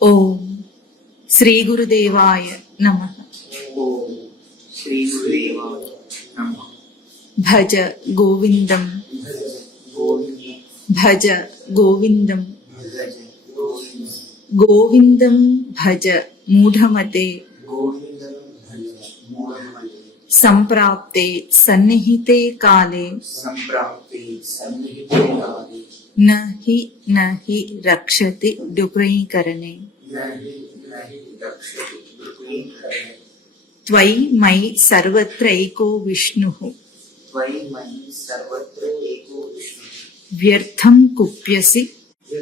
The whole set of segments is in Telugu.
ఓం శ్రీ గురుదేవాయ నమః. ఓం శ్రీ గురుదేవాయ నమః. భజ గోవిందం గోవిందం భజ గోవిందం భజ గోవిందం గోవిందం భజ మూఢమతే గోవిందం భజ మూఢమతే సంప్రాప్తే సన్నిహితే కాలే సంప్రాప్తే సన్నిహితే కాలే నహి రక్షతి డుప్రీకరణే నహి రక్షతి దుఃఖీకరణే త్వయి మై సర్వత్రైకో విష్ణుః త్వయి మయి సర్వత్ర ఏకో విష్ణుః వ్యర్థం కుప్యసి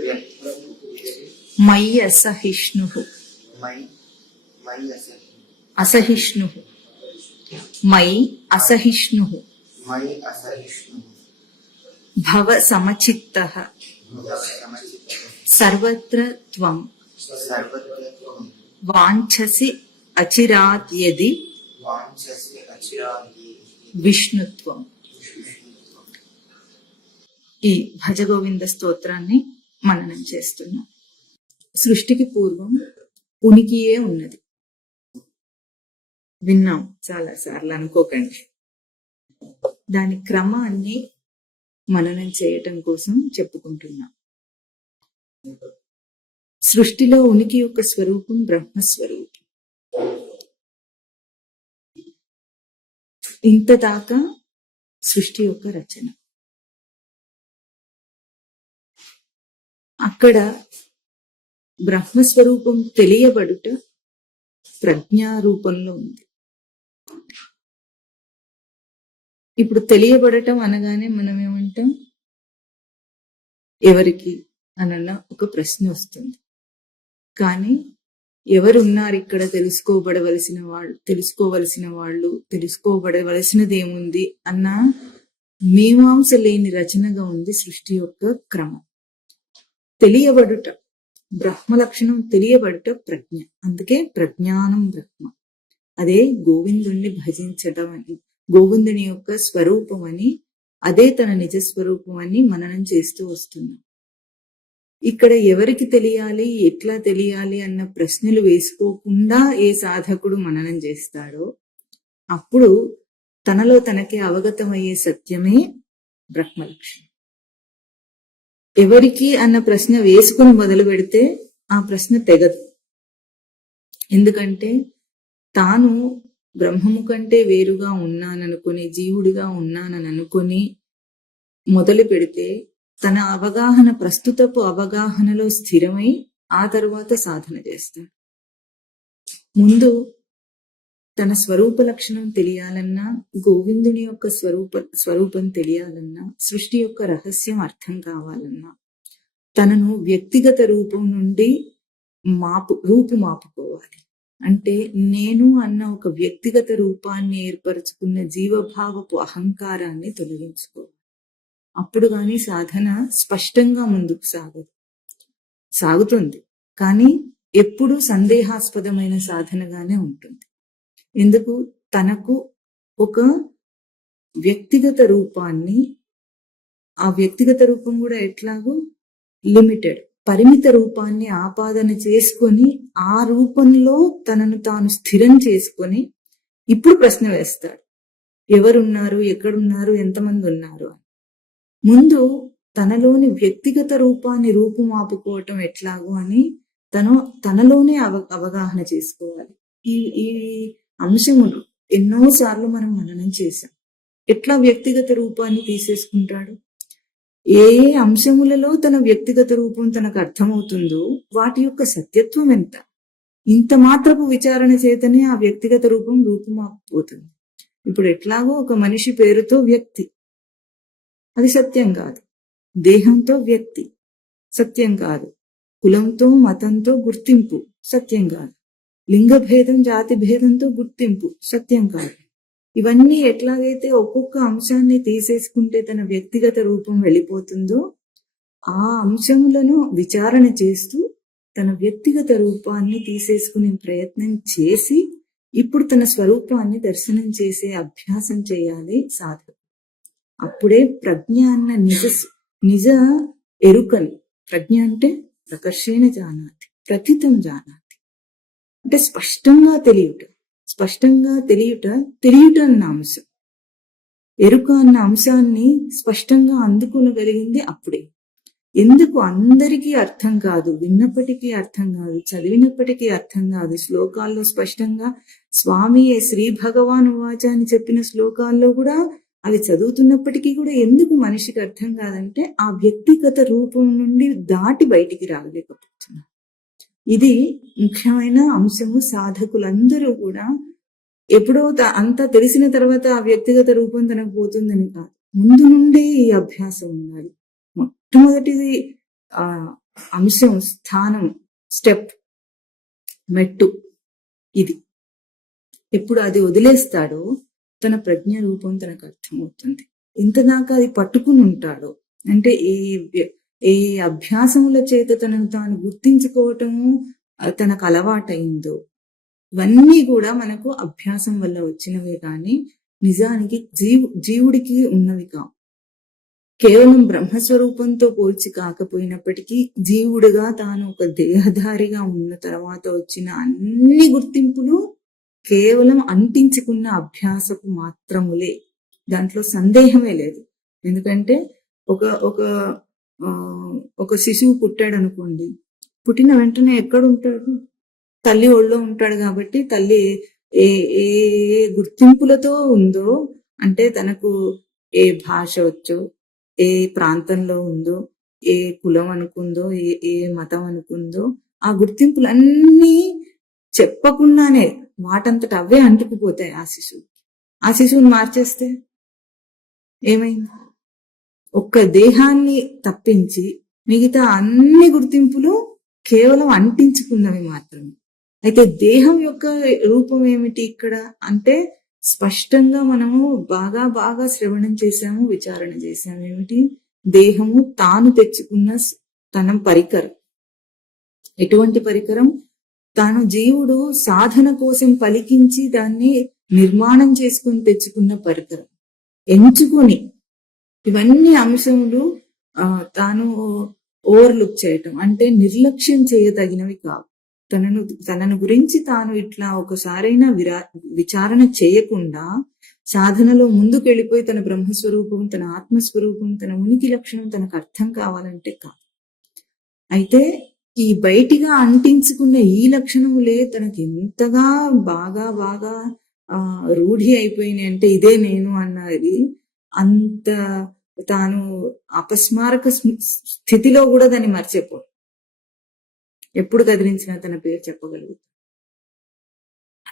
వ్యక్తం కుర్యసి మయి అసహిష్ణుః మయి అసహిష్ణుః మయి అసహిష్ణుః మయి అసహిష్ణుః భవ సమచిత్తః సమచిత్తః సర్వత్ర త్వం సర్వత్ర త్వం వాంఛసి అచిరాత్ యది వాంఛసి అచిరాది విష్ణుత్వం. ఈ భజగోవింద స్తోత్రాన్ని మననం చేస్తున్నాం. సృష్టికి పూర్వం ఉనికియే ఉన్నది. విన్నాం చాలా సార్లు, అనుకోకండి. దాని క్రమాన్ని మననం చేయటం కోసం చెప్పుకుంటున్నాం. సృష్టిలో ఉనికి యొక్క స్వరూపం బ్రహ్మస్వరూపం. ఇంత దాకా సృష్టి యొక్క రచన. అక్కడ బ్రహ్మస్వరూపం తెలియబడుట ప్రజ్ఞా రూపంలో ఉంది. ఇప్పుడు తెలియబడటం అనగానే మనం ఏమంటాం? ఎవరికి అన్న ఒక ప్రశ్న వస్తుంది. కానీ ఎవరున్నారు ఇక్కడ? తెలుసుకోబడవలసినది ఏముంది అన్న మీమాంస లేని రచనగా ఉంది సృష్టి యొక్క క్రమం. తెలియబడుట బ్రహ్మ లక్షణం, తెలియబడుట ప్రజ్ఞ. అందుకే ప్రజ్ఞానం బ్రహ్మ. అదే గోవిందుణ్ణి భజించడం అని, గోవిందుని యొక్క స్వరూపం అని, అదే తన నిజ స్వరూపం అని మననం చేస్తూ వస్తున్నాం. ఇక్కడ ఎవరికి తెలియాలి, ఎట్లా తెలియాలి అన్న ప్రశ్నలు వేసుకోకుండా ఏ సాధకుడు మననం చేస్తాడో అప్పుడు తనలో తనకే అవగతమయ్యే సత్యమే బ్రహ్మలక్షణం. ఎవరికి అన్న ప్రశ్న వేసుకుని మొదలు పెడితే ఆ ప్రశ్న తెగదు. ఎందుకంటే తాను బ్రహ్మము కంటే వేరుగా ఉన్నాననుకుని, జీవుడిగా ఉన్నానని అనుకుని మొదలు పెడితే తన అవగాహన, ప్రస్తుతపు అవగాహనలో స్థిరమై ఆ తరువాత సాధన చేస్తాడు. ముందు తన స్వరూప లక్షణం తెలియాలన్నా, గోవిందుని యొక్క స్వరూపం తెలియాలన్నా, సృష్టి యొక్క రహస్యం అర్థం కావాలన్నా, తనను వ్యక్తిగత రూపం నుండి రూపుమాపుకోవాలి. అంటే నేను అన్న ఒక వ్యక్తిగత రూపాన్ని ఏర్పరచుకున్న జీవభావపు అహంకారాన్ని తొలగించుకోవాలి. అప్పుడు కానీ సాధన స్పష్టంగా ముందుకు సాగుతుంది. కానీ ఎప్పుడూ సందేహాస్పదమైన సాధనగానే ఉంటుంది. ఎందుకు? తనకు ఒక వ్యక్తిగత రూపాన్ని, ఆ వ్యక్తిగత రూపం కూడా ఎట్లాగో లిమిటెడ్, పరిమిత రూపాన్ని ఆపాదన చేసుకొని ఆ రూపంలో తనను తాను స్థిరం చేసుకొని ఇప్పుడు ప్రశ్న వేస్తాడు. ఎవరున్నారు, ఎక్కడున్నారు, ఎంతమంది ఉన్నారు అని. ముందు తనలోని వ్యక్తిగత రూపాన్ని రూపుమాపుకోవటం ఎట్లాగో అని తనలోనే అవగాహన చేసుకోవాలి. ఈ అంశములు ఎన్నోసార్లు మనం మననం చేశాం. ఎట్లా వ్యక్తిగత రూపాన్ని తీసేసుకుంటాడు? ఏ అంశములలో తన వ్యక్తిగత రూపం తనకు అర్థమవుతుందో వాటి యొక్క సత్యత్వం ఎంత? ఇంత మాత్రపు విచారణ చేతనే ఆ వ్యక్తిగత రూపం రూపుమాపుపోతుంది. ఇప్పుడు ఎట్లాగో ఒక మనిషి పేరుతో వ్యక్తి, అది సత్యం కాదు. దేహంతో వ్యక్తి సత్యం కాదు. కులంతో, మతంతో గుర్తింపు సత్యం కాదు. లింగ భేదం, జాతి భేదంతో గుర్తింపు సత్యం కాదు. ఇవన్నీ ఎట్లాగైతే ఒక్కొక్క అంశాన్ని తీసేసుకుంటే తన వ్యక్తిగత రూపం వెళ్ళిపోతుందో, ఆ అంశములను విచారణ చేస్తూ తన వ్యక్తిగత రూపాన్ని తీసేసుకునే ప్రయత్నం చేసి ఇప్పుడు తన స్వరూపాన్ని దర్శనం చేసే అభ్యాసం చేయాలి సాధకుడు. అప్పుడే ప్రజ్ఞ అన్న నిజ ఎరుకను, ప్రజ్ఞ అంటే ప్రకర్షేణ జానాతి, ప్రథితం జానాతి. అంటే స్పష్టంగా తెలియుట. స్పష్టంగా తెలియుట అన్న అంశం, ఎరుక అన్న అంశాన్ని స్పష్టంగా అందుకోగలిగింది అప్పుడే. ఎందుకు అందరికీ అర్థం కాదు, విన్నప్పటికీ అర్థం కాదు, చదివినప్పటికీ అర్థం కాదు. శ్లోకాల్లో స్పష్టంగా స్వామి శ్రీ భగవాన్ వాచ అని చెప్పిన శ్లోకాల్లో కూడా అవి చదువుతున్నప్పటికీ కూడా ఎందుకు మనిషికి అర్థం కాదంటే ఆ వ్యక్తిగత రూపం నుండి దాటి బయటికి రాలేకపోతున్నారు. ఇది ముఖ్యమైన అంశము. సాధకులందరూ కూడా ఎప్పుడో అంతా తెలిసిన తర్వాత ఆ వ్యక్తిగత రూపం తనకు పోతుందని కాదు, ముందు నుండే ఈ అభ్యాసం ఉండాలి. మొట్టమొదటిది అంశం, స్థానం, స్టెప్, మెట్టు ఇది. ఎప్పుడు అది వదిలేస్తాడో తన ప్రజ్ఞ రూపం తనకు అర్థమవుతుంది. ఇంతదాకా అది పట్టుకుని ఉంటాడో, అంటే ఏ అభ్యాసముల చేత తనను తాను గుర్తించుకోవటము తనకు అలవాటైందో, ఇవన్నీ కూడా మనకు అభ్యాసం వల్ల వచ్చినవే కానీ నిజానికి జీవుడికి ఉన్నవి కావు. కేవలం బ్రహ్మస్వరూపంతో పోల్చి కాకపోయినప్పటికీ జీవుడిగా తాను ఒక దేహధారిగా ఉన్న తర్వాత వచ్చిన అన్ని గుర్తింపులు కేవలం అంటించుకున్న అభ్యాసపు మాత్రములే. దాంట్లో సందేహమే లేదు. ఎందుకంటే ఒక శిశువు పుట్టాడు అనుకోండి, పుట్టిన వెంటనే ఎక్కడ ఉంటాడు? తల్లి ఒళ్ళో ఉంటాడు. కాబట్టి తల్లి ఏ ఏ గుర్తింపులతో ఉందో, అంటే తనకు ఏ భాష వచ్చో, ఏ ప్రాంతంలో ఉందో, ఏ కులం అనుకుందో, ఏ మతం అనుకుందో, ఆ గుర్తింపులన్నీ చెప్పకుండానే వాటంతట అవే అంటుకుపోతాయి ఆ శిశువు. ఆ శిశువుని మార్చేస్తే ఏమైంది? ఒక్క దేహాన్ని తప్పించి మిగతా అన్ని గుర్తింపులు కేవలం అంటించుకున్నవి మాత్రమే. అయితే దేహం యొక్క రూపం ఏమిటి ఇక్కడ అంటే స్పష్టంగా మనము బాగా శ్రవణం చేశాము, విచారణ చేశాము. ఏమిటి? దేహము తాను తెచ్చుకున్న తన పరికరం. ఎటువంటి పరికరం? తాను జీవుడు సాధన కోసం పలికించి దాన్ని నిర్మాణం చేసుకుని తెచ్చుకున్న పరికరం. ఎంచుకుని ఇవన్నీ అంశములు తాను ఓవర్లుక్ చేయటం, అంటే నిర్లక్ష్యం చేయదగినవి కావు. తనను గురించి తాను ఇట్లా ఒకసారైనా విచారణ చేయకుండా సాధనలో ముందుకు వెళ్ళిపోయి తన బ్రహ్మస్వరూపం, తన ఆత్మస్వరూపం, తన ఉనికి లక్షణం తనకు అర్థం కావాలంటే కాదు. అయితే ఈ బయటిగా అంటించుకున్న ఈ లక్షణములే తనకి ఎంతగా బాగా రూఢి అయిపోయినాయి అంటే ఇదే నేను అన్నది, అంత తాను అపస్మారక స్థితిలో కూడా దాన్ని మర్చిపో, ఎప్పుడు కదిలించినా తన పేరు చెప్పగలుగుతాడు.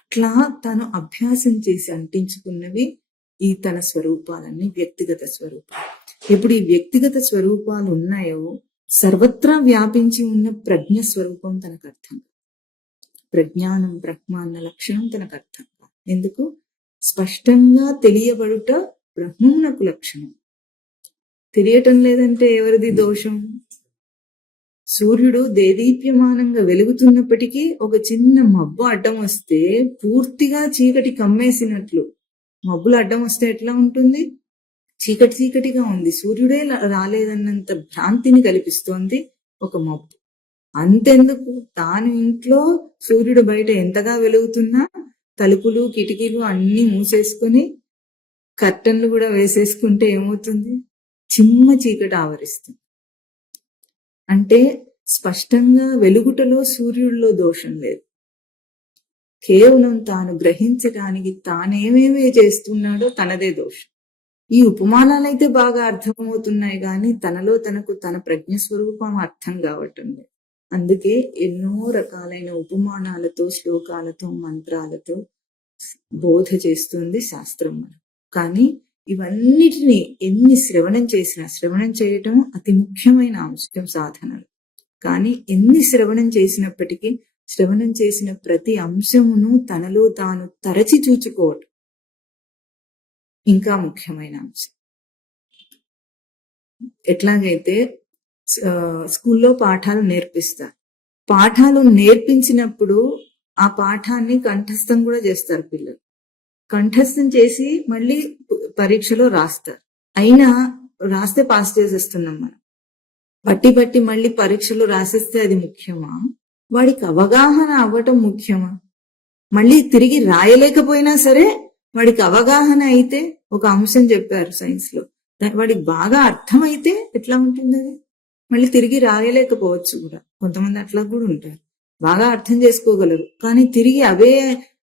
అట్లా తను అభ్యాసం చేసి అంటించుకున్నవి ఈ తన స్వరూపాలన్నీ వ్యక్తిగత స్వరూపాలు. ఎప్పుడు ఈ వ్యక్తిగత స్వరూపాలు ఉన్నాయో సర్వత్రా వ్యాపించి ఉన్న ప్రజ్ఞ స్వరూపం తనకు అర్థం. ప్రజ్ఞానం బ్రహ్మ అన్న లక్షణం తనకు అర్థం. ఎందుకు? స్పష్టంగా తెలియబడుట బ్రహ్మమునకు లక్షణం. తెలియటం లేదంటే ఎవరిది దోషం? సూర్యుడు దేదీప్యమానంగా వెలుగుతున్నప్పటికీ ఒక చిన్న మబ్బు అడ్డం వస్తే పూర్తిగా చీకటి కమ్మేసినట్లు. మబ్బులు అడ్డం వస్తే ఎట్లా ఉంటుంది? చీకటిగా ఉంది. సూర్యుడే రాలేదన్నంత భ్రాంతిని కల్పిస్తోంది ఒక మబ్బు. అంతెందుకు, తాను ఇంట్లో సూర్యుడు బయట ఎంతగా వెలుగుతున్నా తలుపులు కిటికీలు అన్ని మూసేసుకుని కర్టన్లు కూడా వేసేసుకుంటే ఏమవుతుంది? చిమ్మ చీకటి ఆవరిస్తుంది. అంటే స్పష్టంగా వెలుగుటలో సూర్యుడిలో దోషం లేదు. కేవలం తాను గ్రహించడానికి తానేమేమి చేస్తున్నాడో తనదే దోషం. ఈ ఉపమానాలైతే బాగా అర్థమవుతున్నాయి కానీ తనలో తనకు తన ప్రజ్ఞస్వరూపం అర్థం కావటం లేదు. అందుకే ఎన్నో రకాలైన ఉపమానాలతో, శ్లోకాలతో, మంత్రాలతో బోధ చేస్తుంది శాస్త్రం మనం. కానీ ఇవన్నిటినీ ఎన్ని శ్రవణం చేయటం అతి ముఖ్యమైన అంశం సాధనలు. కానీ ఎన్ని శ్రవణం చేసినప్పటికీ శ్రవణం చేసిన ప్రతి అంశమును తనలో తాను తరచి చూచుకోవటం ఇంకా ముఖ్యమైన అంశం. ఎట్లాగైతే స్కూల్లో పాఠాలు నేర్పిస్తారు, పాఠాలు నేర్పించినప్పుడు ఆ పాఠాన్ని కంఠస్థం కూడా చేస్తారు పిల్లలు. కంఠస్థం చేసి మళ్ళీ పరీక్షలో రాస్తారు. అయినా రాస్తే పాస్ చేసేస్తున్నాం మనం. బట్టి మళ్ళీ పరీక్షలో రాసేస్తే అది ముఖ్యమా? వాడికి అవగాహన అవ్వటం ముఖ్యమా? మళ్ళీ తిరిగి రాయలేకపోయినా సరే వాడికి అవగాహన అయితే, ఒక అంశం చెప్పారు సైన్స్ లో, వాడికి బాగా అర్థమైతే ఎట్లా ఉంటుంది అది? మళ్ళీ తిరిగి రాయలేకపోవచ్చు కూడా. కొంతమంది అట్లా కూడా ఉంటారు, బాగా అర్థం చేసుకోగలరు కానీ తిరిగి అవే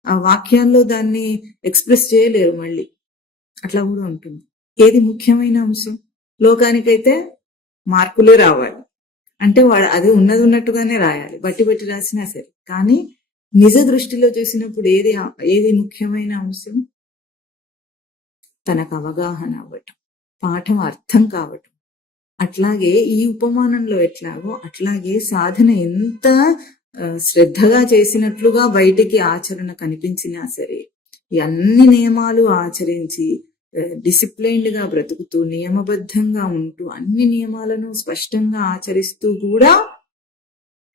ఆ వాక్యాల్లో దాన్ని ఎక్స్ప్రెస్ చేయలేరు మళ్ళీ. అట్లా కూడా ఉంటుంది. ఏది ముఖ్యమైన అంశం? లోకానికైతే మార్కులే రావాలి, అంటే వాడు అది ఉన్నది ఉన్నట్టుగానే రాయాలి, బట్టి బట్టి రాసినా సరే. కానీ నిజ దృష్టిలో చూసినప్పుడు ఏది ముఖ్యమైన అంశం? తనకు అవగాహన అవ్వటం, పాఠం అర్థం కావటం. అట్లాగే ఈ ఉపమానంలో ఎట్లాగో అట్లాగే సాధన ఎంత శ్రద్ధగా చేసినట్లుగా బయటికి ఆచరణ కనిపించినా సరే, ఈ అన్ని నియమాలు ఆచరించి డిసిప్లైన్డ్ గా బ్రతుకుతూ నియమబద్ధంగా ఉంటూ అన్ని నియమాలను స్పష్టంగా ఆచరిస్తూ కూడా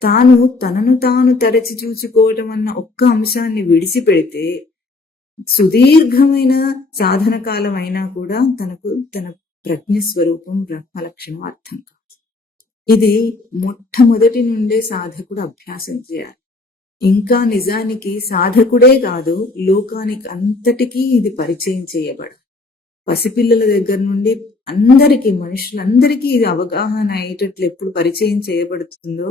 తనను తాను తరచి చూసుకోవటం అన్న ఒక్క అంశాన్ని విడిచిపెడితే సుదీర్ఘమైన సాధన కాలం అయినా కూడా తనకు తన ప్రజ్ఞ స్వరూపం బ్రహ్మ లక్షణం అర్థం కాదు. ఇది మొట్టమొదటి నుండే సాధకుడు అభ్యాసం చేయాలి. ఇంకా నిజానికి సాధకుడే కాదు, లోకానికి అంతటికీ ఇది పరిచయం చేయబడాలి. పసిపిల్లల దగ్గర నుండి అందరికీ, మనుషులందరికీ ఇది అవగాహన అయ్యేటట్లు ఎప్పుడు పరిచయం చేయబడుతుందో,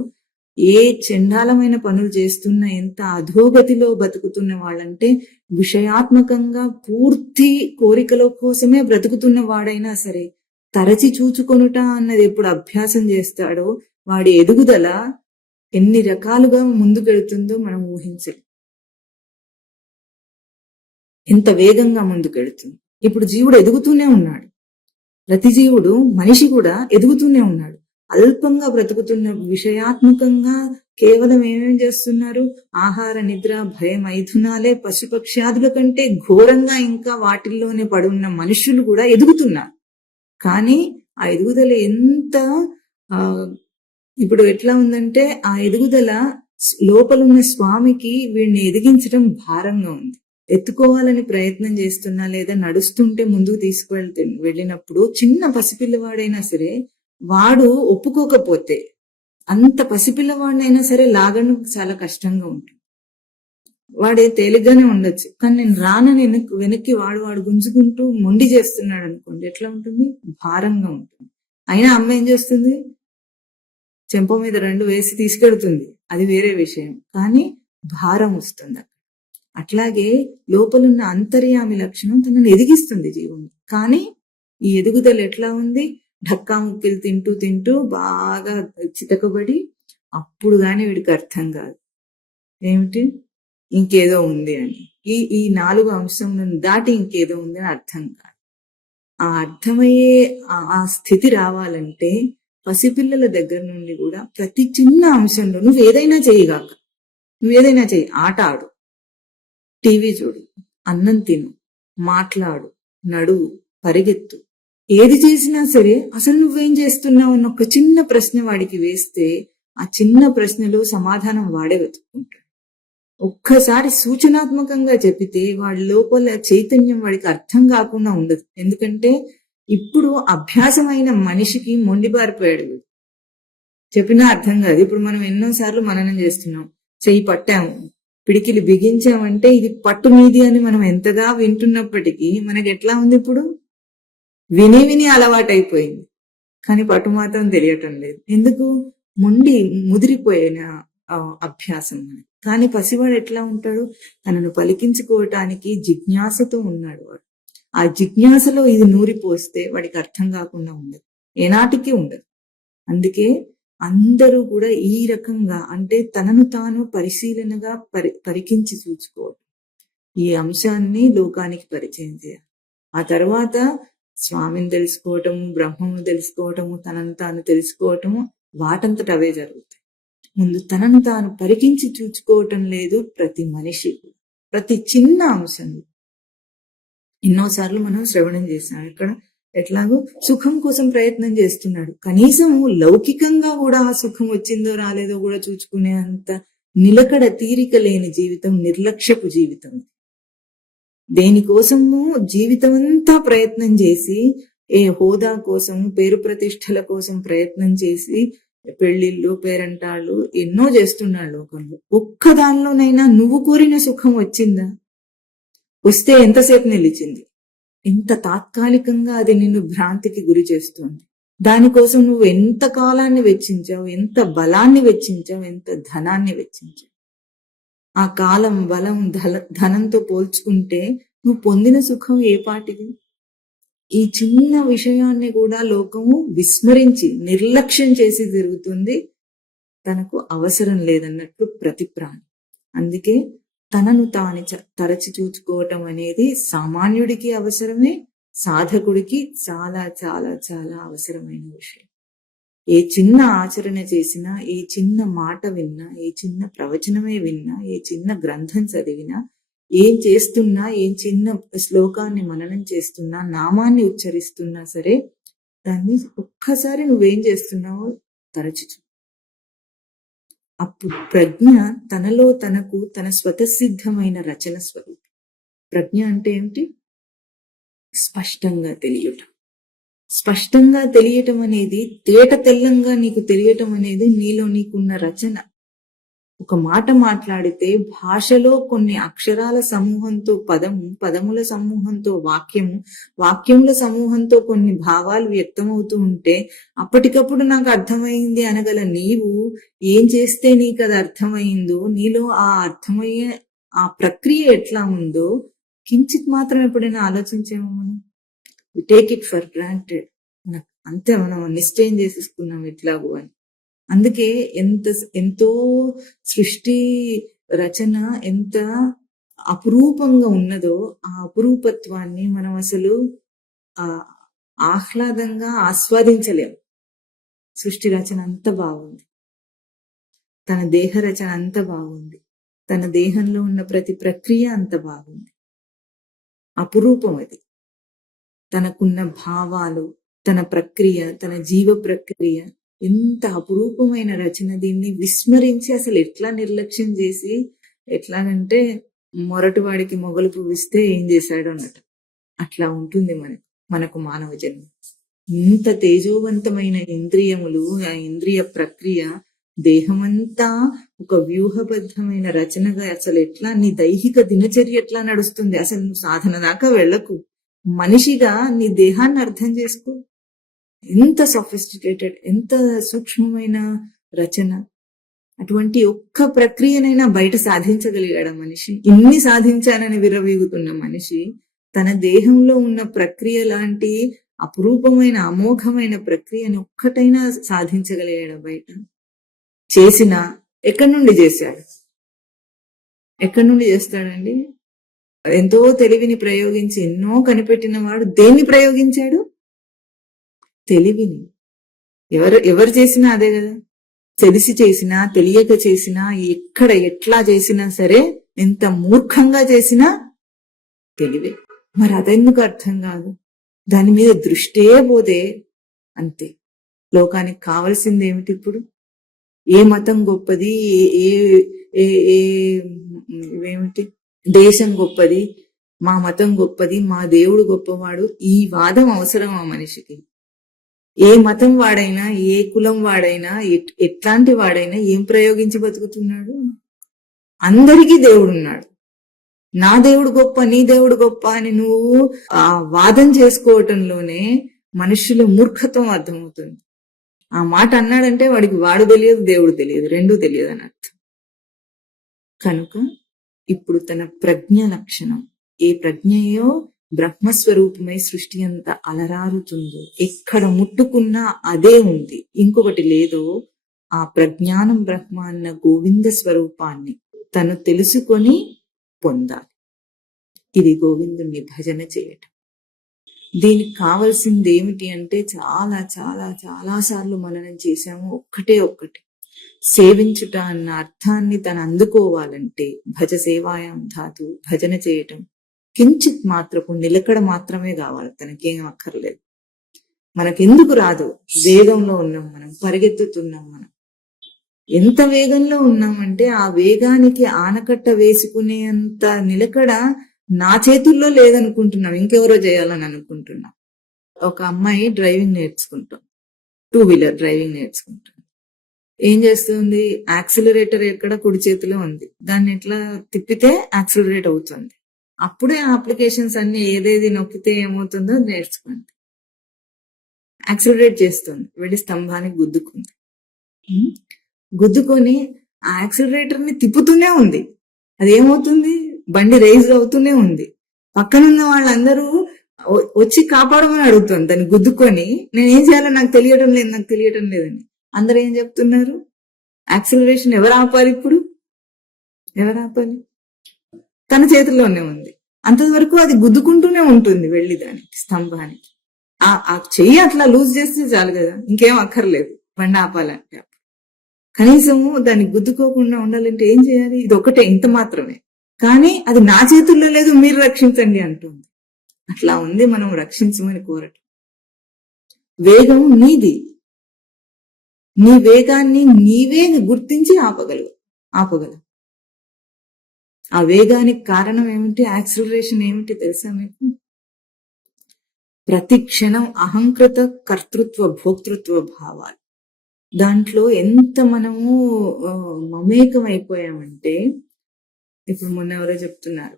ఏ చండాలమైన పనులు చేస్తున్న, ఎంత అధోగతిలో బతుకుతున్న వాళ్ళంటే విషయాత్మకంగా పూర్తి కోరికల కోసమే బ్రతుకుతున్న వాడైనా సరే తరచి చూచుకొనుట అన్నది ఎప్పుడు అభ్యాసం చేస్తాడో వాడి ఎదుగుదల ఎన్ని రకాలుగా ముందుకెళ్తుందో మనం ఊహించలేం. ఎంత వేగంగా ముందుకెళ్తుంది. ఇప్పుడు జీవుడు ఎదుగుతూనే ఉన్నాడు, ప్రతి జీవుడు మనిషి కూడా ఎదుగుతూనే ఉన్నాడు. అల్పంగా బ్రతుకుతున్న విషయాత్మకంగా కేవలం ఏమేం చేస్తున్నారు? ఆహార నిద్ర భయ మైథునాలే పశుపక్ష్యాదుల కంటే ఘోరంగా ఇంకా వాటిల్లోనే పడున్న మనుషులు కూడా ఎదుగుతున్నారు. కానీ ఆ ఎదుగుదల ఎంత ఇప్పుడు ఎట్లా ఉందంటే, ఆ ఎదుగుదల లోపలున్న స్వామికి వీడిని ఎదిగించడం భారంగా ఉంది. ఎత్తుకోవాలని ప్రయత్నం చేస్తున్నా లేదా నడుస్తుంటే ముందుకు వెళ్ళినప్పుడు చిన్న పసిపిల్లవాడైనా సరే వాడు ఒప్పుకోకపోతే, అంత పసిపిల్లవాడినైనా సరే లాగడం చాలా కష్టంగా ఉంటుంది. వాడే తేలిగ్గానే ఉండొచ్చు, కానీ నేను రానని వెనక్కి వాడు గుంజుకుంటూ మొండి చేస్తున్నాడు అనుకోండి, ఎట్లా ఉంటుంది? భారంగా ఉంటుంది. అయినా అమ్మ ఏం చేస్తుంది? చెంప మీద 2 వేసి తీసుకెడుతుంది, అది వేరే విషయం, కానీ భారం వస్తుంది. అట్లాగే లోపలున్న అంతర్యామి లక్షణం తనను ఎదిగిస్తుంది జీవుని. కానీ ఈ ఎదుగుదల ఎట్లా ఉంది? ఢక్కా ముక్కిలు తింటూ తింటూ బాగా చితకబడి, అప్పుడు గాని వీడికి అర్థం కాదు ఏమిటి ఇంకేదో ఉంది అని. ఈ 4 అంశములను దాటి ఇంకేదో ఉంది అని అర్థం కాదు. ఆ అర్థమయ్యే ఆ స్థితి రావాలంటే పసిపిల్లల దగ్గర నుండి కూడా ప్రతి చిన్న అంశంలో నువ్వేదైనా చేయగాక, నువ్వేదైనా చెయ్యి. ఆట ఆడు, టీవీ చూడు, అన్నం తిను, మాట్లాడు, నడువు, పరిగెత్తు, ఏది చేసినా సరే అసలు నువ్వేం చేస్తున్నావు అన్న ఒక చిన్న ప్రశ్న వాడికి వేస్తే ఆ చిన్న ప్రశ్నలో సమాధానం వాడే వెతుక్కుంటాడు. ఒక్కసారి సూచనాత్మకంగా చెప్పితే వాడి లోపల చైతన్యం వాడికి అర్థం కాకుండా ఉండదు. ఎందుకంటే ఇప్పుడు అభ్యాసమైన మనిషికి మొండిబారిపోయాడు, చెప్పినా అర్థం కాదు. ఇప్పుడు మనం ఎన్నోసార్లు మననం చేస్తున్నాం, చెయ్యి పట్టాము, పిడికిలి బిగించామంటే ఇది పట్టు మీది అని మనం ఎంతగా వింటున్నప్పటికీ మనకి ఎట్లా ఉంది? ఇప్పుడు విని అలవాటైపోయింది, కానీ పట్టు మాత్రం తెలియటం లేదు. ఎందుకు? ముదిరిపోయిన అభ్యాసం. కానీ పసివాడు ఎట్లా ఉంటాడు? తనను పలికించుకోవటానికి జిజ్ఞాసతో ఉన్నాడు వాడు. ఆ జిజ్ఞాసలో ఇది నూరిపోస్తే వాడికి అర్థం కాకుండా ఉండదు, ఏనాటికి ఉండదు. అందుకే అందరూ కూడా ఈ రకంగా, అంటే తనను తాను పరిశీలనగా పరికించి చూసుకోవటం, ఈ అంశాన్ని లోకానికి పరిచయం చేయాలి. ఆ తర్వాత స్వామిని తెలుసుకోవటము, బ్రహ్మను తెలుసుకోవటము, తనను తాను తెలుసుకోవటము వాటంతట అవే జరుగుతాయి. ముందు తనను తాను పరికించి చూసుకోవటం లేదు ప్రతి మనిషి. ప్రతి చిన్న అంశంలో ఎన్నోసార్లు మనం శ్రవణం చేసాం. ఇక్కడ ఎట్లాగో సుఖం కోసం ప్రయత్నం చేస్తున్నాడు, కనీసం లౌకికంగా కూడా ఆ సుఖం వచ్చిందో రాలేదో కూడా చూసుకునే అంత నిలకడ తీరిక లేని జీవితం నిర్లక్ష్యపు జీవితం. దేనికోసము జీవితం అంతా ప్రయత్నం చేసి, ఏ హోదా కోసం, పేరు ప్రతిష్టల కోసం ప్రయత్నం చేసి పెళ్లిళ్ళు, పేరంటాళ్ళు ఎన్నో చేస్తున్నాడు లోకంలో. ఒక్క దానిలోనైనా నువ్వు కోరిన సుఖం వచ్చిందా? వస్తే ఎంతసేపు నిలిచింది? ఎంత తాత్కాలికంగా అది నిన్ను భ్రాంతికి గురి చేస్తుంది. దానికోసం నువ్వు ఎంత కాలాన్ని వెచ్చించావు, ఎంత బలాన్ని వెచ్చించావు, ఎంత ధనాన్ని వెచ్చించావు. ఆ కాలం, బలం, ధనంతో పోల్చుకుంటే నువ్వు పొందిన సుఖం ఏ పాటిది? ఈ చిన్న విషయాన్ని కూడా లోకము విస్మరించి నిర్లక్ష్యం చేసి తిరుగుతుంది. తనకు అవసరం లేదన్నట్లు ప్రతి ప్రాణి. అందుకే తనను తాను తరచి చూచుకోవటం అనేది సామాన్యుడికి అవసరమే, సాధకుడికి చాలా చాలా చాలా అవసరమైన విషయం. ఏ చిన్న ఆచరణ చేసినా, ఏ చిన్న మాట విన్నా, ఏ చిన్న ప్రవచనమే విన్నా, ఏ చిన్న గ్రంథం చదివినా, ఏం చేస్తున్నా, ఏం చిన్న శ్లోకాన్ని మననం చేస్తున్నా, నామాన్ని ఉచ్చరిస్తున్నా సరే, దాన్ని ఒక్కసారి నువ్వేం చేస్తున్నావో తరచు. అప్పుడు ప్రజ్ఞ తనలో తనకు తన స్వతసిద్ధమైన రచన స్వరూపం. ప్రజ్ఞ అంటే ఏమిటి? స్పష్టంగా తెలియటం. స్పష్టంగా తెలియటం అనేది, తేట తెల్లంగా నీకు తెలియటం అనేది నీలో నీకున్న రచన. ఒక మాట మాట్లాడితే భాషలో కొన్ని అక్షరాల సమూహంతో పదముల సమూహంతో వాక్యముల సమూహంతో కొన్ని భావాలు వ్యక్తమవుతూ ఉంటే అప్పటికప్పుడు నాకు అర్థమైంది అనగల నీవు ఏం చేస్తే నీకు అది అర్థమైందో, నీలో ఆ అర్థమయ్యే ఆ ప్రక్రియ ఎట్లా ఉందో కించిత్ మాత్రం ఎప్పుడైనా ఆలోచించేమో మనం? Take it for granted. అంతే, మనం నిశ్చయం చేసేసుకున్నాం ఇట్లాగూ అని. అందుకే ఎంతో సృష్టి రచన ఎంత అపురూపంగా ఉన్నదో ఆ అపురూపత్వాన్ని మనం అసలు ఆహ్లాదంగా ఆస్వాదించలేం. సృష్టి రచన అంత బాగుంది, తన దేహ రచన అంత బాగుంది, తన దేహంలో ఉన్న ప్రతి ప్రక్రియ అంత బాగుంది. అపురూపం అది. తనకున్న భావాలు, తన ప్రక్రియ, తన జీవ ప్రక్రియ ఎంత అపురూపమైన రచన. దీన్ని విస్మరించి అసలు ఎట్లా నిర్లక్ష్యం చేసి, ఎట్లాగంటే మొరటివాడికి మొగలు పువ్విస్తే ఏం చేశాడు అన్నట్టు అట్లా ఉంటుంది మనకు మానవ జన్మ. ఇంత తేజోవంతమైన ఇంద్రియములు, ఆ ఇంద్రియ ప్రక్రియ, దేహమంతా ఒక వ్యూహబద్ధమైన రచనగా అసలు ఎట్లా నీ దైహిక దినచర్య ఎట్లా నడుస్తుంది? అసలు నువ్వు సాధన దాకా వెళ్ళకు, మనిషిగా నీ దేహాన్ని అర్థం చేసుకో. ఎంత సొఫిస్టికేటెడ్, ఎంత సూక్ష్మమైన రచన. అటువంటి ఒక్క ప్రక్రియనైనా బయట సాధించగలిగాడు మనిషి. ఇన్ని సాధించానని విర్రవీగుతున్న మనిషి తన దేహంలో ఉన్న ప్రక్రియ లాంటి అపురూపమైన అమోఘమైన ప్రక్రియని ఒక్కటైనా సాధించగలిగాడు బయట? చేసినా ఎక్కడి నుండి చేశాడు? ఎక్కడి నుండి చేస్తాడండి? ఎంతో తెలివిని ప్రయోగించి ఎన్నో కనిపెట్టిన వాడు దేన్ని ప్రయోగించాడు? తెలివిని. ఎవరు చేసినా అదే కదా. తెలిసి చేసినా, తెలియక చేసినా, ఎక్కడ ఎట్లా చేసినా సరే, ఎంత మూర్ఖంగా చేసినా తెలివే. మరి అదెందుకు అర్థం కాదు? దాని మీద దృష్టే పోతే అంతే. లోకానికి కావలసింది ఏమిటి ఇప్పుడు? ఏ మతం గొప్పది, ఏమిటి దేశం గొప్పది, మా మతం గొప్పది, మా దేవుడు గొప్పవాడు, ఈ వాదం అవసరమా మనిషికి? ఏ మతం వాడైనా, ఏ కులం వాడైనా, ఎట్లాంటి వాడైనా ఏం ప్రయోగించి బతుకుతున్నాడు? అందరికీ దేవుడున్నాడు. నా దేవుడు గొప్ప, నీ దేవుడు గొప్ప అని నువ్వు ఆ వాదం చేసుకోవటంలోనే మనుషుల మూర్ఖత్వం అర్థమవుతుంది. ఆ మాట అన్నాడంటే వాడికి వాడు తెలియదు, దేవుడు తెలియదు, రెండూ తెలియదు అని అర్థం. కనుక ఇప్పుడు తన ప్రజ్ఞ లక్షణం, ఏ ప్రజ్ఞయో బ్రహ్మస్వరూపమై సృష్టి అంతా అలరారుతుందో, ఎక్కడ ముట్టుకున్నా అదే ఉంది, ఇంకొకటి లేదో, ఆ ప్రజ్ఞానం బ్రహ్మ అన్న గోవింద స్వరూపాన్ని తను తెలుసుకొని పొందాలి. ఇది గోవిందుని భజన చేయటం. దీనికి కావాల్సింది ఏమిటి అంటే, చాలా చాలా చాలా సార్లు మననం చేశాము. ఒక్కటి సేవించుట అన్న అర్థాన్ని తను అందుకోవాలంటే భజ సేవాయాం ధాతు, భజన చేయటం కించిత్ మాత్రపు నిలకడ మాత్రమే కావాలి, తనకేం అక్కర్లేదు. మనకెందుకు రాదు? వేగంలో ఉన్నాం మనం, పరిగెత్తుతున్నాం మనం. ఎంత వేగంలో ఉన్నామంటే ఆ వేగానికి ఆనకట్ట వేసుకునేంత నిలకడ నా చేతుల్లో లేదనుకుంటున్నాం, ఇంకెవరో చేయాలని అనుకుంటున్నాం. ఒక అమ్మాయి డ్రైవింగ్ నేర్చుకుంటాం, 2 వీలర్ డ్రైవింగ్ నేర్చుకుంటాం. ఏం చేస్తుంది? యాక్సిలరేటర్ ఎక్కడ కుడి చేతిలో ఉంది, దాన్ని ఎట్లా తిప్పితే యాక్సిలరేట్ అవుతుంది. అప్పుడే అప్లికేషన్స్ అన్ని ఏదేది నొక్కితే ఏమవుతుందో నేర్చుకోండి. యాక్సిలరేట్ చేస్తుంది, వెళ్ళి స్తంభానికి గుద్దుకుంది. గుద్దుకొని ఆ యాక్సిలరేటర్ ని తిప్పుతూనే ఉంది. అదేమవుతుంది? బండి రైజ్ అవుతూనే ఉంది. పక్కనున్న వాళ్ళందరూ వచ్చి కాపాడమని అడుగుతుంది దాన్ని గుద్దుకొని. నేనేం చేయాలో నాకు తెలియటం లేదని. అందరూ ఏం చెప్తున్నారు? యాక్సిలరేషన్ ఎవరు ఆపాలి ఇప్పుడు? ఎవరు ఆపాలి? తన చేతిలోనే ఉంది. అంతవరకు అది గుద్దుకుంటూనే ఉంటుంది వెళ్ళి దానికి, స్తంభానికి. ఆ చెయ్యి అట్లా లూజ్ చేస్తే చాలు కదా, ఇంకేం అక్కర్లేదు బండి ఆపాలంటే. కనీసము దాన్ని గుద్దుకోకుండా ఉండాలంటే ఏం చేయాలి? ఇది ఒకటే, ఇంత మాత్రమే. కానీ అది నా చేతుల్లో లేదు, మీరు రక్షించండి అంటుంది. అట్లా ఉంది మనం రక్షించమని కోరటం. వేగం నీది, నీ వేగాన్ని నీవే గుర్తించి ఆపగలవు. ఆ వేగానికి కారణం ఏమిటి? యాక్సిలరేషన్ ఏమిటి తెలుసా మీకు? ప్రతి క్షణం అహంకృత కర్తృత్వ భోక్తృత్వ భావాలు. దాంట్లో ఎంత మనము మమేకం అయిపోయామంటే, ఇప్పుడు మొన్న ఎవరో చెప్తున్నారు,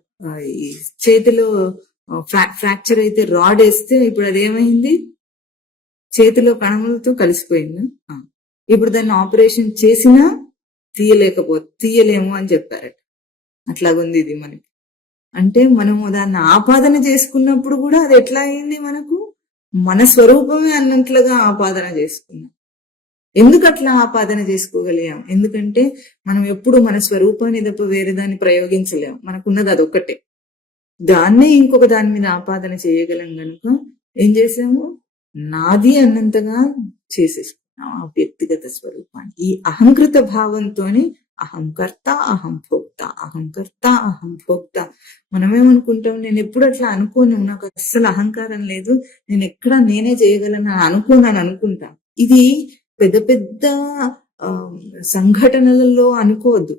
ఈ చేతిలో ఫ్రాక్చర్ అయితే రాడ్ వేస్తే ఇప్పుడు అదేమైంది? చేతిలో కణములతో కలిసిపోయింది. ఇప్పుడు దాన్ని ఆపరేషన్ చేసినా తీయలేము అని చెప్పారట. అట్లాగుంది ఇది మనకి. అంటే మనము దాన్ని ఆపాదన చేసుకున్నప్పుడు కూడా అది ఎట్లా అయింది? మనకు మన స్వరూపమే అన్నట్లుగా ఆపాదన చేసుకున్నాం. ఎందుకు అట్లా ఆపాదన చేసుకోగలిగాం? ఎందుకంటే మనం ఎప్పుడు మన స్వరూపాన్ని తప్ప వేరే దాన్ని ప్రయోగించలేము. మనకున్నది అదొక్కటే. దాన్నే ఇంకొక దాని మీద ఆపాదన చేయగలం గనుక ఏం చేసాము? నాది అన్నంతగా చేసేసుకున్నాం ఆ వ్యక్తిగత స్వరూపాన్ని. ఈ అహంకృత భావంతోనే అహంకర్త అహం భోక్త. మనమేమనుకుంటాం? నేను ఎప్పుడు అట్లా అనుకోను, నాకు అస్సలు అహంకారం లేదు, నేను ఎక్కడ నేనే చేయగలను అని అనుకుంటా. ఇది పెద్ద పెద్ద సంఘటనలలో అనుకోవద్దు,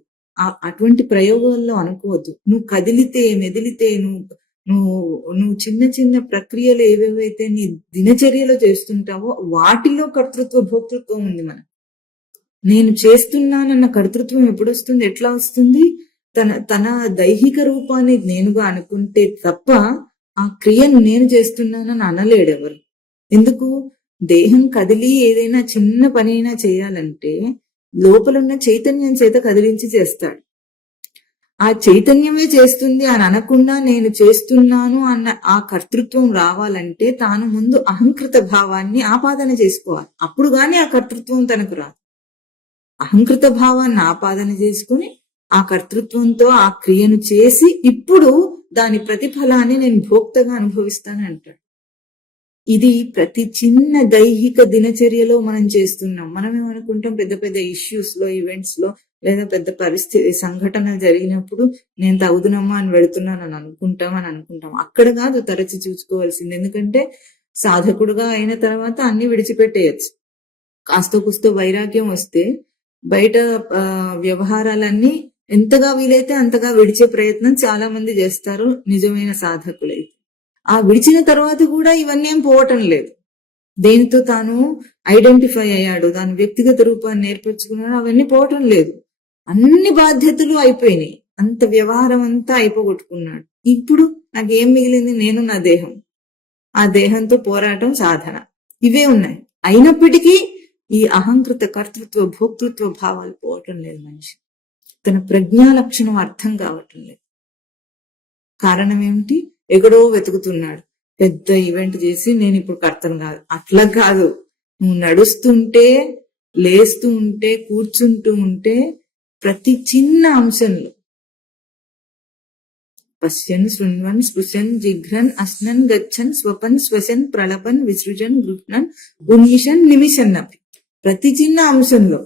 అటువంటి ప్రయోగాల్లో అనుకోవద్దు. నువ్వు కదిలితే మెదిలితే నువ్వు చిన్న చిన్న ప్రక్రియలు ఏవేవైతే నీ దినచర్యలో చేస్తుంటావో వాటిలో కర్తృత్వ భోక్తృత్వం ఉంది. నేను చేస్తున్నానన్న కర్తృత్వం ఎప్పుడు వస్తుంది? ఎట్లా వస్తుంది? తన దైహిక రూపాన్ని నేనుగా అనుకుంటే తప్ప ఆ క్రియను నేను చేస్తున్నానని అనలేడు ఎవరు. ఎందుకు? దేహం కదిలి ఏదైనా చిన్న పని అయినా చేయాలంటే లోపలున్న చైతన్యం చేత కదిలించి చేస్తాడు. ఆ చైతన్యమే చేస్తుంది అని అనకుండా నేను చేస్తున్నాను అన్న ఆ కర్తృత్వం రావాలంటే తాను ముందు అహంకృత భావాన్ని ఆపాదన చేసుకోవాలి. అప్పుడు గాని ఆ కర్తృత్వం తనకు రాదు. అహంకృత భావాన్ని ఆపాదన చేసుకుని ఆ కర్తృత్వంతో ఆ క్రియను చేసి ఇప్పుడు దాని ప్రతిఫలాన్ని నేను భోక్తగా అనుభవిస్తాను అంటాడు. ఇది ప్రతి చిన్న దైహిక దినచర్యలో మనం చేస్తున్నాం. మనం ఏమనుకుంటాం? పెద్ద పెద్ద ఇష్యూస్ లో, ఈవెంట్స్ లో, లేదా పెద్ద పరిస్థితి సంఘటనలు జరిగినప్పుడు నేను తగుదునమ్మా అని వెళుతున్నాను అని అనుకుంటాం. అక్కడ కాదు తరచి చూసుకోవాల్సింది. ఎందుకంటే సాధకుడుగా అయిన తర్వాత అన్ని విడిచిపెట్టేయచ్చు. కాస్త కుస్తో వైరాగ్యం వస్తే బయట వ్యవహారాలన్నీ ఎంతగా వీలైతే అంతగా విడిచే ప్రయత్నం చాలా మంది చేస్తారు నిజమైన సాధకులైతే. ఆ విడిచిన తర్వాత కూడా ఇవన్నీ ఏం పోవటం లేదు. దేనితో తాను ఐడెంటిఫై అయ్యాడు, దాని వ్యక్తిగత రూపాన్ని నేర్పించుకున్నాడు, అవన్నీ పోవటం లేదు. అన్ని బాధ్యతలు అయిపోయినాయి, అంత వ్యవహారం అంతా అయిపోగొట్టుకున్నాడు. ఇప్పుడు నాకు ఏం మిగిలింది? నేను నా దేహం. ఆ దేహంతో పోరాటం, సాధన, ఇవే ఉన్నాయి. అయినప్పటికీ ఈ అహంకృత కర్తృత్వ భోక్తృత్వ భావాలు పోవటం లేదు. మనిషి తన ప్రజ్ఞా లక్షణం అర్థం కావటం లేదు. కారణం ఏమిటి? ఎక్కడో వెతుకుతున్నాడు. పెద్ద ఈవెంట్ చేసి నేను ఇప్పుడు కర్తను కాదు. అట్లా కాదు. నువ్వు నడుస్తుంటే, లేస్తూ ఉంటే, కూర్చుంటూ ఉంటే ప్రతి చిన్న అంశంలో పశ్యన్ శృణ్వన్ స్పృశన్ జిఘ్రన్ అస్నన్ గచ్చన్ స్వపన్ శ్వసన్ ప్రళపన్ విసృజన్ గృహ్ణన్ ఉన్మిషన్ నిమిషన్ అపి. ప్రతి చిన్న అంశంలో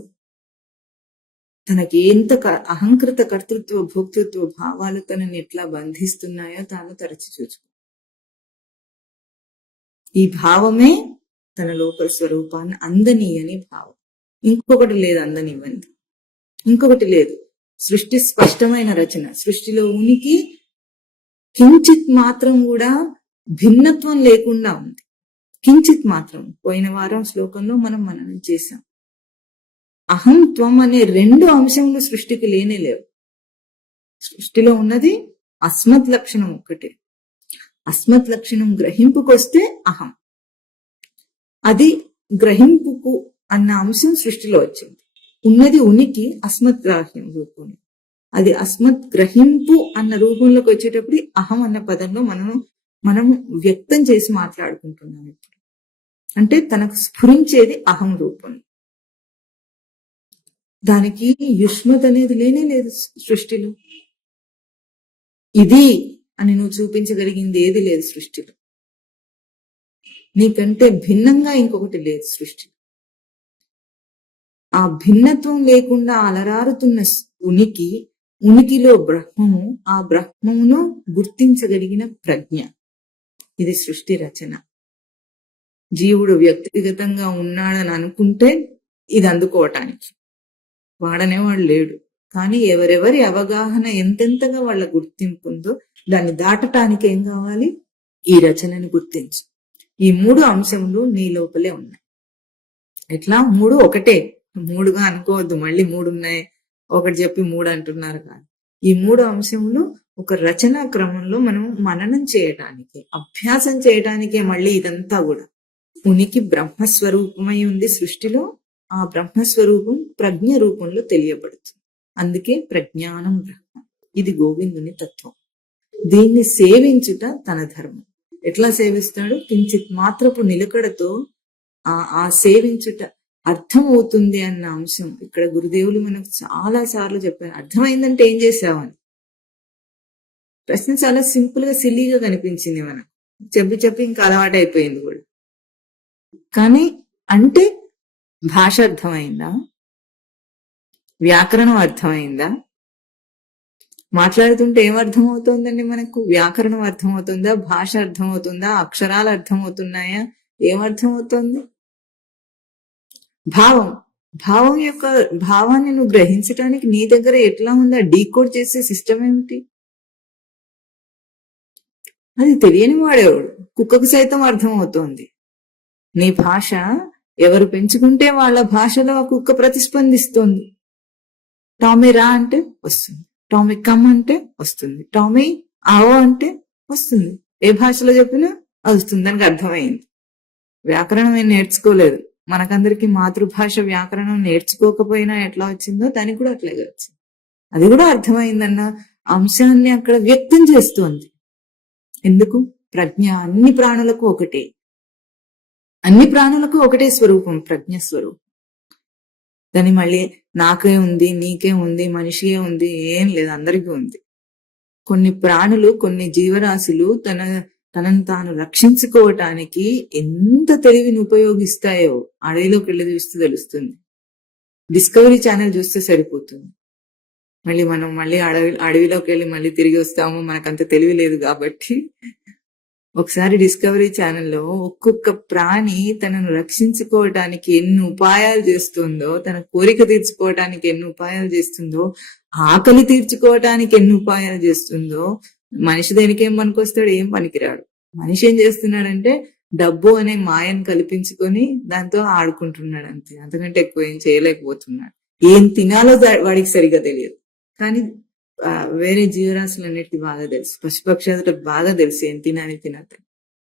తనకి ఎంత అహంకృత కర్తృత్వ భోక్తృత్వ భావాలు తనని ఎట్లా బంధిస్తున్నాయో తాను తరచి చూసుకో. ఈ భావమే తన లోపల స్వరూపాన్ని అందనీయని భావం. ఇంకొకటి లేదు అందనివ్వండి, ఇంకొకటి లేదు. సృష్టి స్పష్టమైన రచన. సృష్టిలో ఉనికి కించిత్ మాత్రం కూడా భిన్నత్వం లేకుండా ఉంది. కించిత్ మాత్రం. పోయిన వారం శ్లోకంలో మనం మననం చేశాం. అహం త్వం అనే రెండు అంశములు సృష్టికి లేనే లేవు. సృష్టిలో ఉన్నది అస్మత్ లక్షణం ఒక్కటే. అస్మత్ లక్షణం గ్రహింపుకొస్తే అహం, అది గ్రహింపుకు అన్న అంశం సృష్టిలో వచ్చింది. ఉన్నది ఉనికి అస్మత్ గ్రాహ్యం రూపం, అది అస్మత్ గ్రహింపు అన్న రూపంలోకి వచ్చేటప్పుడు అహం అన్న పదంలో మనం వ్యక్తం చేసి మాట్లాడుకుంటున్నాం ఇప్పుడు. అంటే తనకు స్ఫురించేది అహం రూపం. దానికి యుష్మత్ అనేది లేనే లేదు సృష్టిలో. ఇది అని నువ్వు చూపించగలిగింది ఏది లేదు సృష్టిలో. నీకంటే భిన్నంగా ఇంకొకటి లేదు సృష్టిలో. ఆ భిన్నత్వం లేకుండా అలరారుతున్న ఉనికిలో బ్రహ్మము, ఆ బ్రహ్మమును గుర్తించగలిగిన ప్రజ్ఞ. ఇది సృష్టి రచన. జీవుడు వ్యక్తిగతంగా ఉన్నాడని అనుకుంటే ఇది అందుకోవటానికి వాడనేవాడు లేడు. కానీ ఎవరెవరి అవగాహన ఎంతెంతగా వాళ్ళ గుర్తింపు ఉందో దాన్ని దాటటానికి ఏం కావాలి? ఈ రచనని గుర్తించు. ఈ మూడు అంశములు నీ లోపలే ఉన్నాయి. ఎట్లా? మూడు ఒకటే, మూడుగా అనుకోవద్దు. మళ్ళీ మూడు ఉన్నాయి, ఒకటి చెప్పి మూడు అంటున్నారు కాదు. ఈ మూడు అంశములు ఒక రచనా క్రమంలో మనం మననం చేయటానికి, అభ్యాసం చేయటానికే మళ్ళీ ఇదంతా కూడా. ఉనికి బ్రహ్మస్వరూపమై ఉంది సృష్టిలో. ఆ బ్రహ్మస్వరూపం ప్రజ్ఞ రూపంలో తెలియబడుతుంది. అందుకే ప్రజ్ఞానం బ్రహ్మ. ఇది గోవిందుని తత్వం. దీన్ని సేవించుట తన ధర్మం. ఎట్లా సేవిస్తాడు? కించిత్ మాత్రపు నిలకడతో ఆ సేవించుట అర్థమవుతుంది అన్న అంశం ఇక్కడ గురుదేవులు మనకు చాలా సార్లు చెప్పారు. అర్థమైందంటే ఏం చేసావని ప్రశ్న చాలా సింపుల్ గా సిల్లీగా కనిపించింది మనకు. చెప్పి ఇంకా అలవాటు అయిపోయింది కూడా. కానీ అంటే భాష అర్థమైందా? వ్యాకరణం అర్థమైందా? మాట్లాడుతుంటే ఏం అర్థమవుతోందండి మనకు? వ్యాకరణం అర్థమవుతుందా? భాష అర్థమవుతుందా? అక్షరాలు అర్థమవుతున్నాయా? ఏమర్థమవుతోంది? భావం యొక్క భావాన్ని నువ్వు గ్రహించడానికి నీ దగ్గర ఎట్లా ఉందా? డీకోడ్ చేసే సిస్టమ్ ఏమిటి? అది తెలియని వాడేవాడు. కుక్కకు సైతం అర్థమవుతోంది. నీ భాష ఎవరు పెంచుకుంటే వాళ్ళ భాషలో ఆ కుక్క ప్రతిస్పందిస్తోంది. టామీ రా అంటే వస్తుంది, టామీ కమ్ అంటే వస్తుంది, టామీ ఆవో అంటే వస్తుంది. ఏ భాషలో చెప్పినా వస్తుంది. దానికి అర్థమైంది. వ్యాకరణం ఏం నేర్చుకోలేదు. మనకందరికి మాతృభాష వ్యాకరణం నేర్చుకోకపోయినా ఎట్లా వచ్చిందో దానికి కూడా అట్లాగే వచ్చింది. అది కూడా అర్థమైందన్న అంశాన్ని అక్కడ వ్యక్తం చేస్తోంది. ఎందుకు? ప్రజ్ఞ అన్ని ప్రాణులకు ఒకటే. అన్ని ప్రాణులకు ఒకటే స్వరూపం, ప్రజ్ఞ స్వరూపం. దాని మళ్ళీ నాకే ఉంది, నీకే ఉంది, మనిషియే ఉంది, ఏం లేదు, అందరికీ ఉంది. కొన్ని ప్రాణులు, కొన్ని జీవరాశులు తనను తాను రక్షించుకోవటానికి ఎంత తెలివిని ఉపయోగిస్తాయో అడవిలోకి వెళ్ళి చూస్తే తెలుస్తుంది. డిస్కవరీ ఛానల్ చూస్తే సరిపోతుంది. మనం అడవిలోకి వెళ్ళి మళ్ళీ తిరిగి వస్తాము, మనకంత తెలివి లేదు కాబట్టి. ఒకసారి డిస్కవరీ ఛానల్లో ఒక్కొక్క ప్రాణి తనను రక్షించుకోవటానికి ఎన్ని ఉపాయాలు చేస్తుందో, తన కోరిక తీర్చుకోవటానికి ఎన్ని ఉపాయాలు చేస్తుందో, ఆకలి తీర్చుకోవటానికి ఎన్ని ఉపాయాలు చేస్తుందో. మనిషి దేనికి ఏం పనికొస్తాడు? ఏం పనికిరాడు. మనిషి ఏం చేస్తున్నాడంటే డబ్బు అనే మాయను కల్పించుకొని దాంతో ఆడుకుంటున్నాడు అంతే. అంతకంటే ఎక్కువ ఏం చేయలేకపోతున్నాడు. ఏం తినాలో వాడికి సరిగా తెలియదు. కానీ వేరే జీవరాశులన్నిటికీ బాగా తెలుసు. పశుపక్షాదులకు బాగా తెలుసు ఏం తినాలి, తినద్దు.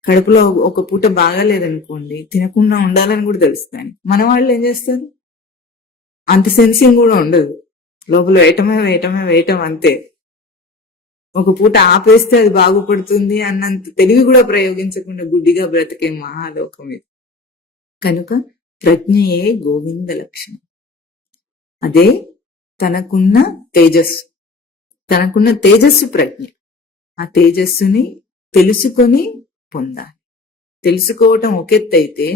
కడుపులో ఒక పూట బాగాలేదనుకోండి, తినకుండా ఉండాలని కూడా తెలుస్తాను. మన వాళ్ళు ఏం చేస్తారు? అంత సెన్సింగ్ కూడా ఉండదు. లోపల వేయటం అంతే. ఒక పూట ఆపేస్తే అది బాగుపడుతుంది అన్నంత తెలివి కూడా ప్రయోగించకుండా గుడ్డిగా బ్రతికే మహాలోకం ఇది. కనుక ప్రజ్ఞయే గోవింద లక్షణం. అదే తనకున్న తేజస్సు ప్రజ్ఞ. ఆ తేజస్సుని తెలుసుకొని పొందాలి. తెలుసుకోవటం ఒకెత్తైతే,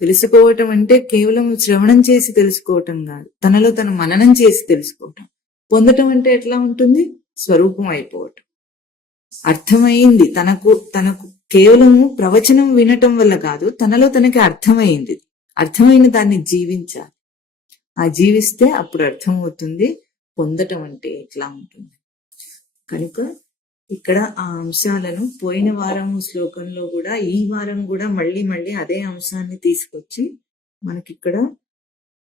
తెలుసుకోవటం అంటే కేవలం శ్రవణం చేసి తెలుసుకోవటం కాదు, తనలో తను మననం చేసి తెలుసుకోవటం. పొందటం అంటే ఎట్లా ఉంటుంది? స్వరూపం అయిపోవటం. అర్థమైంది తనకు కేవలము ప్రవచనం వినటం వల్ల కాదు, తనలో తనకి అర్థమైంది. అర్థమైన దాన్ని జీవించాలి. ఆ జీవిస్తే అప్పుడు అర్థమవుతుంది పొందటం అంటే ఎట్లా ఉంటుంది. కనుక ఇక్కడ ఆ అంశాలను పోయిన వారం శ్లోకంలో కూడా, ఈ వారం కూడా మళ్ళీ అదే అంశాన్ని తీసుకొచ్చి మనకిక్కడ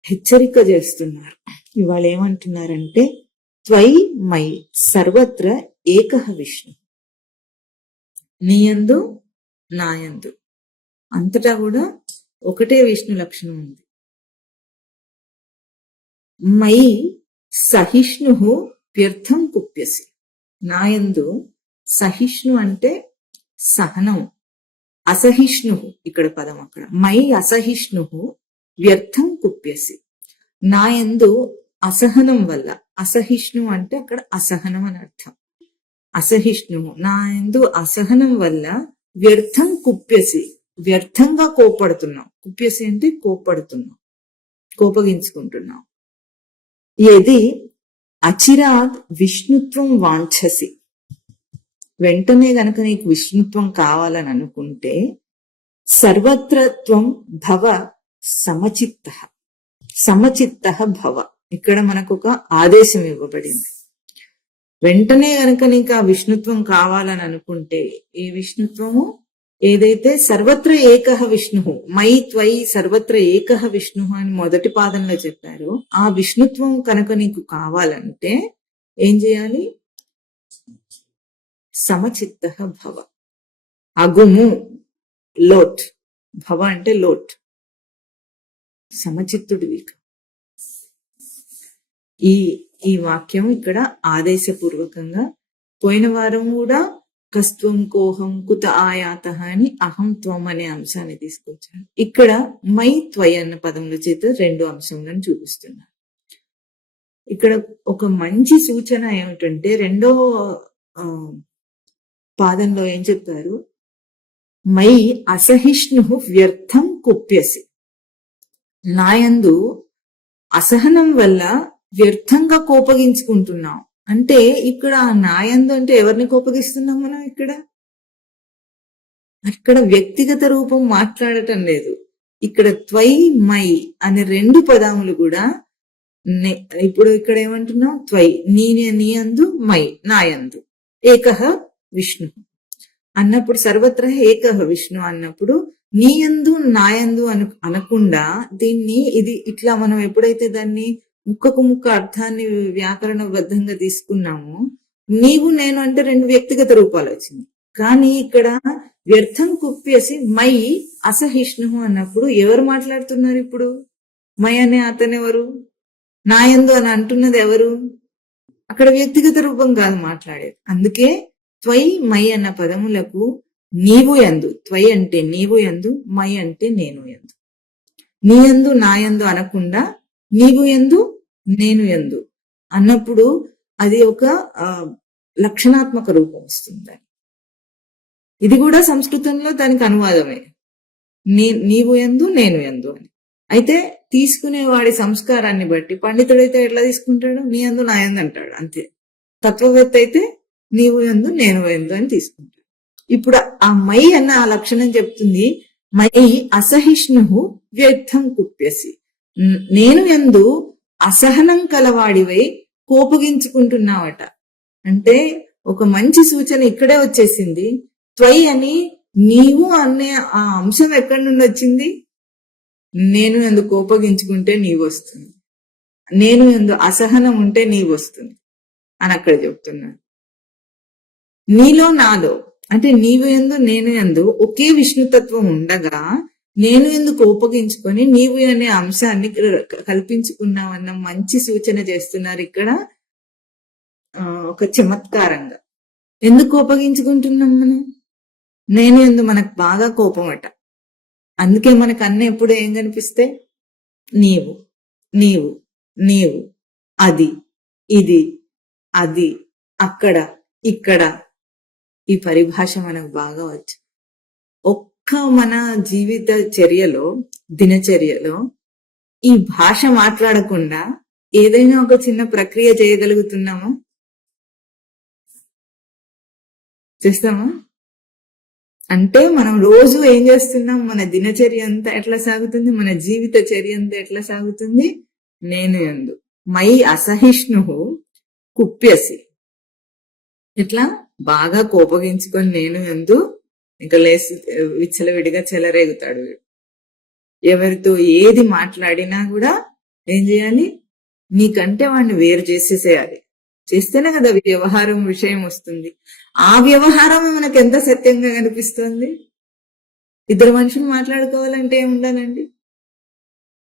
హెచ్చరిక చేస్తున్నారు. ఇవాళ ఏమంటున్నారంటే త్వయి మై సర్వత్ర ఏకః విష్ణు, నీయందు నాయందు అంతటా కూడా ఒకటే విష్ణు లక్షణం ఉంది. మై సహిష్ణు వ్యర్థం కుప్యసి, నాయందు సహిష్ణు అంటే సహనం, అసహిష్ణు ఇక్కడ పదం, అక్కడ మై అసహిష్ణు వ్యర్థం కుప్యసి, నాయందు అసహనం వల్ల, అసహిష్ణు అంటే అక్కడ అసహనం అని అర్థం, అసహిష్ణు నాయందు అసహనం వల్ల వ్యర్థం కుప్యసి, వ్యర్థంగా కోపడుతున్నాం, కుప్యసి అంటే కోపడుతున్నాం, కోపగించుకుంటున్నాం. ఏది అచిరాద్ విష్ణుత్వం వాంఛసి, వెంటనే గనక నీకు విష్ణుత్వం కావాలని అనుకుంటే సర్వత్రత్వం భవ సమచిత్త, సమచిత్త భవ, ఇక్కడ మనకు ఒక ఆదేశం ఇవ్వబడింది. వెంటనే గనక నీకు ఆ విష్ణుత్వం కావాలని అనుకుంటే, ఈ విష్ణుత్వము ఏదైతే సర్వత్ర ఏకః విష్ణు, మై త్వయి సర్వత్ర ఏకః విష్ణు అని మొదటి పాదంలో చెప్పారు, ఆ విష్ణుత్వం కనుక నీకు కావాలంటే ఏం చేయాలి? సమచిత్త భవ, అగుము లోట్, భవ అంటే లోట్, సమచిత్తుడివి. ఈ వాక్యం ఇక్కడ ఆదేశపూర్వకంగా, పోయిన వారం కూడా కస్త్వం కోహం కుత ఆయాత అని అహం త్వం అనే అంశాన్ని తీసుకొచ్చారు. ఇక్కడ మై త్వయ్ అన్న పదముల చేత రెండు అంశములను చూపిస్తున్నారు. ఇక్కడ ఒక మంచి సూచన ఏమిటంటే రెండో పాదంలో ఏం చెప్పారు? మై అసహిష్ణు వ్యర్థం కుప్యసి, నాయందు అసహనం వల్ల వ్యర్థంగా కోపగించుకుంటున్నాం అంటే, ఇక్కడ నాయందు అంటే ఎవరిని కోపగిస్తున్నాం మనం? ఇక్కడ వ్యక్తిగత రూపం మాట్లాడటం లేదు. ఇక్కడ త్వై మై అనే రెండు పదములు కూడా ఇప్పుడు ఇక్కడ ఏమంటున్నాం? త్వై నీ అందు, మై నాయందు, ఏకః విష్ణు అన్నప్పుడు, సర్వత్ర ఏకః విష్ణు అన్నప్పుడు నీయందు నాయందు అనకుండా దీన్ని ఇది ఇట్లా మనం ఎప్పుడైతే దాన్ని ముక్కకు ముక్క అర్థాన్ని వ్యాకరణబద్ధంగా తీసుకున్నామో, నీవు నేను అంటే రెండు వ్యక్తిగత రూపాలు వచ్చింది. కానీ ఇక్కడ వ్యర్థం కుప్పేసి మై అసహిష్ణు అన్నప్పుడు ఎవరు మాట్లాడుతున్నారు? ఇప్పుడు మై అనే అతను ఎవరు? నాయందు అని అంటున్నది ఎవరు? అక్కడ వ్యక్తిగత రూపం కాదు మాట్లాడేది. అందుకే త్వై మై అన్న పదములకు నీవు యందు, త్వై అంటే నీవు యందు, మై అంటే నేను యందు, నీ యందు నాయందు అనకుండా నీవు యందు నేను యందు అన్నప్పుడు అది ఒక లక్షణాత్మక రూపం వస్తుంది. ఇది కూడా సంస్కృతంలో దానికి అనువాదమే, నీవు యందు నేను యందు అని. అయితే తీసుకునే వాడి సంస్కారాన్ని బట్టి పండితుడైతే ఎట్లా తీసుకుంటాడు? నీ యందు నా యందు అంటాడు, అంతే. తత్వవేత్త అయితే నీవు యందు నేను యందు అని తీసుకుంటాడు. ఇప్పుడు ఆ మై అన్న ఆ లక్షణం చెప్తుంది, మై అసహిష్ణు వ్యర్థం కుప్యసి, నేను యందు అసహనం కలవాడివై కోపగించుకుంటున్నావట. అంటే ఒక మంచి సూచన ఇక్కడే వచ్చేసింది. త్వయి అని నీవు అనే ఆ అంశం ఎక్కడి నుండి వచ్చింది? నేను ఎందు కోపగించుకుంటే నీవు వస్తుంది, నేను ఎందు అసహనం ఉంటే నీవు వస్తుంది అని అక్కడ చెప్తున్నాను. నీలో నాలో అంటే నీవు ఎందు నేను ఎందు ఒకే విష్ణుతత్వం ఉండగా నేను ఎందుకు కోపగించుకొని నీవు అనే అంశాన్ని కల్పించుకున్నావన్న మంచి సూచన చేస్తున్నారు ఇక్కడ. ఒక చమత్కారంగా ఎందుకు కోపగించుకుంటున్నాం మనం? నేను ఎందు మనకు బాగా కోపం అట. అందుకే మనకు అన్నీ ఎప్పుడు ఏం కనిపిస్తే నీవు నీవు నీవు, అది ఇది, అది అక్కడ ఇక్కడ, ఈ పరిభాష మనకు బాగా వచ్చు. ఒక్క మన జీవిత చర్యలో, దినచర్యలో ఈ భాష మాట్లాడకుండా ఏదైనా ఒక చిన్న ప్రక్రియ చేయగలుగుతున్నామా? చేస్తామా? అంటే మనం రోజు ఏం చేస్తున్నాం? మన దినచర్య అంతా ఎట్లా సాగుతుంది? మన జీవిత చర్య అంతా ఎట్లా సాగుతుంది? నేను యందు మై అసహిష్ణు కుప్యసి, ఇట్లా బాగా కోపగించుకొని నేను యందు ఇంకా లేసి విచ్చలవిడిగా చెలరేగుతాడు. ఎవరితో ఏది మాట్లాడినా కూడా ఏం చేయాలి? నీకంటే వాడిని వేరు చేసేసేయాలి. చేస్తేనే కదా వ్యవహారం విషయం వస్తుంది. ఆ వ్యవహారం మనకు ఎంత సత్యంగా కనిపిస్తుంది. ఇద్దరు మనుషులు మాట్లాడుకోవాలంటే ఏం ఉండాలండి?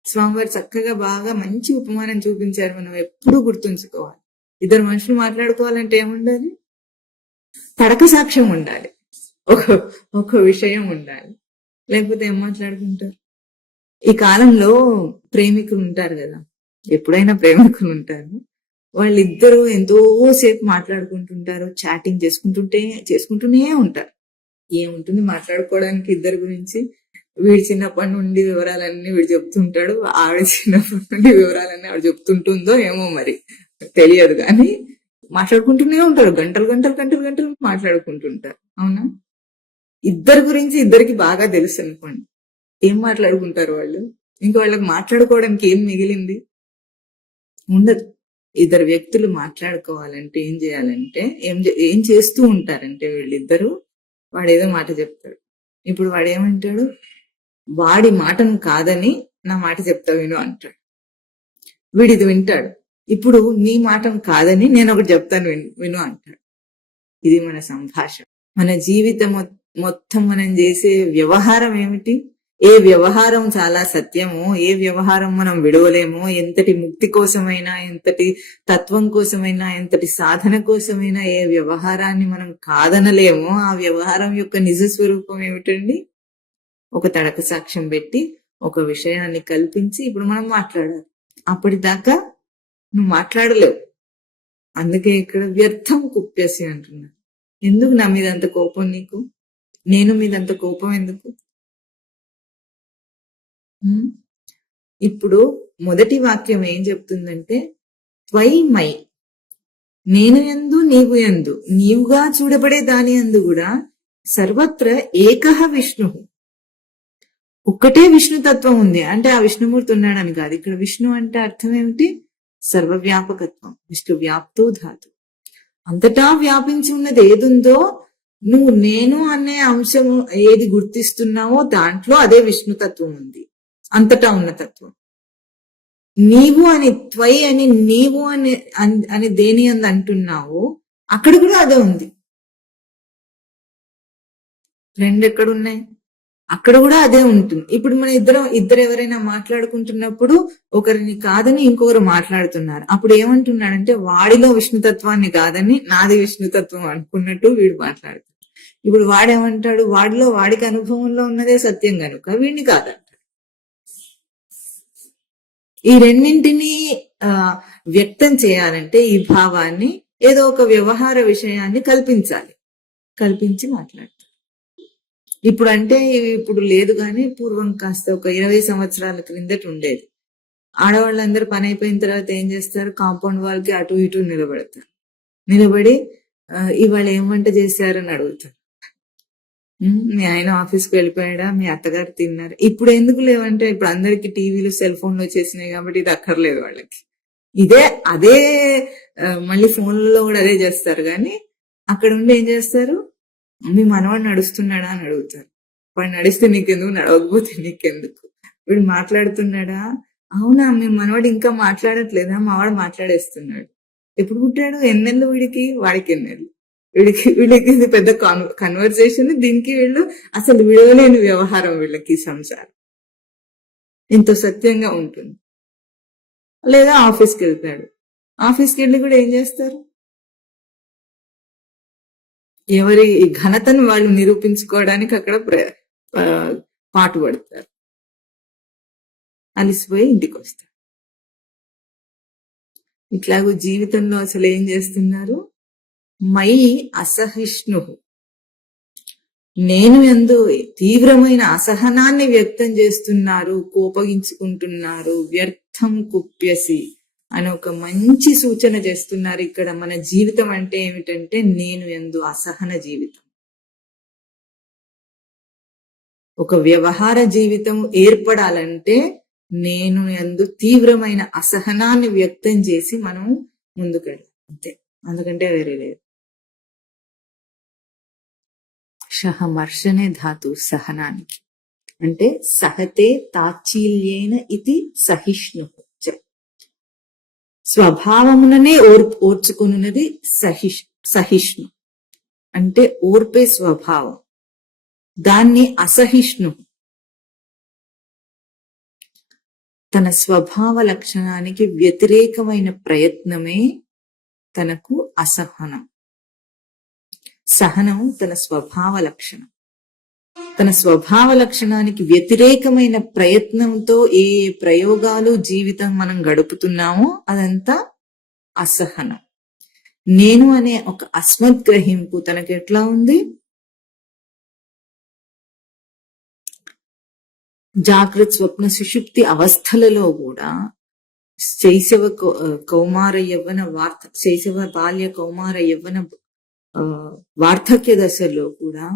స్వామివారు చక్కగా బాగా మంచి ఉపమానం చూపించారు. మనం ఎప్పుడూ గుర్తుంచుకోవాలి. ఇద్దరు మనుషులు మాట్లాడుకోవాలంటే ఏముండాలి? తడక సాక్ష్యం ఉండాలి. ఒక విషయం ఉండాలి. లేకపోతే ఏం మాట్లాడుకుంటారు? ఈ కాలంలో ప్రేమికులు ఉంటారు కదా, ఎప్పుడైనా ప్రేమికులు ఉంటారు. వాళ్ళిద్దరూ ఎంతో సేపు మాట్లాడుకుంటుంటారు, చాటింగ్ చేసుకుంటూనే ఉంటారు. ఏముంటుంది మాట్లాడుకోవడానికి ఇద్దరి గురించి? వీడి చిన్నప్పటి నుండి వివరాలన్నీ వీడు చెప్తుంటాడు, ఆవిడ చిన్నప్పటి నుండి వివరాలన్నీ ఆవిడ చెప్తుంటుందో ఏమో మరి తెలియదు, కానీ మాట్లాడుకుంటూనే ఉంటారు. గంటలు గంటలు గంటలు గంటలు మాట్లాడుకుంటుంటారు. అవునా? ఇద్దరి గురించి ఇద్దరికి బాగా తెలుసు అనుకోండి, ఏం మాట్లాడుకుంటారు వాళ్ళు? ఇంకా వాళ్ళకి మాట్లాడుకోవడానికి ఏం మిగిలింది? ఉండదు. ఇద్దరు వ్యక్తులు మాట్లాడుకోవాలంటే ఏం చేయాలంటే, ఏం చేస్తూ ఉంటారంటే వీళ్ళిద్దరూ, వాడేదో మాట చెప్తాడు. ఇప్పుడు వాడేమంటాడు? వాడి మాటను కాదని నా మాట చెప్తా విను అంటాడు. వీడిది వింటాడు. ఇప్పుడు నీ మాటను కాదని నేను ఒకటి చెప్తాను విను అంటాడు. ఇది మన సంభాషణ. మన జీవితం మొత్తం మనం చేసే వ్యవహారం ఏమిటి? ఏ వ్యవహారం చాలా సత్యమో, ఏ వ్యవహారం మనం విడవలేమో, ఎంతటి ముక్తి కోసమైనా, ఎంతటి తత్వం కోసమైనా, ఎంతటి సాధన కోసమైనా ఏ వ్యవహారాన్ని మనం కాదనలేమో, ఆ వ్యవహారం యొక్క నిజ స్వరూపం ఏమిటండి? ఒక తడక సాక్ష్యం పెట్టి ఒక విషయాన్ని కల్పించి ఇప్పుడు మనం మాట్లాడాలి. అప్పటిదాకా నువ్వు మాట్లాడలేవు. అందుకే ఇక్కడ వ్యర్థం కుప్యసి అంటున్నా. ఎందుకు నా మీద అంత కోపం నీకు? నేను మీద అంత కోపం ఎందుకు? ఇప్పుడు మొదటి వాక్యం ఏం చెప్తుందంటే, త్వై మై, నేను యందు నీవు యందు, నీవుగా చూడబడే దాని యందు కూడా సర్వత్ర ఏకః విష్ణు, ఒక్కటే విష్ణుతత్వం ఉంది. అంటే ఆ విష్ణుమూర్తి ఉన్నాడని కాదు. ఇక్కడ విష్ణు అంటే అర్థం ఏమిటి? సర్వవ్యాపకత్వం. విష్ణు వ్యాప్తో ధాతు. అంతటా వ్యాపించి ఉన్నది ఏదుందో, నువ్వు నేను అనే అంశము ఏది గుర్తిస్తున్నావో దాంట్లో అదే విష్ణుతత్వం ఉంది. అంతటా ఉన్న తత్వం. నీవు అని, త్వై అని, నీవు అని దేని అందు అంటున్నావో అక్కడ కూడా అదే ఉంది. రెండు ఎక్కడున్నాయి? అక్కడ కూడా అదే ఉంటుంది. ఇప్పుడు మన ఇద్దరు ఎవరైనా మాట్లాడుకుంటున్నప్పుడు ఒకరిని కాదని ఇంకొకరు మాట్లాడుతున్నారు. అప్పుడు ఏమంటున్నాడంటే, వాడిలో విష్ణుతత్వాన్ని కాదని నాది విష్ణుతత్వం అనుకున్నట్టు వీడు మాట్లాడుతాడు. ఇప్పుడు వాడేమంటాడు? వాడిలో వాడికి అనుభవంలో ఉన్నదే సత్యం కనుక వీడిని కాదంటాడు. ఈ రెండింటినీ వ్యక్తం చేయాలంటే ఈ భావాన్ని ఏదో ఒక వ్యవహార విషయాన్ని కల్పించి మాట్లాడతారు. ఇప్పుడు అంటే ఇప్పుడు లేదు, కానీ పూర్వం కాస్త ఒక 20 సంవత్సరాల క్రిందట ఉండేది. ఆడవాళ్ళందరూ పని అయిపోయిన తర్వాత ఏం చేస్తారు? కాంపౌండ్ వాళ్ళకి అటు ఇటు నిలబడతారు. నిలబడి ఇవాళ ఏం వంట చేశారని అడుగుతారు. మీ ఆయన ఆఫీస్కి వెళ్ళిపోయాడా? మీ అత్తగారు తిన్నారు? ఇప్పుడు ఎందుకు లేవంటే, ఇప్పుడు అందరికి టీవీలు సెల్ ఫోన్లు వచ్చేసినాయి కాబట్టి ఇది అక్కర్లేదు వాళ్ళకి. అదే మళ్ళీ ఫోన్లలో కూడా అదే చేస్తారు. కానీ అక్కడ ఉండి ఏం చేస్తారు? మీ మనవాడు నడుస్తున్నాడా అని అడుగుతారు. వాడు నడిస్తే నీకెందుకు, నడవకపోతే నీకెందుకు? వీడు మాట్లాడుతున్నాడా? అవునా, మీ మనవాడు ఇంకా మాట్లాడట్లేదా? మావాడు మాట్లాడేస్తున్నాడు. ఎప్పుడు పుట్టాడు? ఎన్నెళ్ళు వీడికి? వాడికి ఎన్నెళ్ళు? వీళ్ళకి ఇది పెద్ద కన్వర్సేషన్. దీనికి వీళ్ళు అసలు విడవలేని వ్యవహారం. వీళ్ళకి సంసారం ఎంతో సత్యంగా ఉంటుంది. లేదా ఆఫీస్కి వెళ్తాడు. ఆఫీస్కి వెళ్ళి కూడా ఏం చేస్తారు? ఎవరి ఘనతను వాళ్ళు నిరూపించుకోవడానికి అక్కడ పాటుపడతారు. అలిసిపోయి ఇంటికి వస్తారు. ఇట్లాగూ జీవితంలో అసలు ఏం చేస్తున్నారు? మై అసహిష్ణు, నేను యందు తీవ్రమైన అసహనాన్ని వ్యక్తం చేస్తున్నారు, కోపగించుకుంటున్నారు. వ్యర్థం కుప్యసి అని ఒక మంచి సూచన చేస్తున్నారు ఇక్కడ. మన జీవితం అంటే ఏమిటంటే నేను యందు అసహన జీవితం. ఒక వ్యవహార జీవితం ఏర్పడాలంటే నేను యందు తీవ్రమైన అసహనాన్ని వ్యక్తం చేసి మనం ముందుకెళ్ళాలి అంతే, అందుకంటే వేరే లేదు. సహమర్షనే ధాతు సహనానికి. అంటే సహతే తాచీల్యేన ఇది సహిష్ణు. స్వభావముననే ఓర్చుకున్నది సహిష్ణు అంటే ఓర్పే స్వభావం. దాన్ని అసహిష్ణు. తన స్వభావ లక్షణానికి వ్యతిరేకమైన ప్రయత్నమే తనకు అసహనం. సహనం తన స్వభావ లక్షణం. తన స్వభావ లక్షణానికి వ్యతిరేకమైన ప్రయత్నంతో ఏ ప్రయోగాలు జీవితం మనం గడుపుతున్నామో అదంతా అసహనం. నేను అనే ఒక అస్మద్గ్రహింపు తనకి ఎట్లా ఉంది? జాగ్రత్త స్వప్న సుషుప్తి అవస్థలలో కూడా శైశవ కౌమార యవ్వన శైశవ బాల్య కౌమార యవ్వన వార్ధక్య దశలో కూడా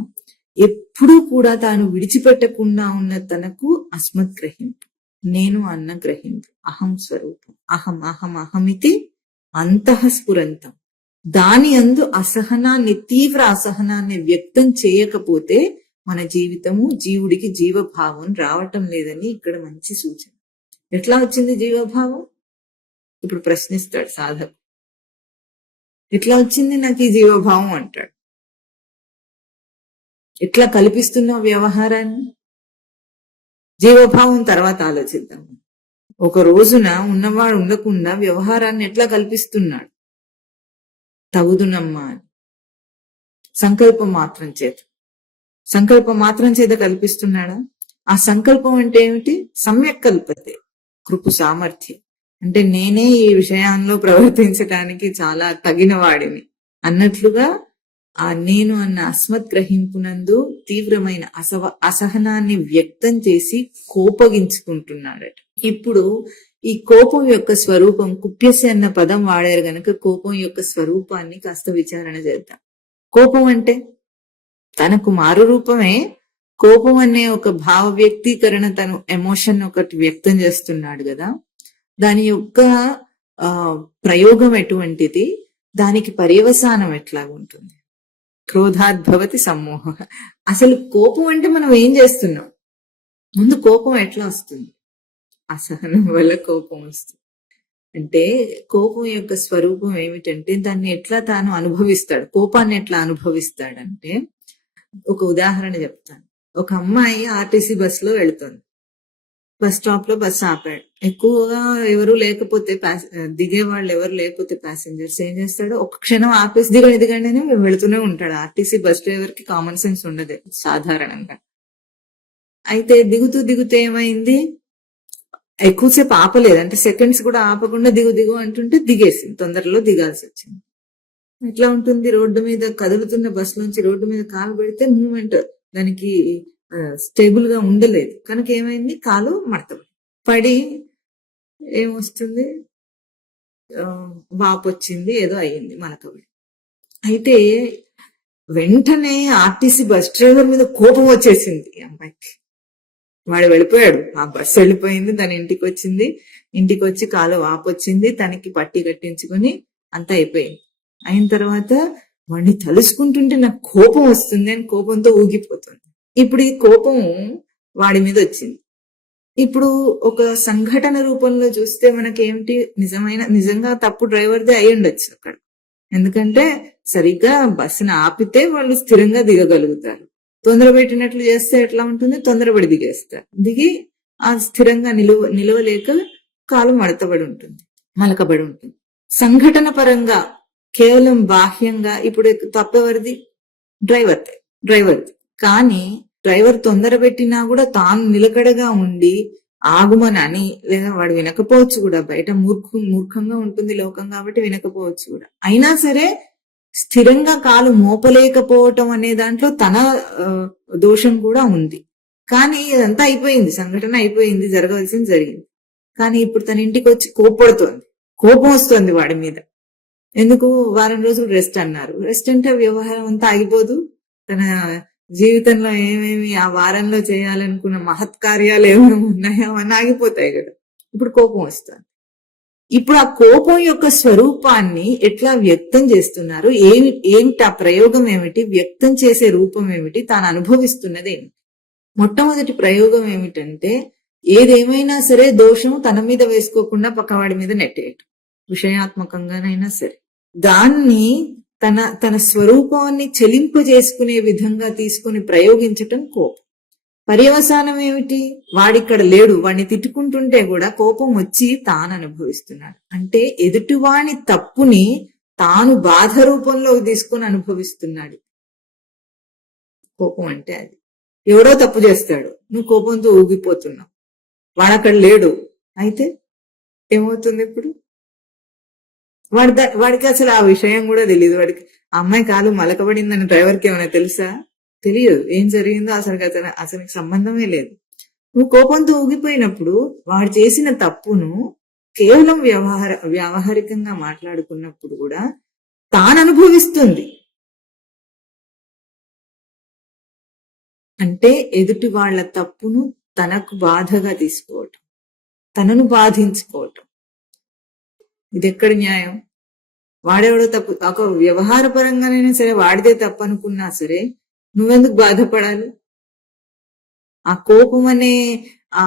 ఎప్పుడూ కూడా తాను విడిచిపెట్టకుండా ఉన్న తనకు అస్మద్గ్రహింపు, నేను అన్న గ్రహింపు, అహం స్వరూపం, అహం అహం అహమితి అంతఃస్ఫురంతం. దాని అందు అసహనాన్ని, తీవ్ర అసహనాన్ని వ్యక్తం చేయకపోతే మన జీవితము, జీవుడికి జీవభావం రావటం లేదని ఇక్కడ మంచి సూచన. ఎట్లా వచ్చింది జీవభావం? ఇప్పుడు ప్రశ్నిస్తాడు సాధకు. ఎట్లా వచ్చింది నాకు ఈ జీవభావం అంటాడు. ఎట్లా కల్పిస్తున్నావు వ్యవహారాన్ని? జీవభావం తర్వాత ఆలోచిద్దాం. ఒక రోజున ఉన్నవాడు ఉండకుండా వ్యవహారాన్ని ఎట్లా కల్పిస్తున్నాడు? తగుదునమ్మా అని సంకల్పం మాత్రం చేత కల్పిస్తున్నాడా? ఆ సంకల్పం అంటే ఏమిటి? సమ్యక్ కల్పతే, కృపు సామర్థ్యం. అంటే నేనే ఈ విషయంలో ప్రవర్తించడానికి చాలా తగిన వాడిని అన్నట్లుగా ఆ నేను అన్న అస్మద్గ్రహింపునందు తీవ్రమైన అసహనాన్ని వ్యక్తం చేసి కోపగించుకుంటున్నాడట. ఇప్పుడు ఈ కోపం యొక్క స్వరూపం, కుప్యసి అన్న పదం వాడారు గనక కోపం యొక్క స్వరూపాన్ని కాస్త విచారణ చేద్దాం. కోపం అంటే తనకు మారు రూపమే. కోపం అనే ఒక భావ వ్యక్తీకరణ, తను ఎమోషన్ ఒకటి వ్యక్తం చేస్తున్నాడు కదా, దాని యొక్క ప్రయోగం ఎటువంటిది, దానికి పర్యవసానం ఎట్లాగుంటుంది? క్రోధాద్భవతి సమ్మోహ. అసలు కోపం అంటే మనం ఏం చేస్తున్నాం? ముందు కోపం ఎట్లా వస్తుంది? అసహనం వల్ల కోపం వస్తుంది. అంటే కోపం యొక్క స్వరూపం ఏమిటంటే దాన్ని ఎట్లా తాను అనుభవిస్తాడు, కోపాన్ని ఎట్లా అనుభవిస్తాడంటే, ఒక ఉదాహరణ చెప్తాను. ఒక అమ్మాయి ఆర్టీసీ బస్సులో వెళుతుంది. బస్ స్టాప్ లో బస్సు ఆపాడు. ఎక్కువగా ఎవరు లేకపోతే దిగే వాళ్ళు ఎవరు లేకపోతే ప్యాసింజర్స్ ఏం చేస్తాడు? ఒక క్షణం ఆపేసి దిగండి అని వెళుతూనే ఉంటాడు. ఆర్టీసీ బస్ డ్రైవర్ కి కామన్ సెన్స్ ఉండదు సాధారణంగా. అయితే దిగుతూ ఏమైంది? ఎక్కువసేపు ఆపలేదు, అంటే సెకండ్స్ కూడా ఆపకుండా దిగు అంటుంటే దిగేసింది, తొందరలో దిగాల్సి వచ్చింది. ఎట్లా ఉంటుంది? రోడ్డు మీద కదులుతున్న బస్ నుంచి రోడ్డు మీద కాలు పెడితే మూమెంట్ దానికి స్టేబుల్ గా ఉండలేదు కనుక ఏమైంది? కాలు పడి ఏమొస్తుంది? వాపు వచ్చింది, ఏదో అయ్యింది మడతపడి. అయితే వెంటనే ఆర్టీసీ బస్ డ్రైవర్ మీద కోపం వచ్చేసింది అమ్మాయికి. వాడు వెళ్ళిపోయాడు, ఆ బస్సు వెళ్ళిపోయింది, తన ఇంటికి వచ్చింది. ఇంటికి వచ్చి కాలు వాపు వచ్చింది, తనకి పట్టి కట్టించుకుని అంతా అయిపోయింది. అయిన తర్వాత వాడిని తలుసుకుంటుంటే నాకు కోపం వస్తుంది అని కోపంతో ఊగిపోతుంది. ఇప్పుడు ఈ కోపం వాడి మీద వచ్చింది. ఇప్పుడు ఒక సంఘటన రూపంలో చూస్తే మనకేమిటి? నిజంగా తప్పు డ్రైవర్దే అయి ఉండొచ్చు అక్కడ. ఎందుకంటే సరిగ్గా బస్సును ఆపితే వాళ్ళు స్థిరంగా దిగగలుగుతారు. తొందర పెట్టినట్లు చేస్తే ఎట్లా ఉంటుంది? తొందరపడి దిగేస్తారు. దిగి ఆ స్థిరంగా నిలవలేక కాలు మలకబడి ఉంటుంది. సంఘటన పరంగా కేవలం బాహ్యంగా ఇప్పుడు తప్పెవరిది? డ్రైవర్ది. కానీ డ్రైవర్ తొందర పెట్టినా కూడా తాను నిలకడగా ఉండి ఆగుమనని, లేదా వాడు వినకపోవచ్చు కూడా, బయట మూర్ఖంగా ఉంటుంది లోకం కాబట్టి వినకపోవచ్చు కూడా, అయినా సరే స్థిరంగా కాలు మోపలేకపోవటం అనే దాంట్లో తన దోషం కూడా ఉంది. కానీ ఇదంతా అయిపోయింది, సంఘటన అయిపోయింది, జరగవలసింది జరిగింది. కానీ ఇప్పుడు తన ఇంటికి వచ్చి కోపం వస్తుంది వాడి మీద. ఎందుకు? వారం రోజులు రెస్ట్ అన్నారు. రెస్ట్ అంటే వ్యవహారం అంతా ఆగిపోదు. తన జీవితంలో ఏమేమి ఆ వారంలో చేయాలనుకున్న మహత్కార్యాలు ఏమైనా ఉన్నాయో అవన్నీ ఆగిపోతాయి కదా. ఇప్పుడు కోపం వస్తుంది. ఇప్పుడు ఆ కోపం యొక్క స్వరూపాన్ని ఎట్లా వ్యక్తం చేస్తున్నారు? ఏమిటి ఆ ప్రయోగం? ఏమిటి వ్యక్తం చేసే రూపం? ఏమిటి తాను అనుభవిస్తున్నది ఏమిటి? మొట్టమొదటి ప్రయోగం ఏమిటంటే, ఏదేమైనా సరే దోషం తన మీద వేసుకోకుండా పక్కవాడి మీద నెట్టేయటం. విషయాత్మకంగానైనా సరే. దాన్ని తన స్వరూపాన్ని చెలింపజేసుకునే విధంగా తీసుకుని ప్రయోగించటం కోపం. పర్యవసానం ఏమిటి? వాడిక్కడ లేడు, వాడిని తిట్టుకుంటుంటే కూడా కోపం వచ్చి తాను అనుభవిస్తున్నాడు. అంటే ఎదుటివాని తప్పుని తాను బాధ రూపంలోకి తీసుకుని అనుభవిస్తున్నాడు. కోపం అంటే అది. ఎవడో తప్పు చేస్తాడు, నువ్వు కోపంతో ఊగిపోతున్నావు, వాడక్కడ లేడు, అయితే ఏమవుతుంది ఇప్పుడు? వాడికి అసలు ఆ విషయం కూడా తెలియదు. వాడికి ఆ అమ్మాయి కాలు మలకబడిందని డ్రైవర్కి ఏమైనా తెలుసా? తెలియదు. ఏం జరిగిందో అసలు సంబంధమే లేదు. నువ్వు కోపంతో ఊగిపోయినప్పుడు వాడు చేసిన తప్పును కేవలం వ్యావహారికంగా మాట్లాడుకున్నప్పుడు కూడా తాను అనుభవిస్తుంది. అంటే ఎదుటి వాళ్ళ తప్పును తనకు బాధగా తీసుకోవటం, తనను బాధించుకోవటం. ఇది ఎక్కడి న్యాయం? వాడెవడో తప్పు, ఒక వ్యవహార పరంగానైనా సరే వాడిదే తప్పు అనుకున్నా సరే నువ్వెందుకు బాధపడాలి? ఆ కోపం అనే ఆ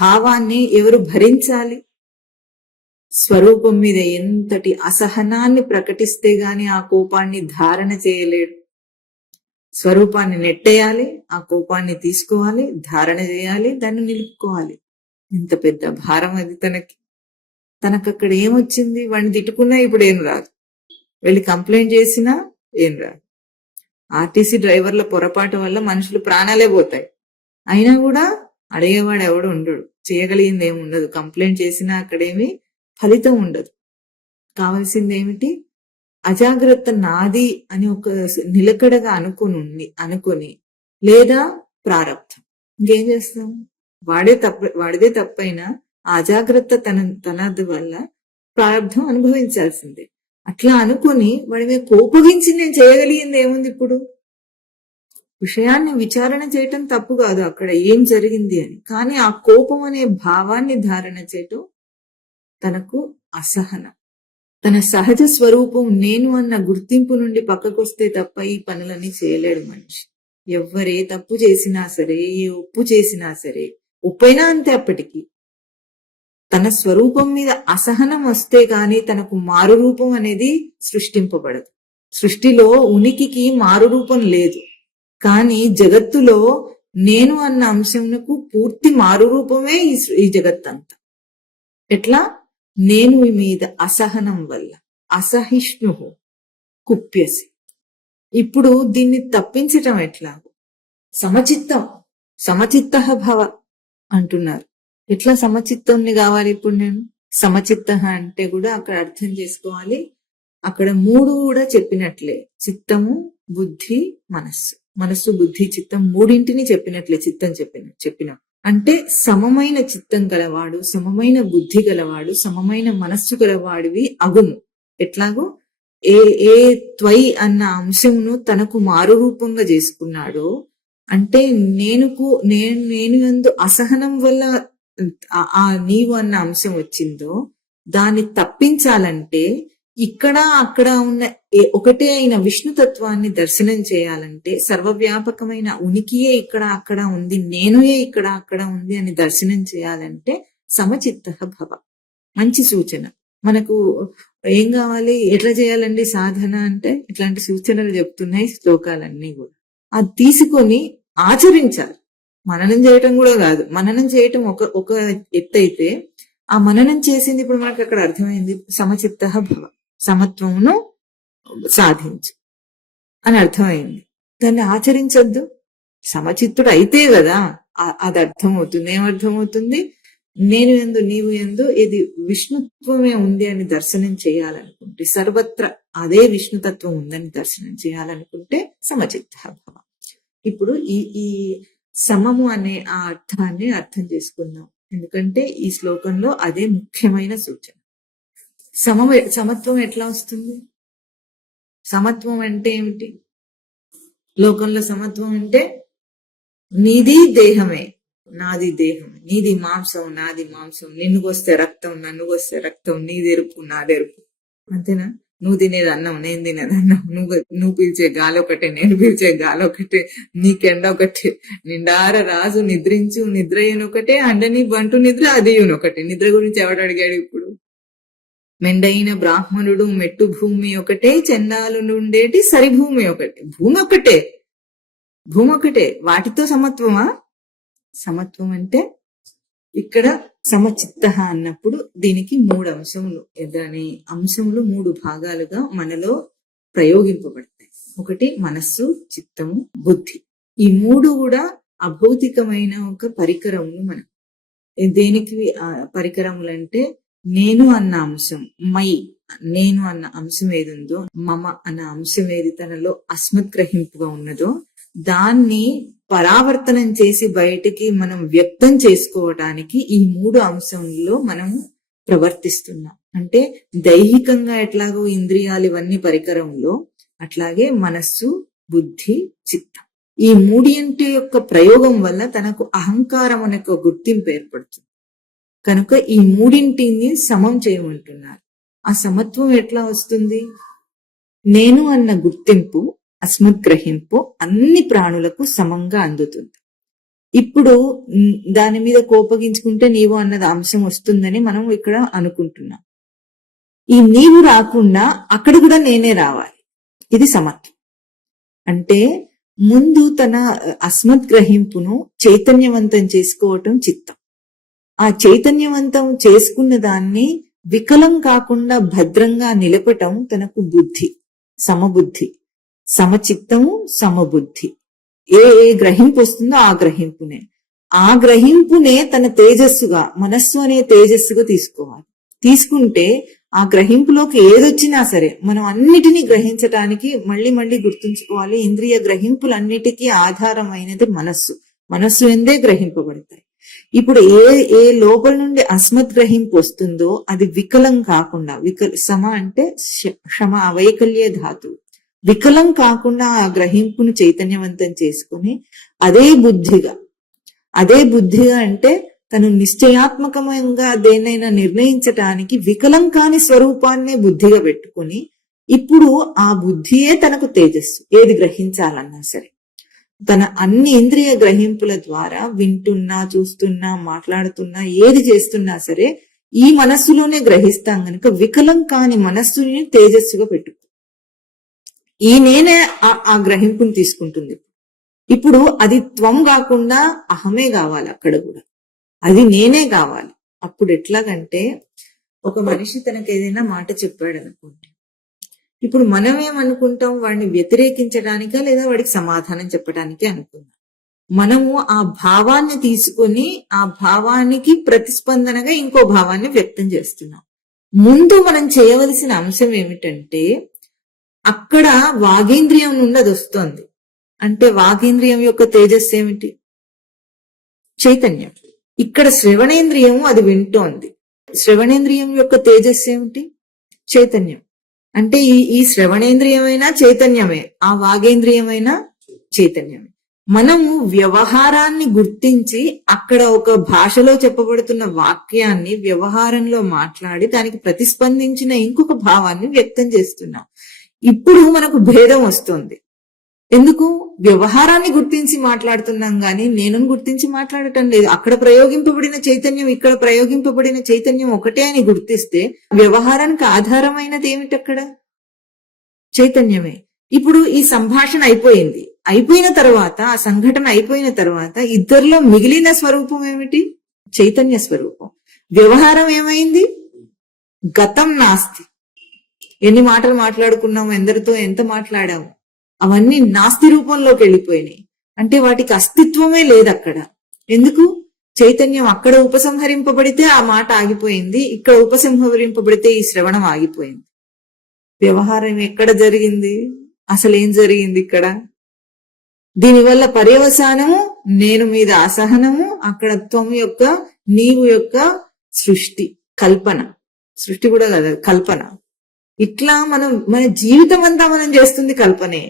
భావాన్ని ఎవరు భరించాలి? స్వరూపం మీద ఎంతటి అసహనాన్ని ప్రకటిస్తే గాని ఆ కోపాన్ని ధారణ చేయలేడు. స్వరూపాన్ని నెట్టేయాలి, ఆ కోపాన్ని తీసుకోవాలి, ధారణ చేయాలి, దాన్ని నిలుపుకోవాలి. ఇంత పెద్ద భారం అది తనకక్కడ ఏమొచ్చింది? వాడిని తిట్టుకున్నా ఇప్పుడు ఏం రాదు, వెళ్ళి కంప్లైంట్ చేసినా ఏం రాదు. ఆర్టీసీ డ్రైవర్ల పొరపాటు వల్ల మనుషులు ప్రాణాలే పోతాయి, అయినా కూడా అడిగేవాడు ఎవడు ఉండడు, చేయగలిగింది ఏమి ఉండదు. కంప్లైంట్ చేసినా అక్కడేమి ఫలితం ఉండదు. కావాల్సింది ఏమిటి? అజాగ్రత్త నాది అని ఒక నిలకడగా అనుకొని లేదా ప్రారబ్ధం. ఇంకేం చేస్తాం? వాడిదే తప్పైనా ఆ అజాగ్రత్త తనది వల్ల ప్రారబ్ధం అనుభవించాల్సిందే. అట్లా అనుకుని వాడి మీద కోపగించి నేను చేయగలిగింది ఏముంది ఇప్పుడు? విషయాన్ని విచారణ చేయటం తప్పు కాదు, అక్కడ ఏం జరిగింది అని. కానీ ఆ కోపం అనే భావాన్ని ధారణ చేయటం తనకు అసహనం. తన సహజ స్వరూపం నేను అన్న గుర్తింపు నుండి పక్కకొస్తే తప్ప ఈ పనులన్నీ చేయలేడు మనిషి. ఎవ్వరే తప్పు చేసినా సరే, ఏ ఒప్పు చేసినా సరే, ఒప్పైనా అంతే. అప్పటికి తన స్వరూపం మీద అసహనం వస్తే గాని తనకు మారు రూపం అనేది సృష్టింపబడదు. సృష్టిలో ఉనికికి మారు రూపం లేదు, కానీ జగత్తులో నేను అన్న అంశంకు పూర్తి మారు రూపమే ఈ జగత్తంతా. ఎట్లా? నేను మీద అసహనం వల్ల అసహిష్ణు కుప్యసి. ఇప్పుడు దీన్ని తప్పించటం ఎట్లా? సమచిత్త భవ అంటున్నారు. ఎట్లా సమచిత్తంని కావాలి ఇప్పుడు? నేను సమచిత్త అంటే కూడా అక్కడ అర్థం చేసుకోవాలి. అక్కడ మూడు కూడా చెప్పినట్లే, చిత్తము, బుద్ధి, మనస్సు బుద్ధి చిత్తం మూడింటిని చెప్పినట్లే. చిత్తం చెప్పిన అంటే సమమైన చిత్తం గలవాడు, సమమైన బుద్ధి గలవాడు, సమమైన మనస్సు గలవాడివి అగుము. ఎట్లాగో ఏ త్వయి అన్న అంశమును తనకు మారు రూపంగా చేసుకున్నాడో, అంటే నేను ఎందు అసహనం వల్ల ఆ నీవు అన్న అంశం వచ్చిందో దాన్ని తప్పించాలంటే ఇక్కడ అక్కడ ఉన్న ఒకటే అయిన విష్ణుతత్వాన్ని దర్శనం చేయాలంటే, సర్వవ్యాపకమైన ఉనికియే ఇక్కడ అక్కడ ఉంది, నేనుయే ఇక్కడ అక్కడ ఉంది అని దర్శనం చేయాలంటే సమచిత్త భవ. మంచి సూచన. మనకు ఏం కావాలి? ఎట్లా చేయాలండి సాధన అంటే ఇట్లాంటి సూచనలు చెప్తున్నాయి శ్లోకాలన్నీ కూడా. అది తీసుకొని ఆచరించాలి. మననం చేయటం కూడా కాదు. మననం చేయటం ఒక ఎత్తు అయితే, ఆ మననం చేసింది ఇప్పుడు మనకు అక్కడ అర్థమైంది. సమచిత్త భవ, సమత్వమును సాధించు అని అర్థమైంది. దాన్ని ఆచరించద్దు. సమచిత్తుడు అయితే కదా అది అర్థమవుతుంది. ఏమర్థమవుతుంది? నేను ఎందు నీవు ఎందు ఇది విష్ణుత్వమే ఉంది అని దర్శనం చేయాలనుకుంటే, సర్వత్ర అదే విష్ణుతత్వం ఉందని దర్శనం చేయాలనుకుంటే సమచిత్త భవ. ఇప్పుడు ఈ సమము అనే ఆ అర్థాన్ని అర్థం చేసుకుందాం, ఎందుకంటే ఈ శ్లోకంలో అదే ముఖ్యమైన సూచన. సమత్వం ఎట్లా వస్తుంది? సమత్వం అంటే ఏమిటి? లోకంలో సమత్వం అంటే నీది దేహమే, నాది దేహమే, నీది మాంసం, నాది మాంసం, నిన్నుకొస్తే రక్తం, నన్నుకొస్తే రక్తం, నీదెరుపు నాదెరుపు, అంతేనా? నువ్వు తినేది అన్నం, నేను తినేది అన్నం, నువ్వు పీల్చే గాలి ఒకటే, నేను పీల్చే గాలి ఒకటే, నీకెండ ఒకటే, నిండార రాజు నిద్రించు నిద్రయ్యనొకటే, అండని బంటు నిద్ర అది ఒకటే. నిద్ర గురించి ఎవడు అడిగాడు ఇప్పుడు? మెండైన బ్రాహ్మణుడు మెట్టు భూమి ఒకటే, చండాలుండేటి సరిభూమి ఒకటే. భూమి ఒకటే, వాటితో సమత్వమా? సమత్వం అంటే ఇక్కడ సమచిత్త అన్నప్పుడు దీనికి 3 అంశములు, దాని అంశములు 3 భాగాలుగా మనలో ప్రయోగింపబడతాయి. ఒకటి మనస్సు, చిత్తము, బుద్ధి. ఈ 3 కూడా అభౌతికమైన ఒక పరికరములు. మనం దేనికి పరికరములంటే, నేను అన్న అంశం, నేను అన్న అంశం ఏది ఉందో, మమ అన్న అంశం ఏది తనలో అస్మద్గ్రహింపుగా ఉన్నదో దాన్ని పరావర్తనం చేసి బయటికి మనం వ్యక్తం చేసుకోవటానికి ఈ 3 అంశంలో మనం ప్రవర్తిస్తున్నాం. అంటే దైహికంగా ఎట్లాగో ఇంద్రియాలు ఇవన్నీ పరికరంలో, అట్లాగే మనస్సు, బుద్ధి, చిత్తం, ఈ 3 యొక్క ప్రయోగం వల్ల తనకు అహంకారం అనే ఒక గుర్తింపు ఏర్పడుతుంది. కనుక ఈ 3 సమం చేయమంటున్నారు. ఆ సమత్వం ఎట్లా వస్తుంది? నేను అన్న గుర్తింపు, అస్మద్గ్రహింపు అన్ని ప్రాణులకు సమంగా అందుతుంది. ఇప్పుడు దాని మీద కోపగించుకుంటే నీవు అన్నది అంశం వస్తుందని మనం ఇక్కడ అనుకుంటున్నాం. ఈ నీవు రాకుండా అక్కడ కూడా నేనే రావాలి. ఇది సమత్వం. అంటే ముందు తన అస్మద్గ్రహింపును చైతన్యవంతం చేసుకోవటం చిత్తం. ఆ చైతన్యవంతం చేసుకున్న దాన్ని వికలం కాకుండా భద్రంగా నిలపటం తనకు బుద్ధి, సమబుద్ధి, సమచిత్తము, సమబుద్ధి. ఏ గ్రహింపు వస్తుందో ఆ గ్రహింపునే తన తేజస్సుగా, మనస్సు అనే తేజస్సుగా తీసుకోవాలి. తీసుకుంటే ఆ గ్రహింపులోకి ఏదొచ్చినా సరే మనం అన్నిటినీ గ్రహించటానికి మళ్ళీ గుర్తుంచుకోవాలి. ఇంద్రియ గ్రహింపులన్నిటికీ ఆధారమైనది మనస్సు ఎందే గ్రహింపబడతాయి. ఇప్పుడు ఏ లోపల నుండి అస్మత్ గ్రహింపు వస్తుందో అది వికలం కాకుండా, సమ అంటే క్షమ, అవైకల్య ధాతువు, వికలం కాకుండా ఆ గ్రహింపును చైతన్యవంతం చేసుకుని అదే బుద్ధిగా అంటే తను నిశ్చయాత్మకంగా దేన్నైనా నిర్ణయించటానికి వికలం కాని స్వరూపాన్నే బుద్ధిగా పెట్టుకుని, ఇప్పుడు ఆ బుద్ధియే తనకు తేజస్సు. ఏది గ్రహించాలన్నా సరే తన అన్ని ఇంద్రియ గ్రహింపుల ద్వారా వింటున్నా, చూస్తున్నా, మాట్లాడుతున్నా, ఏది చేస్తున్నా సరే ఈ మనస్సులోనే గ్రహిస్తాం గనుక వికలం కాని మనస్సుని తేజస్సుగా పెట్టుకో. ఈ నేనే ఆ గ్రహింపుని తీసుకుంటుంది. ఇప్పుడు అది త్వం కాకుండా అహమే కావాలి. అక్కడ కూడా అది నేనే కావాలి. అప్పుడు ఎట్లాగంటే, ఒక మనిషి తనకు ఏదైనా మాట చెప్పాడు అనుకోండి, ఇప్పుడు మనం ఏమనుకుంటాం, వాడిని వ్యతిరేకించడానికా లేదా వాడికి సమాధానం చెప్పడానికే అనుకుందాం. మనము ఆ భావాన్ని తీసుకొని ఆ భావానికి ప్రతిస్పందనగా ఇంకో భావాన్ని వ్యక్తం చేస్తున్నాం. ముందు మనం చేయవలసిన అంశం ఏమిటంటే, అక్కడ వాగేంద్రియం నుండి అది వస్తోంది. అంటే వాగేంద్రియం యొక్క తేజస్సు ఏమిటి? చైతన్యం. ఇక్కడ శ్రవణేంద్రియము అది వింటోంది. శ్రవణేంద్రియం యొక్క తేజస్సు ఏమిటి? చైతన్యం. అంటే ఈ శ్రవణేంద్రియమైనా చైతన్యమే, ఆ వాగేంద్రియమైనా చైతన్యమే. మనము వ్యవహారాన్ని గుర్తించి అక్కడ ఒక భాషలో చెప్పబడుతున్న వాక్యాన్ని వ్యవహారంలో మాట్లాడి దానికి ప్రతిస్పందించిన ఇంకొక భావాన్ని వ్యక్తం చేస్తున్నాం. ఇప్పుడు మనకు భేదం వస్తుంది. ఎందుకు? వ్యవహారాన్ని గుర్తించి మాట్లాడుతున్నాం గాని నేను గుర్తించి మాట్లాడటం లేదు. అక్కడ ప్రయోగింపబడిన చైతన్యం, ఇక్కడ ప్రయోగింపబడిన చైతన్యం ఒకటే అని గుర్తిస్తే వ్యవహారానికి ఆధారమైనది ఏమిటి? అక్కడ చైతన్యమే. ఇప్పుడు ఈ సంభాషణ అయిపోయిన తర్వాత, ఆ సంఘటన అయిపోయిన తర్వాత ఇద్దరిలో మిగిలిన స్వరూపం ఏమిటి? చైతన్య స్వరూపం. వ్యవహారం ఏమైంది? గతం నాస్తి. ఎన్ని మాటలు మాట్లాడుకున్నాము, ఎందరితో ఎంత మాట్లాడాము, అవన్నీ నాస్తి రూపంలోకి వెళ్ళిపోయినాయి. అంటే వాటికి అస్తిత్వమే లేదు అక్కడ. ఎందుకు? చైతన్యం అక్కడ ఉపసంహరింపబడితే ఆ మాట ఆగిపోయింది, ఇక్కడ ఉపసంహరింపబడితే ఈ శ్రవణం ఆగిపోయింది. వ్యవహారం ఎక్కడ జరిగింది? అసలు ఏం జరిగింది ఇక్కడ? దీనివల్ల పర్యవసానము నేను మీద అసహనము, అక్కడ త్వం యొక్క, నీవు యొక్క సృష్టి, కల్పన. సృష్టి కూడా కదా, కల్పన. ఇట్లా మన జీవితం అంతా మనం చేస్తుంది కల్పనే.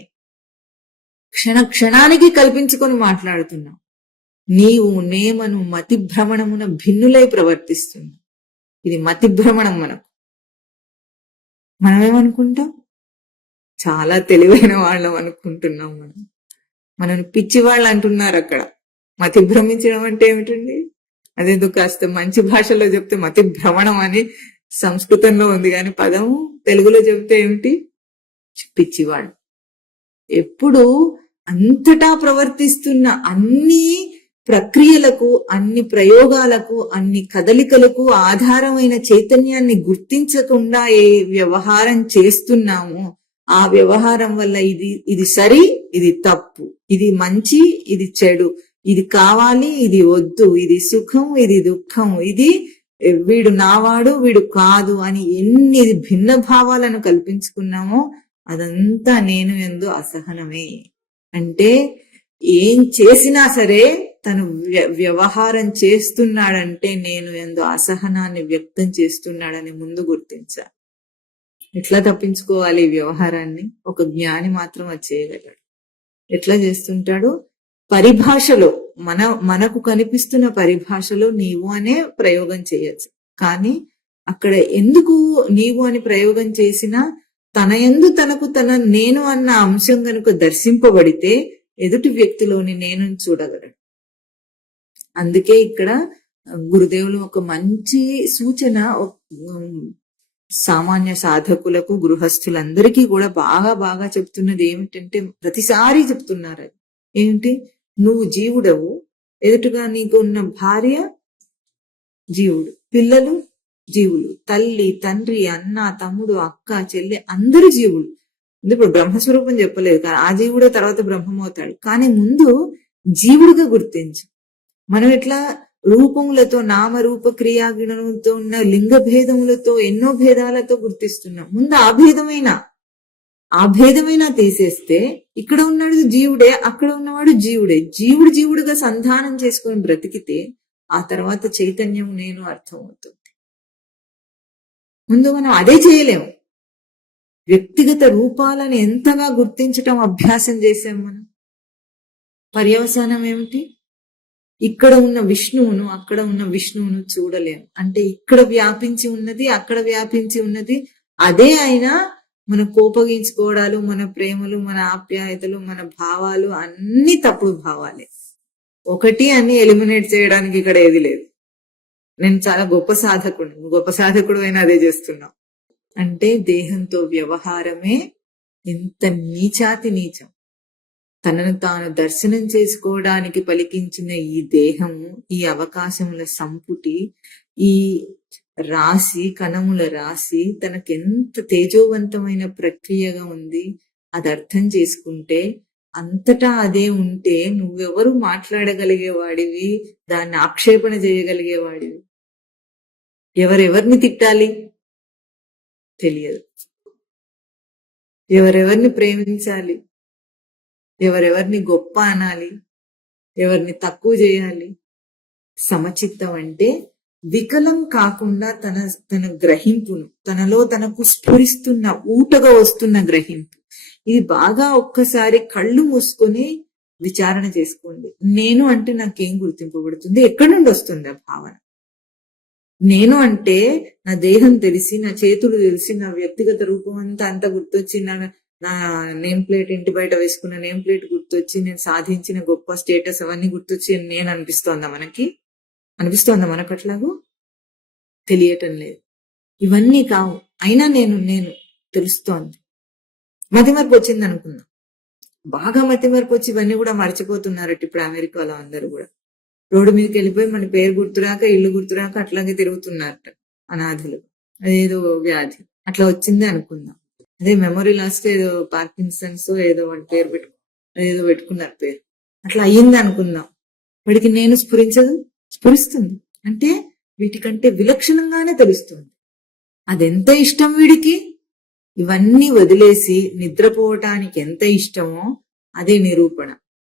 క్షణానికి కల్పించుకొని మాట్లాడుతున్నాం. నీవు నేమను మతి భ్రమణమున భిన్నులై ప్రవర్తిస్తున్నాం. ఇది మతి భ్రమణం. మనమేమనుకుంటాం? చాలా తెలివైన వాళ్ళం అనుకుంటున్నాం. మనల్ని పిచ్చి వాళ్ళు అంటున్నారు అక్కడ. మతి భ్రమించడం అంటే ఏమిటండి? అదేదో కాస్త మంచి భాషలో చెప్తే మతి భ్రమణం అని సంస్కృతంలో ఉంది కానీ పదం తెలుగులో చెబితే ఏమిటి? పిచ్చివాడు. ఎప్పుడు అంతటా ప్రవర్తిస్తున్న అన్ని ప్రక్రియలకు, అన్ని ప్రయోగాలకు, అన్ని కదలికలకు ఆధారమైన చైతన్యాన్ని గుర్తించకుండా ఏ వ్యవహారం చేస్తున్నామో ఆ వ్యవహారం వల్ల ఇది సరి, ఇది తప్పు, ఇది మంచి, ఇది చెడు, ఇది కావాలి, ఇది వద్దు, ఇది సుఖం, ఇది దుఃఖం, ఇది వీడు నావాడు, వీడు కాదు అని ఎన్ని భిన్న భావాలను కల్పించుకున్నామో అదంతా నేను యందు అసహనమే. అంటే ఏం చేసినా సరే తను వ్యవహారం చేస్తున్నాడంటే నేను యందు అసహనాన్ని వ్యక్తం చేస్తున్నాడని ముందు గుర్తించాలి. ఎట్లా తప్పించుకోవాలి ఈ వ్యవహారాన్ని? ఒక జ్ఞాని మాత్రం అది చేయగలడు. ఎట్లా చేస్తుంటాడు? పరిభాషలో మనకు కనిపిస్తున్న పరిభాషలో నీవు అనే ప్రయోగం చేయొచ్చు. కానీ అక్కడ ఎందుకు నీవు అని ప్రయోగం చేసినా తన యందు తనకు తన నేను అన్న అంశం కనుక దర్శింపబడితే ఎదుటి వ్యక్తిలోని నేను చూడగలడు. అందుకే ఇక్కడ గురుదేవులు ఒక మంచి సూచన సామాన్య సాధకులకు, గృహస్థులందరికీ కూడా బాగా చెప్తున్నది ఏమిటంటే, ప్రతిసారి చెప్తున్నారు అది ఏమిటి? నువ్వు జీవుడవు, ఎదుటిగా నీకు ఉన్న భార్య జీవుడు, పిల్లలు జీవులు, తల్లి, తండ్రి, అన్న, తమ్ముడు, అక్క, చెల్లి అందరూ జీవులు. ఇప్పుడు బ్రహ్మస్వరూపం చెప్పలేదు కానీ ఆ జీవుడే తర్వాత బ్రహ్మమవుతాడు. కానీ ముందు జీవుడిగా గుర్తించు. మనం ఎట్లా రూపములతో, నామరూప క్రియాగుణములతో ఉన్న లింగ భేదములతో, ఎన్నో భేదాలతో గుర్తిస్తున్నాం. ముందు ఆ భేదమైనా తీసేస్తే ఇక్కడ ఉన్నాడు జీవుడే, అక్కడ ఉన్నవాడు జీవుడే. జీవుడుగా సంధానం చేసుకొని బ్రతికితే ఆ తర్వాత చైతన్యం నేను అర్థమవుతుంది. ముందు మనం అదే చేయలేము. వ్యక్తిగత రూపాలను ఎంతగా గుర్తించటం అభ్యాసం చేసాం మనం. పర్యవసానం ఏమిటి? ఇక్కడ ఉన్న విష్ణువును, అక్కడ ఉన్న విష్ణువును చూడలేము. అంటే ఇక్కడ వ్యాపించి ఉన్నది, అక్కడ వ్యాపించి ఉన్నది అదే. అయినా మన కోపగించుకోవడాలు, మన ప్రేమలు, మన ఆప్యాయతలు, మన భావాలు అన్ని తప్పుడు భావాలే. ఒకటి అన్ని ఎలిమినేట్ చేయడానికి ఇక్కడ ఏది లేదు. నేను చాలా గొప్ప సాధకుడు అయినా అదే చేస్తున్నాం. అంటే దేహంతో వ్యవహారమే ఎంత నీచాతి నీచం. తనను తాను దర్శనం చేసుకోవడానికి పలికించిన ఈ దేహము, ఈ అవకాశముల సంపుటి, ఈ రాశి, కణముల రాశి తనకెంత తేజోవంతమైన ప్రక్రియగా ఉంది. అది అర్థం చేసుకుంటే, అంతటా అదే ఉంటే నువ్వెవరు మాట్లాడగలిగేవాడివి, దాన్ని ఆక్షేపణ చేయగలిగేవాడివి? ఎవరెవరిని తిట్టాలి తెలియదు. ఎవరెవరిని ప్రేమించాలి, ఎవరెవరిని గొప్ప అనాలి, ఎవరిని తక్కువ చేయాలి? సమచిత్తం అంటే వికలం కాకుండా తన గ్రహింపును, తనలో తనకు స్ఫురిస్తున్న ఊటగా వస్తున్న గ్రహింపు, ఇది బాగా ఒక్కసారి కళ్ళు మూసుకొని విచారణ చేసుకోండి. నేను అంటే నాకేం గుర్తింపబడుతుంది? ఎక్కడి నుండి వస్తుంది ఆ భావన? నేను అంటే నా దేహం తెలిసి, నా చేతులు తెలిసి, నా వ్యక్తిగత రూపం అంతా గుర్తొచ్చి, నా నేమ్ ప్లేట్, ఇంటి బయట వేసుకున్న నేమ్ ప్లేట్ గుర్తొచ్చి, నేను సాధించిన గొప్ప స్టేటస్ అవన్నీ గుర్తొచ్చి నేను అనిపిస్తోందా మనకు అట్లాగూ? తెలియటం లేదు. ఇవన్నీ కావు. అయినా నేను తెలుస్తోంది. మతిమరపు వచ్చింది అనుకుందాం. బాగా మతిమరపు వచ్చి ఇవన్నీ కూడా మర్చిపోతున్నారట ఇప్పుడు అమెరికాలో అందరూ కూడా. రోడ్డు మీదకి వెళ్ళిపోయి మన పేరు గుర్తురాక, ఇల్లు గుర్తురాక అట్లాగే తిరుగుతున్నారట అనాథులు. అదేదో వ్యాధి అట్లా వచ్చింది అనుకుందాం. అదే మెమొరీ లాస్ ఏదో పార్కిన్సన్స్ ఏదో వాడి పేరు అదేదో పెట్టుకున్నారు పేరు. అట్లా అయ్యింది అనుకుందాం. వాడికి నేను స్ఫురిస్తుంది. అంటే వీటికంటే విలక్షణంగానే తెలుస్తుంది. అదెంత ఇష్టం వీడికి. ఇవన్నీ వదిలేసి నిద్రపోవటానికి ఎంత ఇష్టమో అదే నిరూపణ.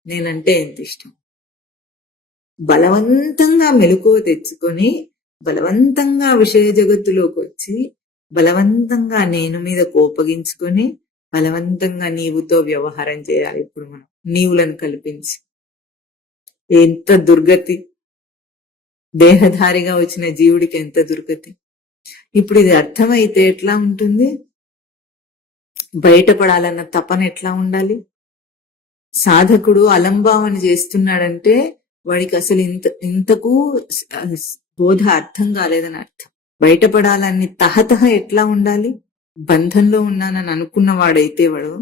నేనంటే ఎంత ఇష్టం. బలవంతంగా మెలకువ తెచ్చుకొని, బలవంతంగా విషయ జగత్తులోకి వచ్చి, బలవంతంగా నేను మీద కోపగించుకొని, బలవంతంగా నీవుతో వ్యవహారం చేయాలి. ఇప్పుడు మనం నీవులను కల్పించి, ఎంత దుర్గతి. దేహధారిగా వచ్చిన జీవుడికి ఎంత దుర్గతి. ఇప్పుడు ఇది అర్థమైతే ఎట్లా ఉంటుంది? బయటపడాలన్న తపన ఎట్లా ఉండాలి? సాధకుడు అలంభావన చేస్తున్నాడంటే వాడికి అసలు ఇంతకు బోధ అర్థం కాలేదని అర్థం. బయటపడాలని తహతహ ఎట్లా ఉండాలి? బంధంలో ఉన్నానని అనుకున్న వాడైతే వాడు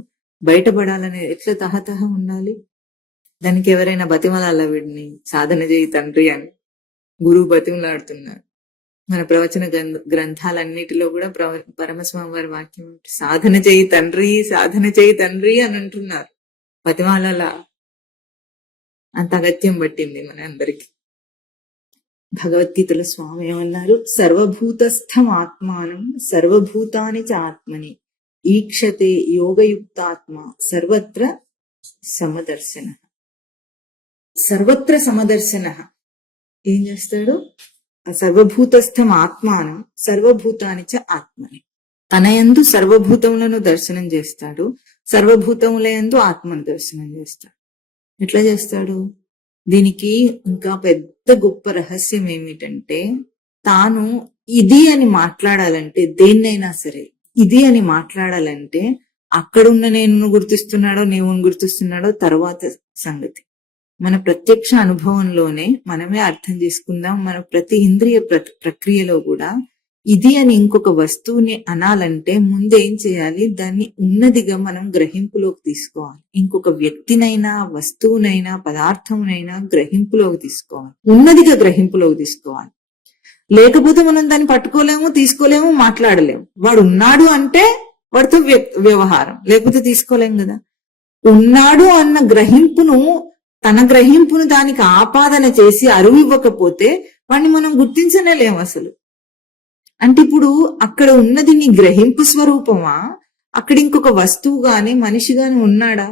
బయటపడాలని ఎట్లా తహతహ ఉండాలి? దానికి ఎవరైనా బతిమలాల వీడిని సాధన చేయి తండ్రి అని గురువు బతిమలాడుతున్నారు. మన ప్రవచన గ్రంథాలన్నిటిలో కూడా పరమస్వామి వారి వాక్యం సాధన చేయి తండ్రి, సాధన చేయి తండ్రి అని అంటున్నారు. బతిమాలలా అంత అగత్యం పట్టింది మన అందరికి. భగవద్గీతలో స్వామి ఏమన్నారు? సర్వభూతస్థం ఆత్మానం సర్వభూతాని చ ఆత్మని ఈక్షతే యోగయుక్తాత్మ సర్వత్ర సమదర్శన. సర్వత్ర సమదర్శన ఏం చేస్తాడు? సర్వభూతస్థం ఆత్మానం సర్వభూతాని చ ఆత్మని. తన యందు సర్వభూతములను దర్శనం చేస్తాడు, సర్వభూతముల యందు ఆత్మను దర్శనం చేస్తాడు. ఎట్లా చేస్తాడు? దీనికి ఇంకా పెద్ద గొప్ప రహస్యం ఏమిటంటే, తాను ఇది అని మాట్లాడాలంటే, దేన్నైనా సరే ఇది అని మాట్లాడాలంటే అక్కడున్న నేను గుర్తిస్తున్నాడో నీవు గుర్తిస్తున్నాడో తర్వాత సంగతి. మన ప్రత్యక్ష అనుభవంలోనే మనమే అర్థం చేసుకుందాం. మన ప్రతి ఇంద్రియ ప్రక్రియలో కూడా ఇది అని ఇంకొక వస్తువుని అనాలంటే ముందేం చేయాలి? దాన్ని ఉన్నదిగా మనం గ్రహింపులోకి తీసుకోవాలి. ఇంకొక వ్యక్తినైనా వస్తువునైనా పదార్థమునైనా గ్రహింపులోకి తీసుకోవాలి, ఉన్నదిగా గ్రహింపులోకి తీసుకోవాలి. లేకపోతే మనం దాన్ని పట్టుకోలేము, తీసుకోలేము, మాట్లాడలేము. వాడు ఉన్నాడు అంటే వాడితో వ్యవహారం, లేకపోతే తీసుకోలేం కదా. ఉన్నాడు అన్న గ్రహింపును, తన గ్రహింపును దానికి ఆపాదన చేసి అరువు ఇవ్వకపోతే వాడిని మనం గుర్తించనే లేము అసలు. అంటే ఇప్పుడు అక్కడ ఉన్నది నీ గ్రహింపు స్వరూపమా? అక్కడ ఇంకొక వస్తువు గాని మనిషి గాని ఉన్నాడా?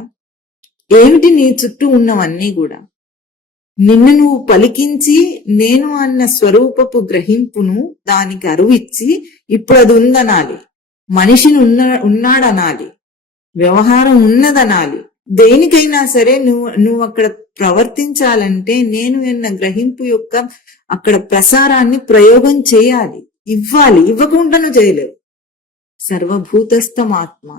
ఏమిటి నీ చుట్టూ ఉన్నవన్నీ కూడా? నిన్ను నువ్వు పలికించి నేను అన్న స్వరూపపు గ్రహింపును దానికి అరువిచ్చి ఇప్పుడు అది ఉందనాలి, మనిషిని ఉన్నాడనాలి, వ్యవహారం ఉన్నదనాలి. దేనికైనా సరే నువ్వు అక్కడ ప్రవర్తించాలంటే నేను అన్న గ్రహింపు యొక్క అక్కడ ప్రసారాన్ని ప్రయోగం చేయాలి, ఇవ్వాలి. ఇవ్వకుండా నువ్వు చేయలేవు. సర్వభూతస్థం ఆత్మ.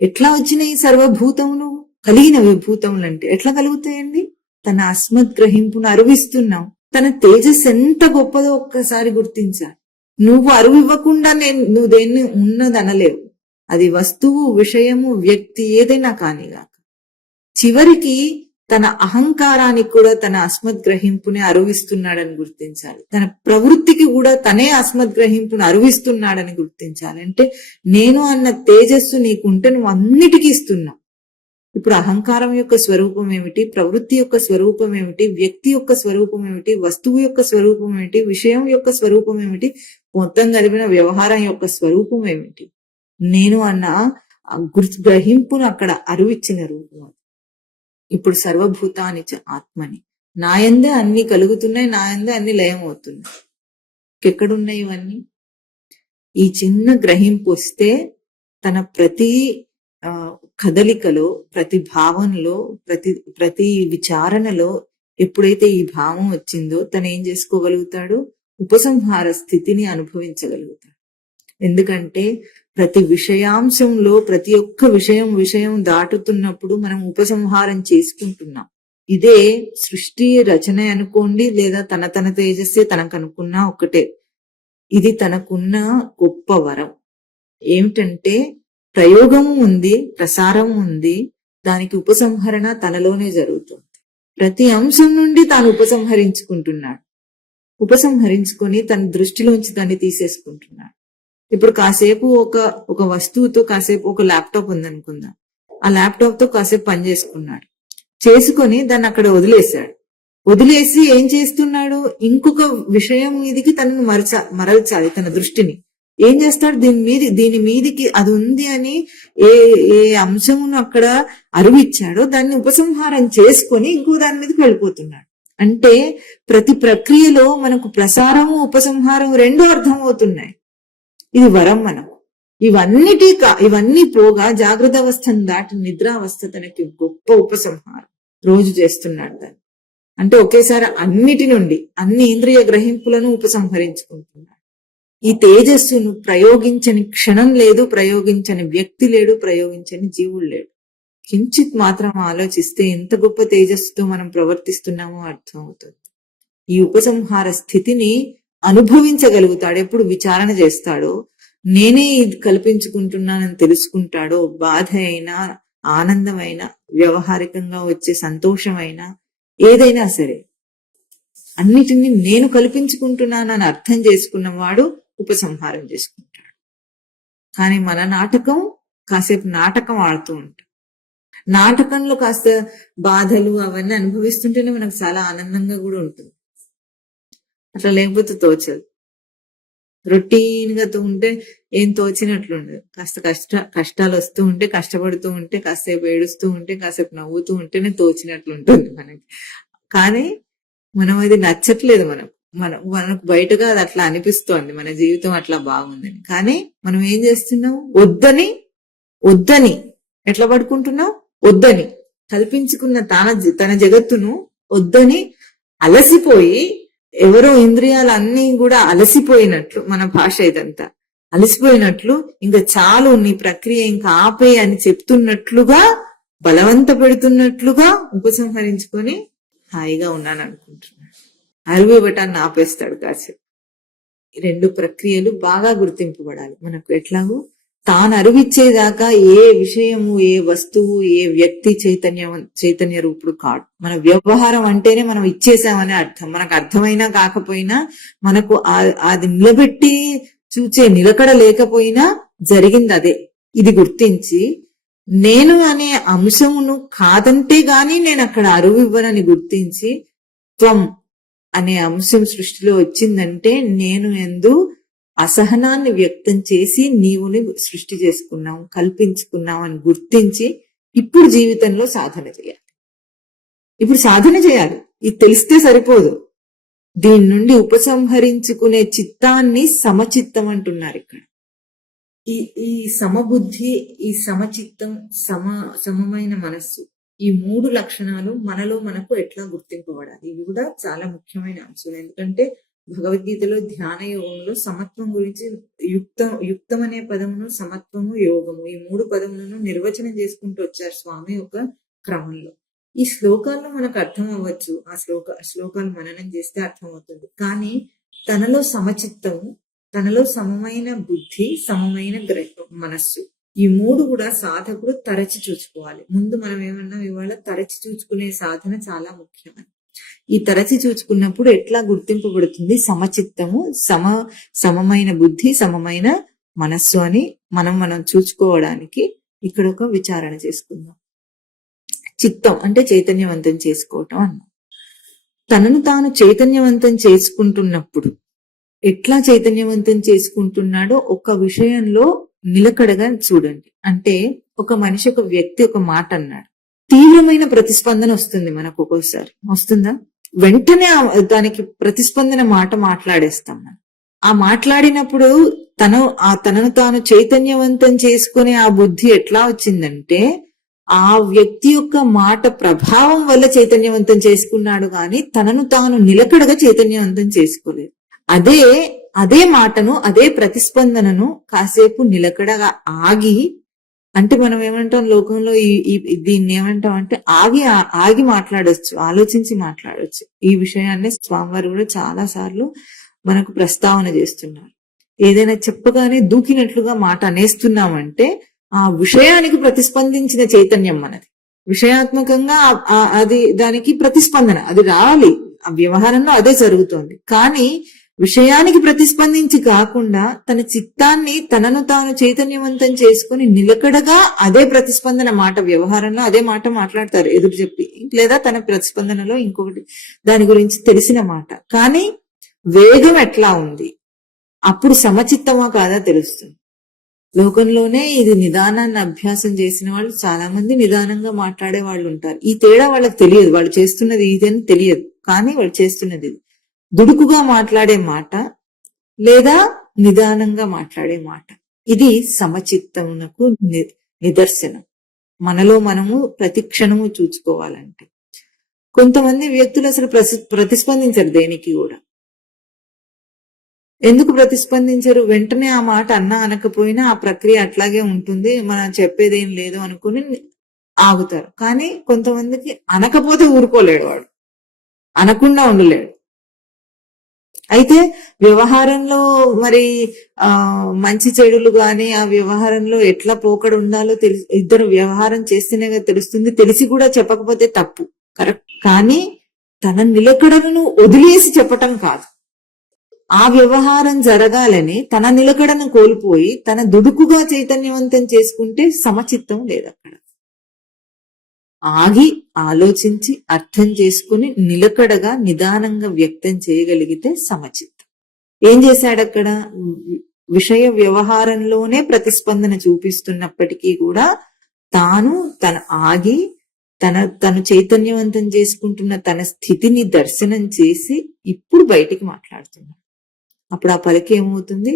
ఎట్లా వచ్చినాయి సర్వభూతములు? కలిగినవి భూతములు అంటే ఎట్లా కలుగుతాయండి? తన అస్మత్ గ్రహింపును అరువిస్తున్నావు. తన తేజస్సు ఎంత గొప్పదో ఒక్కసారి గుర్తించాలి. నువ్వు అరువు ఇవ్వకుండా నువ్వు దేన్ని ఉన్నదనలేవు. అది వస్తువు, విషయము, వ్యక్తి ఏదైనా కానిగాక. చివరికి తన అహంకారానికి కూడా తన అస్మత్ గ్రహింపుని అరువిస్తున్నాడని గుర్తించాలి. తన ప్రవృత్తికి కూడా తనే అస్మత్ గ్రహింపుని అరువిస్తున్నాడని గుర్తించాలి. అంటే నేను అన్న తేజస్సు నీకుంటే నువ్వు అన్నిటికీ ఇస్తున్నావు. ఇప్పుడు అహంకారం యొక్క స్వరూపం ఏమిటి? ప్రవృత్తి యొక్క స్వరూపం ఏమిటి? వ్యక్తి యొక్క స్వరూపం ఏమిటి? వస్తువు యొక్క స్వరూపం ఏమిటి? విషయం యొక్క స్వరూపం ఏమిటి? మొత్తం కలిపిన వ్యవహారం యొక్క స్వరూపం ఏమిటి? నేను అన్న గ్రహింపును అక్కడ అరువిచ్చిన రూపం. ఇప్పుడు సర్వభూతాని ఆత్మని. నాయందే అన్ని కలుగుతున్నాయి, నాయందే అన్ని లయం అవుతున్నాయి. ఎక్కడున్నాయి ఇవన్నీ? ఈ చిన్న గ్రహింపు వస్తే తన ప్రతి కదలికలో, ప్రతి భావనలో, ప్రతి విచారణలో ఎప్పుడైతే ఈ భావం వచ్చిందో తను ఏం చేసుకోగలుగుతాడు? ఉపసంహార స్థితిని అనుభవించగలుగుతాడు. ఎందుకంటే ప్రతి విషయాంశంలో ప్రతి ఒక్క విషయం దాటుతున్నప్పుడు మనం ఉపసంహారం చేసుకుంటున్నాం. ఇదే సృష్టి రచన అనుకోండి, లేదా తన తేజస్సే తనకు అనుకున్నా ఒకటే. ఇది తనకున్న గొప్ప వరం. ఏమిటంటే ప్రయోగము ఉంది, ప్రసారం ఉంది, దానికి ఉపసంహరణ తనలోనే జరుగుతుంది. ప్రతి అంశం నుండి తాను ఉపసంహరించుకొని తన దృష్టిలోంచి దాన్ని తీసేసుకుంటున్నాడు. ఇప్పుడు కాసేపు ఒక వస్తువుతో కాసేపు ఒక ల్యాప్టాప్ ఉందనుకుందాం. ఆ ల్యాప్టాప్ తో కాసేపు పని చేసుకొని దాన్ని అక్కడ వదిలేసి ఏం చేస్తున్నాడు? ఇంకొక విషయం మీదికి తనను మరల్చాలి తన దృష్టిని. ఏం చేస్తాడు? దీని మీదికి అది ఉంది అని ఏ అంశమును అక్కడ అరువిచ్చాడో దాన్ని ఉపసంహారం చేసుకొని ఇంకో దాని మీదకి వెళ్ళిపోతున్నాడు. అంటే ప్రతి ప్రక్రియలో మనకు ప్రసారము, ఉపసంహారం రెండు అర్థమవుతున్నాయి. ఇది వరం మనం. ఇవన్నీ పోగా జాగ్రత్త అవస్థను దాటి నిద్రావస్థ తనకి గొప్ప ఉపసంహారం రోజు చేస్తున్నాడు దాన్ని. అంటే ఒకేసారి అన్నిటి నుండి అన్ని ఇంద్రియ గ్రహింపులను ఉపసంహరించుకుంటున్నాడు. ఈ తేజస్సును ప్రయోగించని క్షణం లేదు, ప్రయోగించని వ్యక్తి లేడు, ప్రయోగించని జీవుడు లేడు. కించిత్ మాత్రం ఆలోచిస్తే ఎంత గొప్ప తేజస్సుతో మనం ప్రవర్తిస్తున్నామో అర్థమవుతుంది. ఈ ఉపసంహార స్థితిని అనుభవించగలుగుతాడు, ఎప్పుడు విచారణ చేస్తాడో, నేనే ఇది కల్పించుకుంటున్నానని తెలుసుకుంటాడో, బాధ అయినా ఆనందమైన, వ్యవహారికంగా వచ్చే సంతోషమైనా ఏదైనా సరే అన్నిటినీ నేను కల్పించుకుంటున్నానని అర్థం చేసుకున్నవాడు ఉపసంహారం చేసుకుంటాడు. కానీ మన నాటకం కాసేపు నాటకం ఆడుతూ ఉంటాం. నాటకంలో కాస్త బాధలు అవన్నీ అనుభవిస్తుంటేనే మనకు చాలా ఆనందంగా కూడా ఉంటుంది. అట్లా లేకపోతే తోచదు. రొటీన్ గా ఉంటే ఏం తోచినట్లు ఉండదు. కాస్త కష్టాలు వస్తూ ఉంటే, కష్టపడుతూ ఉంటే, కాసేపు ఏడుస్తూ ఉంటే, కాసేపు నవ్వుతూ ఉంటేనే తోచినట్లు ఉంటుంది మనకి. కానీ మనం అది నచ్చట్లేదు. మనకు బయటగా అది అట్లా అనిపిస్తోంది, మన జీవితం అట్లా బాగుందని. కానీ మనం ఏం చేస్తున్నాం? వద్దని ఎట్లా పడుకుంటున్నావు? వద్దని కల్పించుకున్న తన జగత్తును వద్దని అలసిపోయి, ఎవరో ఇంద్రియాలన్నీ కూడా అలసిపోయినట్లు, మన భాష ఇదంతా అలసిపోయినట్లు, ఇంకా చాలు నీ ప్రక్రియ ఇంకా ఆపే అని చెప్తున్నట్లుగా, బలవంత పెడుతున్నట్లుగా ఉపసంహరించుకొని హాయిగా ఉన్నాను అనుకుంటున్నాను. అరువు ఇవ్వటాన్ని ఆపేస్తాడు కాసేపు. ఈ రెండు ప్రక్రియలు బాగా గుర్తింపబడాలి మనకు. తాను అరువిచ్చేదాకా ఏ విషయము, ఏ వస్తువు, ఏ వ్యక్తి చైతన్య రూపుడు కాడు. మన వ్యవహారం అంటేనే మనం ఇచ్చేసామనే అర్థం. మనకు అర్థమైనా కాకపోయినా, మనకు అది నిలబెట్టి చూచే నిలకడ లేకపోయినా జరిగింది అదే. ఇది గుర్తించి నేను అనే అంశమును కాదంటే గాని నేను అక్కడ అరువు ఇవ్వనని గుర్తించి, త్వం అనే అంశం సృష్టిలో వచ్చిందంటే నేను ఎందు అసహనాన్ని వ్యక్తం చేసి నీవుని సృష్టి చేసుకున్నావు, కల్పించుకున్నావు అని గుర్తించి ఇప్పుడు జీవితంలో సాధన చేయాలి. ఇది తెలిస్తే సరిపోదు. దీని నుండి ఉపసంహరించుకునే చిత్తాన్ని సమచిత్తం అంటున్నారు ఇక్కడ. ఈ సమబుద్ధి, ఈ సమచిత్తం, సమమైన మనస్సు, ఈ మూడు లక్షణాలు మనకు ఎట్లా గుర్తింపబడాలి? ఇవి కూడా చాలా ముఖ్యమైన అంశాలు. ఎందుకంటే భగవద్గీతలో ధ్యాన యోగంలో సమత్వం గురించి యుక్తం అనే పదమును, సమత్వము, యోగము, ఈ మూడు పదములను నిర్వచనం చేసుకుంటూ వచ్చారు స్వామి ఒక క్రమంలో. ఈ శ్లోకాల్లో మనకు అర్థం అవ్వచ్చు, ఆ శ్లోకాలు మననం చేస్తే అర్థమవుతుంది. కానీ తనలో సమచిత్తము, తనలో సమమైన బుద్ధి, సమమైన మనస్సు, ఈ మూడు కూడా సాధకుడు తరచి చూసుకోవాలి. ముందు మనం ఏమన్నా ఇవాళ తరచి చూసుకునే సాధన చాలా ముఖ్యమని. ఈ తరచి చూసుకున్నప్పుడు ఎట్లా గుర్తింపబడుతుంది? సమచిత్తము, సమమైన బుద్ధి, సమమైన మనస్సు అని మనం చూసుకోవడానికి ఇక్కడ ఒక విచారణ చేసుకుందాం. చిత్తం అంటే చైతన్యవంతం చేసుకోవటం అన్నాం. తనను తాను చైతన్యవంతం చేసుకుంటున్నప్పుడు ఎట్లా చైతన్యవంతం చేసుకుంటున్నాడో ఒక విషయంలో నిలకడగా చూడండి. అంటే ఒక మనిషి, ఒక వ్యక్తి ఒక మాట అన్నాడు, తీవ్రమైన ప్రతిస్పందన వస్తుంది మనకు. ఒక్కోసారి వస్తుందా? వెంటనే దానికి ప్రతిస్పందన మాట మాట్లాడేస్తాం మనం. ఆ మాట్లాడినప్పుడు తనను తాను చైతన్యవంతం చేసుకునే ఆ బుద్ధి ఎట్లా వచ్చిందంటే, ఆ వ్యక్తి యొక్క మాట ప్రభావం వల్ల చైతన్యవంతం చేసుకున్నాడు గాని తనను తాను నిలకడగా చైతన్యవంతం చేసుకోలేదు. అదే మాటను, అదే ప్రతిస్పందనను కాసేపు నిలకడగా ఆగి, అంటే మనం ఏమంటాం లోకంలో దీన్ని ఏమంటాం అంటే ఆగి మాట్లాడొచ్చు, ఆలోచించి మాట్లాడొచ్చు. ఈ విషయాన్ని స్వామివారు కూడా చాలా సార్లు మనకు ప్రస్తావన చేస్తున్నారు. ఏదైనా చెప్పగానే దూకినట్లుగా మాట అనేస్తున్నామంటే ఆ విషయానికి ప్రతిస్పందించిన చైతన్యం మనది. విషయాత్మకంగా అది దానికి ప్రతిస్పందన అది రావాలి. ఆ వ్యవహారంలో అదే జరుగుతోంది. కానీ విషయానికి ప్రతిస్పందించి కాకుండా తన చిత్తాన్ని తనను తాను చైతన్యవంతం చేసుకుని నిలకడగా అదే ప్రతిస్పందన మాట, వ్యవహారంలో అదే మాట మాట్లాడతారు ఎదురు చెప్పి, లేదా తన ప్రతిస్పందనలో ఇంకొకటి దాని గురించి తెలిసిన మాట. కానీ వేగం ఎట్లా ఉంది, అప్పుడు సమచిత్తమా కాదా తెలుస్తుంది. లోకంలోనే ఇది నిదానాన్ని అభ్యాసం చేసిన వాళ్ళు చాలా మంది నిదానంగా మాట్లాడే వాళ్ళు ఉంటారు. ఈ తేడా వాళ్ళకి తెలియదు, వాళ్ళు చేస్తున్నది ఇదని తెలియదు. కానీ వాళ్ళు చేస్తున్నది ఇది. దుడుకుగా మాట్లాడే మాట లేదా నిదానంగా మాట్లాడే మాట, ఇది సమచిత్తమునకు నిదర్శనం. మనలో మనము ప్రతి క్షణము చూసుకోవాలంటే. కొంతమంది వ్యక్తులు అసలు ప్రతిస్పందించరు దేనికి కూడా. ఎందుకు ప్రతిస్పందించరు? వెంటనే ఆ మాట అనకపోయినా ఆ ప్రక్రియ అట్లాగే ఉంటుంది, మనం చెప్పేదేం లేదు అనుకుని ఆగుతారు. కానీ కొంతమందికి అనకపోతే ఊరుకోలేడు, వాడు అనకుండా ఉండలేడు. అయితే వ్యవహారంలో మరి మంచి చెడులు గాని ఆ వ్యవహారంలో ఎట్లా పోకడ ఉండాలో ఇద్దరు వ్యవహారం చేస్తేనే కదా తెలుస్తుంది. తెలిసి కూడా చెప్పకపోతే తప్పు, కరెక్ట్. కానీ తన నిలకడను వదిలేసి చెప్పటం కాదు. ఆ వ్యవహారం జరగాలని తన నిలకడను కోల్పోయి తన దుడుకుగా చైతన్యవంతం చేసుకుంటే సమచిత్తం లేదు. అక్కడ ఆగి ఆలోచించి అర్థం చేసుకుని నిలకడగా నిదానంగా వ్యక్తం చేయగలిగితే సమచిత్తం. ఏం చేశాడు అక్కడ? విషయ వ్యవహారంలోనే ప్రతిస్పందన చూపిస్తున్నప్పటికీ కూడా తన ఆగి తను చైతన్యవంతం చేసుకుంటున్న తన స్థితిని దర్శనం చేసి ఇప్పుడు బయటికి మాట్లాడుతున్నాడు. అప్పుడు ఆ పలుకు ఏమవుతుంది?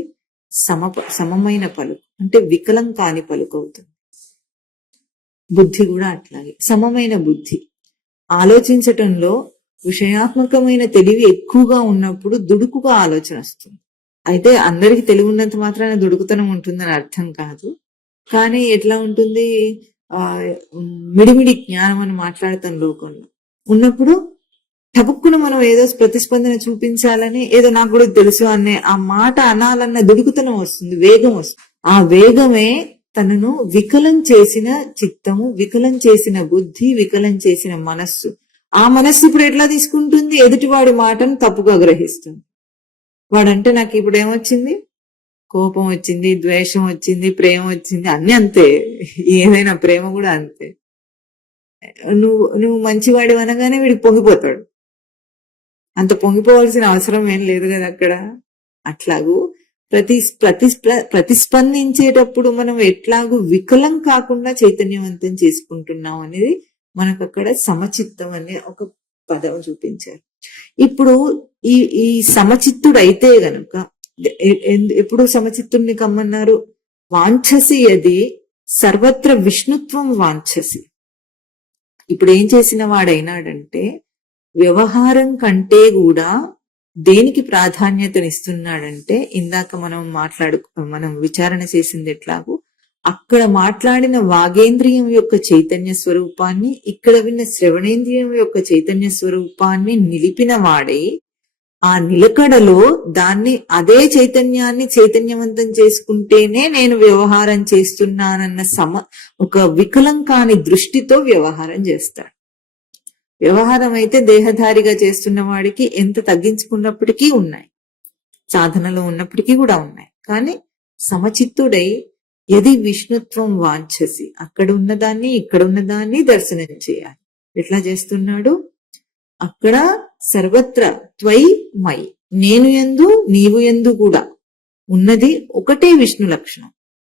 సమమైన పలుకు, అంటే వికలం కాని పలుకు అవుతుంది. బుద్ధి కూడా అట్లాగే సమమైన బుద్ధి. ఆలోచించటంలో విషయాత్మకమైన తెలివి ఎక్కువగా ఉన్నప్పుడు దుడుకుగా ఆలోచన వస్తుంది. అయితే అందరికి తెలివి ఉన్నంత మాత్రాన దుడుకుతనం ఉంటుందని అర్థం కాదు. కానీ ఎట్లా ఉంటుంది? మిడిమిడి జ్ఞానం అని మాట్లాడతాం లోకంలో ఉన్నప్పుడు టపుక్కున మనం ఏదో ప్రతిస్పందన చూపించాలని, ఏదో నాకు కూడా తెలుసు అనే ఆ మాట అనాలన్న దుడుకుతనం వస్తుంది, వేగం వస్తుంది. ఆ వేగమే తనను వికలం చేసిన చిత్తము, వికలం చేసిన బుద్ధి, వికలం చేసిన మనస్సు. ఆ మనస్సు ఇప్పుడు ఎట్లా తీసుకుంటుంది? ఎదుటివాడి మాటను తప్పుగా గ్రహిస్తుంది. వాడంటే నాకు ఇప్పుడు ఏమొచ్చింది? కోపం వచ్చింది, ద్వేషం వచ్చింది, ప్రేమ వచ్చింది, అన్ని అంతే. ఏదైనా ప్రేమ కూడా అంతే. నువ్వు మంచివాడి అనగానే వీడికి పొంగిపోతాడు. అంత పొంగిపోవాల్సిన అవసరం ఏం లేదు కదా అక్కడ. అట్లాగూ ప్రతిస్పందించేటప్పుడు మనం ఎట్లాగూ వికలం కాకుండా చైతన్యవంతం చేసుకుంటున్నాం అనేది మనకు అక్కడ సమచిత్తం అనే ఒక పదం చూపించారు. ఇప్పుడు ఈ సమచిత్తుడు అయితే గనుక ఎప్పుడు సమచిత్తుడిని కమ్మన్నారు? వాంఛసి అది సర్వత్ర విష్ణుత్వం వాంఛసి. ఇప్పుడు ఏం చేసిన వాడైనాడంటే వ్యవహారం కంటే కూడా దేనికి ప్రాధాన్యతనిస్తున్నాడంటే, ఇందాక మనం విచారణ చేసింది ఎట్లాగూ అక్కడ మాట్లాడిన వాగేంద్రియం యొక్క చైతన్య స్వరూపాన్ని, ఇక్కడ విన్న శ్రవణేంద్రియం యొక్క చైతన్య స్వరూపాన్ని నిలిపిన వాడై ఆ నిలకడలో అదే చైతన్యాన్ని చైతన్యవంతం చేసుకుంటేనే నేను వ్యవహారం చేస్తున్నానన్న ఒక వికలం కాని దృష్టితో వ్యవహారం చేస్తాడు. వ్యవహారం అయితే దేహధారిగా చేస్తున్న వాడికి ఎంత తగ్గించుకున్నప్పటికీ ఉన్నాయి, సాధనలో ఉన్నప్పటికీ కూడా ఉన్నాయి. కానీ సమచిత్తుడై ఎది విష్ణుత్వం వాంఛసి, అక్కడ ఉన్నదాన్ని ఇక్కడ ఉన్నదాన్ని దర్శనం చేయాలి. ఎట్లా చేస్తున్నాడు? అక్కడ సర్వత్ర త్వై మై, నేను యందు నీవు యందు కూడా ఉన్నది ఒకటే విష్ణు లక్షణం.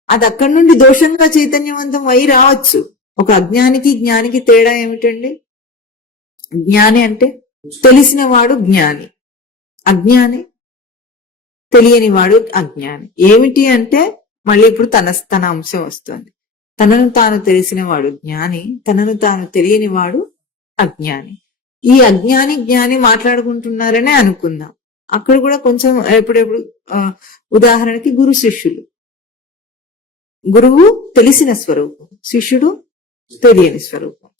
అది అక్కడి నుండి దోషంగా చైతన్యవంతం అయి రావచ్చు. ఒక అజ్ఞానికి జ్ఞానికి తేడా ఏమిటండి? జ్ఞాని అంటే తెలిసిన వాడు జ్ఞాని, అజ్ఞాని తెలియని వాడు అజ్ఞాని. ఏమిటి అంటే మళ్ళీ ఇప్పుడు తన అంశం వస్తుంది. తనను తాను తెలిసిన వాడు జ్ఞాని, తనను తాను తెలియని వాడు అజ్ఞాని. ఈ అజ్ఞాని జ్ఞాని మాట్లాడుకుంటున్నారనే అనుకుందాం. అక్కడ కూడా కొంచెం ఎప్పుడెప్పుడు ఉదాహరణకి గురు శిష్యులు. గురువు తెలిసిన స్వరూపం, శిష్యుడు తెలియని స్వరూపం.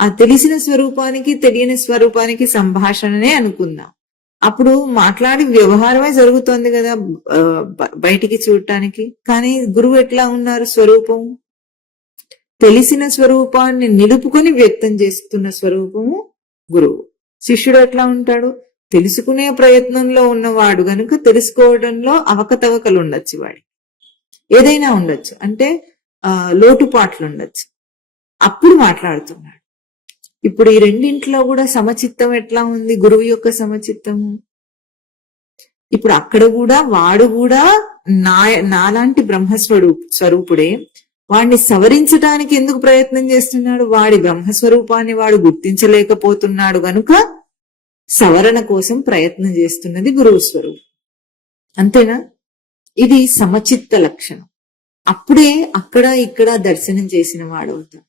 ఆ తెలిసిన స్వరూపానికి తెలియని స్వరూపానికి సంభాషణనే అనుకుందాం. అప్పుడు మాట్లాడి వ్యవహారమే జరుగుతోంది కదా బయటికి చూడటానికి. కానీ గురువు ఎట్లా ఉన్నారు? స్వరూపం తెలిసిన స్వరూపాన్ని నిలుపుకొని వ్యక్తం చేస్తున్న స్వరూపము గురువు. శిష్యుడు ఎట్లా ఉంటాడు? తెలుసుకునే ప్రయత్నంలో ఉన్నవాడు గనుక తెలుసుకోవడంలో అవకతవకలు ఉండొచ్చు, వాడి ఏదైనా ఉండొచ్చు, అంటే లోటుపాట్లు ఉండొచ్చు, అప్పుడు మాట్లాడుతున్నాడు. ఇప్పుడు ఈ రెండింటిలో కూడా సమచిత్తం ఎట్లా ఉంది? గురువు యొక్క సమచిత్తము. ఇప్పుడు అక్కడ కూడా వాడు కూడా నాలాంటి బ్రహ్మస్వరూపుడే. వాడిని సవరించడానికి ఎందుకు ప్రయత్నం చేస్తున్నాడు? వాడి బ్రహ్మస్వరూపాన్ని వాడు గుర్తించలేకపోతున్నాడు గనుక సవరణ కోసం ప్రయత్నం చేస్తున్నది గురువు స్వరూపం. అంతేనా? ఇది సమచిత్త లక్షణం. అప్పుడే అక్కడ ఇక్కడ దర్శనం చేసిన వాడవుతాడు.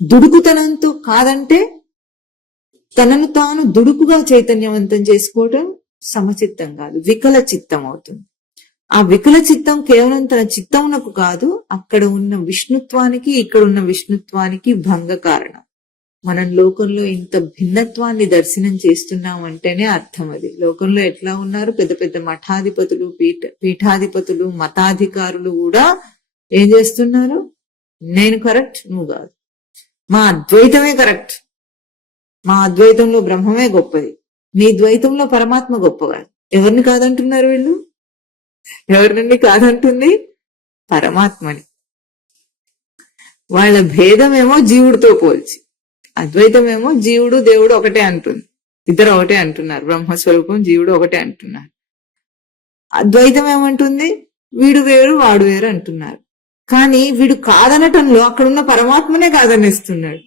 దుడుకుతనంతో కాదంటే తనను తాను దుడుకుగా చైతన్యవంతం చేసుకోవటం సమచిత్తం కాదు, వికల చిత్తం అవుతుంది. ఆ వికల చిత్తం కేవలం తన చిత్తమునకు కాదు, అక్కడ ఉన్న విష్ణుత్వానికి ఇక్కడ ఉన్న విష్ణుత్వానికి భంగ కారణం. మనం లోకంలో ఇంత భిన్నత్వాన్ని దర్శనం చేస్తున్నాం అంటేనే అర్థం అది. లోకంలో ఎట్లా ఉన్నారు, పెద్ద పెద్ద మఠాధిపతులు, పీఠాధిపతులు, మతాధికారులు కూడా ఏం చేస్తున్నారు, నేను కరెక్ట్, నువ్వు కాదు, మా అద్వైతమే కరెక్ట్, మా అద్వైతంలో బ్రహ్మమే గొప్పది, నీ ద్వైతంలో పరమాత్మ గొప్పగా. ఎవరిని కాదంటున్నారు వీళ్ళు? ఎవరినండి కాదంటుంది? పరమాత్మని. వాళ్ళ భేదమేమో జీవుడితో పోల్చి, అద్వైతమేమో జీవుడు దేవుడు ఒకటే అంటుంది, ఇద్దరు ఒకటే అంటున్నారు, బ్రహ్మస్వరూపం జీవుడు ఒకటే అంటున్నారు. అద్వైతం ఏమంటుంది, వీడు వేరు వాడు వేరు అంటున్నారు. కానీ వీడు కాదనటంలో అక్కడున్న పరమాత్మనే కాదనిస్తున్నాడు.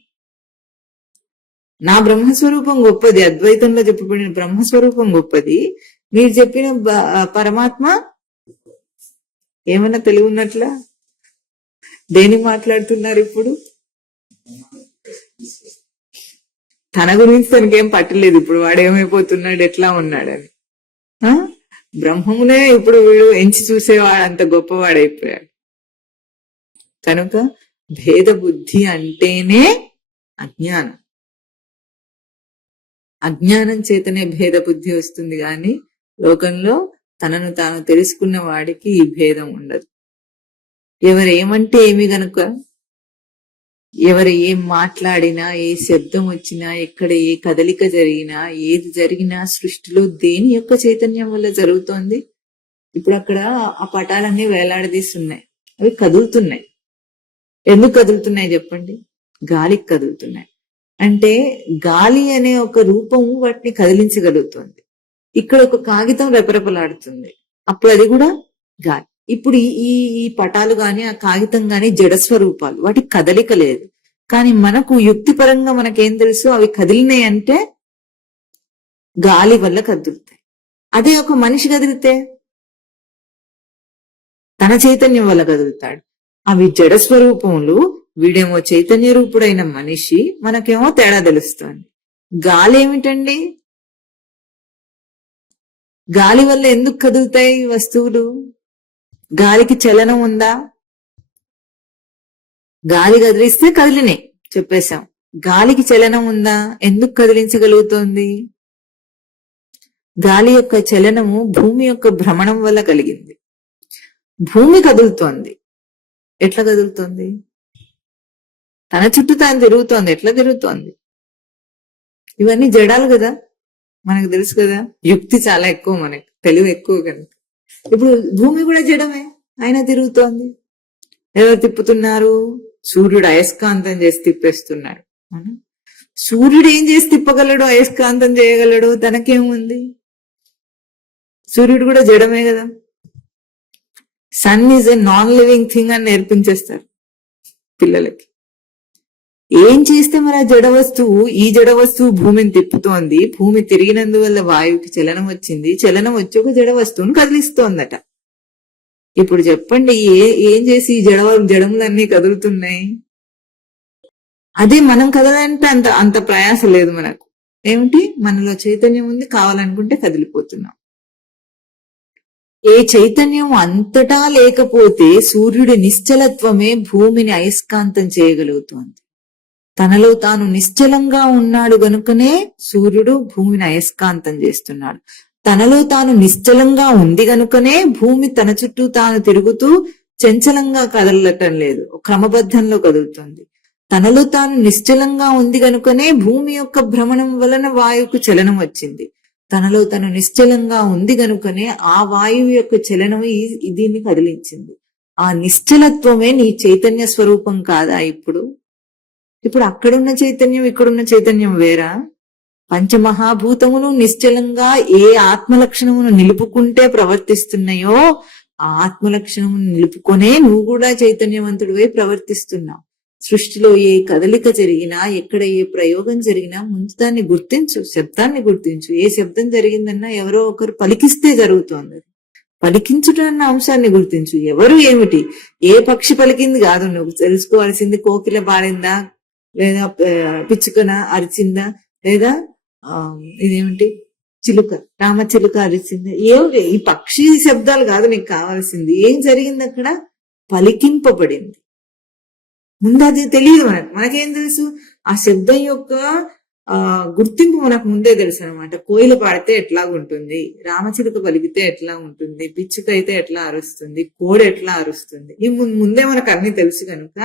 నా బ్రహ్మస్వరూపం గొప్పది, అద్వైతంలో చెప్పబడిన బ్రహ్మస్వరూపం గొప్పది, మీరు చెప్పిన పరమాత్మ ఏమన్నా తెలివి ఉన్నట్లా? దేని మాట్లాడుతున్నారు ఇప్పుడు? తన గురించి తనకేం పట్టలేదు ఇప్పుడు, వాడు ఏమైపోతున్నాడు, ఎట్లా ఉన్నాడని. బ్రహ్మమునే ఇప్పుడు వీడు ఎంచి చూసేవాడు, అంత గొప్పవాడైపోయాడు. కనుక భేద బుద్ధి అంటేనే అజ్ఞానం. అజ్ఞానం చేతనే భేద బుద్ధి వస్తుంది, గాని లోకంలో తనను తాను తెలుసుకున్న వాడికి ఈ భేదం ఉండదు. ఎవరేమంటే ఏమి గనుక, ఎవరు ఏం మాట్లాడినా, ఏ శబ్దం వచ్చినా, ఎక్కడ ఏ కదలిక జరిగినా, ఏది జరిగినా సృష్టిలో దేని యొక్క చైతన్యం వల్ల జరుగుతోంది? ఇప్పుడు అక్కడ ఆ పటాలన్నీ వేలాడదీస్తున్నాయి, అవి కదులుతున్నాయి. ఎందుకు కదులుతున్నాయి చెప్పండి? గాలికి కదులుతున్నాయి. అంటే గాలి అనే ఒక రూపం వాటిని కదిలించగలుగుతుంది. ఇక్కడ ఒక కాగితం రెపరెపలాడుతుంది, అప్పుడు అది కూడా గాలి. ఇప్పుడు ఈ ఈ పటాలు గాని ఆ కాగితం గాని జడస్వరూపాలు, వాటి కదలిక లేదు. కానీ మనకు యుక్తిపరంగా మనకేం తెలుసు, అవి కదిలినాయి అంటే గాలి వల్ల కదులుతాయి. అదే ఒక మనిషి కదిలితే తన చైతన్యం వల్ల కదులుతాడు. అవి జడస్వరూపములు, వీడేమో చైతన్య రూపుడైన మనిషి, మనకేమో తేడా తెలుస్తుంది. గాలి ఏమిటండి? గాలి వల్ల ఎందుకు కదులుతాయి వస్తువులు? గాలికి చలనం ఉందా? గాలి కదిలిస్తే కదిలినాయి చెప్పేశాం. గాలికి చలనం ఉందా? ఎందుకు కదిలించగలుగుతోంది? గాలి యొక్క చలనము భూమి యొక్క భ్రమణం వల్ల కలిగింది. భూమి కదులుతోంది. ఎట్లా కదులుతోంది? తన చుట్టూ తాను తిరుగుతోంది. ఎట్లా తిరుగుతోంది? ఇవన్నీ జడాలు కదా, మనకు తెలుసు కదా. యుక్తి చాలా ఎక్కువ, మనకి తెలివి ఎక్కువ కనుక. ఇప్పుడు భూమి కూడా జడమే, అయినా తిరుగుతోంది. ఎవరు తిప్పుతున్నారు? సూర్యుడు అయస్కాంతం చేసి తిప్పేస్తున్నాడు. సూర్యుడు ఏం చేసి తిప్పగలడు, అయస్కాంతం చేయగలడు? తనకేముంది? సూర్యుడు కూడా జడమే కదా. Sun is a non living thing అని నేర్పించేస్తారు పిల్లలకి. ఏం చేస్తే మరి ఆ జడ వస్తువు, ఈ జడ వస్తువు భూమిని తిప్పుతోంది, భూమి తిరిగినందువల్ల వాయువుకి చలనం వచ్చింది, చలనం వచ్చి ఒక జడ వస్తువును కదిలిస్తోందట. ఇప్పుడు చెప్పండి, ఏం చేసి ఈ జడములన్నీ కదులుతున్నాయి? అదే మనం కదలంటే అంత ప్రయాస లేదు మనకు. ఏమిటి? మనలో చైతన్యం ఉంది, కావాలనుకుంటే కదిలిపోతున్నాం. ఏ చైతన్యం అంతటా లేకపోతే సూర్యుడి నిశ్చలత్వమే భూమిని అయస్కాంతం చేయగలుగుతోంది. తనలో తాను నిశ్చలంగా ఉన్నాడు గనుకనే సూర్యుడు భూమిని అయస్కాంతం చేస్తున్నాడు. తనలో తాను నిశ్చలంగా ఉంది గనుకనే భూమి తన చుట్టూ తాను తిరుగుతూ చంచలంగా కదలటం లేదు, క్రమబద్ధంలో కదులుతుంది. తనలో తాను నిశ్చలంగా ఉంది గనుకనే భూమి యొక్క భ్రమణం వలన వాయువుకు చలనం వచ్చింది. తనలో తను నిశ్చలంగా ఉంది గనుకనే ఆ వాయువు యొక్క చలనం దీన్ని కదిలించింది. ఆ నిశ్చలత్వమే నీ చైతన్య స్వరూపం కాదా? ఇప్పుడు అక్కడున్న చైతన్యం, ఇక్కడున్న చైతన్యం వేరా? పంచమహాభూతములు నిశ్చలంగా ఏ ఆత్మలక్షణమును నిలుపుకుంటే ప్రవర్తిస్తున్నాయో ఆ ఆత్మలక్షణమును నిలుపుకొనే నువ్వు కూడా చైతన్యవంతుడివై ప్రవర్తిస్తున్నావు. సృష్టిలో ఏ కదలిక జరిగినా, ఎక్కడ ఏ ప్రయోగం జరిగినా ముందు దాన్ని గుర్తించు, శబ్దాన్ని గుర్తించు. ఏ శబ్దం జరిగిందన్నా ఎవరో ఒకరు పలికిస్తే జరుగుతోంది. పలికించుట అన్న అంశాన్ని గుర్తించు. ఎవరు ఏమిటి, ఏ పక్షి పలికింది కాదు నువ్వు తెలుసుకోవాల్సింది. కోకిల పాడిందా, లేదా పిచ్చుకన అరిచిందా, లేదా ఇదేమిటి చిలుక, రామచిలుక అరిచిందా? ఏమిటి? ఈ పక్షి శబ్దాలు కాదు నీకు కావాల్సింది. ఏం జరిగింది అక్కడ? పలికింపబడింది. ముందు అది తెలియదు మనకేం తెలుసు? ఆ శబ్దం యొక్క గుర్తింపు మనకు ముందే తెలుసు అనమాట. కోయిల పాడితే ఎట్లా ఉంటుంది, రామచిలుక పలికితే ఎట్లా ఉంటుంది, పిచ్చుక అయితే ఎట్లా అరుస్తుంది, కోడి ఎట్లా అరుస్తుంది, ఈ ముందే మనకు అన్ని తెలుసు కనుక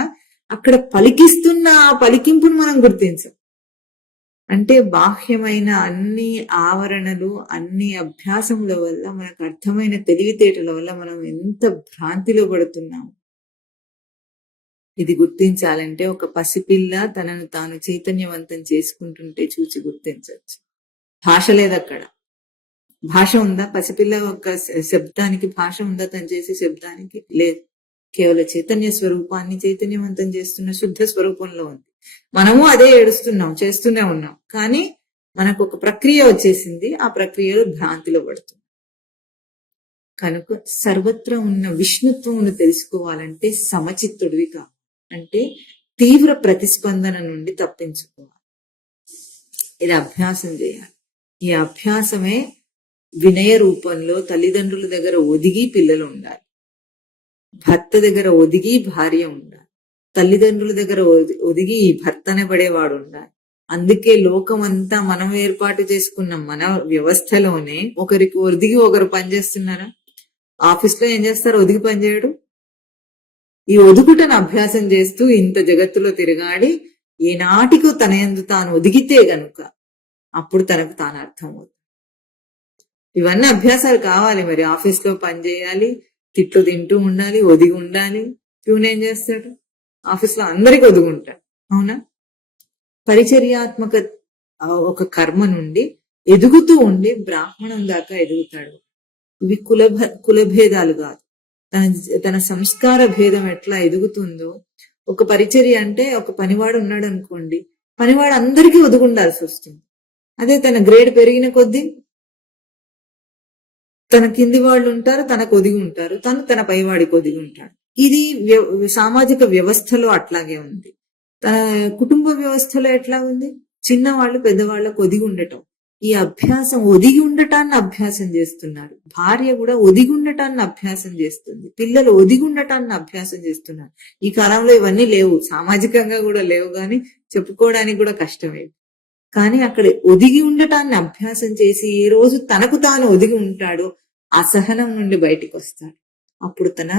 అక్కడ పలికిస్తున్న ఆ పలికింపును మనం గుర్తించాం. అంటే బాహ్యమైన అన్ని ఆవరణలు, అన్ని అభ్యాసముల వల్ల మనకు అర్థమైన తెలివితేటల వల్ల మనం ఎంత భ్రాంతిలో పడుతున్నాము. ఇది గుర్తించాలంటే ఒక పసిపిల్ల తనను తాను చైతన్యవంతం చేసుకుంటుంటే చూసి గుర్తించవచ్చు. భాష లేదు అక్కడ. భాష ఉందా? పసిపిల్ల ఒక శబ్దానికి భాష ఉందా? తను చేసే శబ్దానికి లేదు. కేవలం చైతన్య స్వరూపాన్ని చైతన్యవంతం చేస్తున్న శుద్ధ స్వరూపంలో ఉంది. మనము అదే ఏడుస్తున్నాం, చేస్తూనే ఉన్నాం. కానీ మనకు ఒక ప్రక్రియ వచ్చేసింది. ఆ ప్రక్రియలో భ్రాంతిలో పడుతుంది. కనుక సర్వత్రా ఉన్న విష్ణుత్వమును తెలుసుకోవాలంటే సమచిత్తుడివి కా, అంటే తీవ్ర ప్రతిస్పందన నుండి తప్పించుకోవాలి. ఇది అభ్యాసం చేయాలి. ఈ అభ్యాసమే వినయ రూపంలో తల్లిదండ్రుల దగ్గర ఒదిగి పిల్లలు ఉండాలి, భర్త దగ్గర ఒదిగి భార్య ఉండాలి, తల్లిదండ్రుల దగ్గర ఒదిగి ఈ భర్తనే పడేవాడు ఉండాలి. అందుకే లోకం అంతా మనం ఏర్పాటు చేసుకున్న మన వ్యవస్థలోనే ఒకరికి ఒదిగి ఒకరు పనిచేస్తున్నారా? ఆఫీస్ లో ఏం చేస్తారు? ఒదిగి పనిచేయడు. ఈ ఒదుగుటను అభ్యాసం చేస్తూ ఇంత జగత్తులో తిరగాడి ఏనాటికో తన యందు తాను ఒదిగితే గనుక అప్పుడు తనకు తాను అర్థం అవుతుంది. ఇవన్నీ అభ్యాసాలు కావాలి. మరి ఆఫీస్ లో పని చేయాలి, తిట్లు తింటూ ఉండాలి, ఒదిగి ఉండాలి. ప్యూన్ ఏం చేస్తాడు? ఆఫీస్ లో అందరికి ఒదుగుంటాడు. అవునా? పరిచర్యాత్మక ఒక కర్మ నుండి ఎదుగుతూ ఉండి బ్రాహ్మణం దాకా ఎదుగుతాడు. ఇవి కులభేదాలు కాదు. తన సంస్కార భేదం ఎట్లా ఎదుగుతుందో, ఒక పరిచర్య అంటే ఒక పనివాడు ఉన్నాడు అనుకోండి, పనివాడు అందరికీ ఒదుగుండాల్సి వస్తుంది. అదే తన గ్రేడ్ పెరిగిన కొద్దీ తన కింది వాళ్ళు ఉంటారు, తనకు ఒదిగి ఉంటారు, తన పైవాడికి ఒదిగి ఉంటాడు. ఇది సామాజిక వ్యవస్థలో అట్లాగే ఉంది. తన కుటుంబ వ్యవస్థలో ఎట్లా ఉంది? చిన్నవాళ్ళు పెద్దవాళ్ళకు ఒదిగి ఉండటం. ఈ అభ్యాసం, ఒదిగి ఉండటాన్ని అభ్యాసం చేస్తున్నారు. భార్య కూడా ఒదిగి ఉండటాన్ని అభ్యాసం చేస్తుంది. పిల్లలు ఒదిగి ఉండటాన్ని అభ్యాసం చేస్తున్నారు. ఈ కాలంలో ఇవన్నీ లేవు, సామాజికంగా కూడా లేవు, కానీ చెప్పుకోవడానికి కూడా కష్టమే. కానీ అక్కడ ఒదిగి ఉండటాన్ని అభ్యాసం చేసి ఏ రోజు తనకు తాను ఒదిగి ఉంటాడో అసహనం నుండి బయటికి వస్తాడు. అప్పుడు తన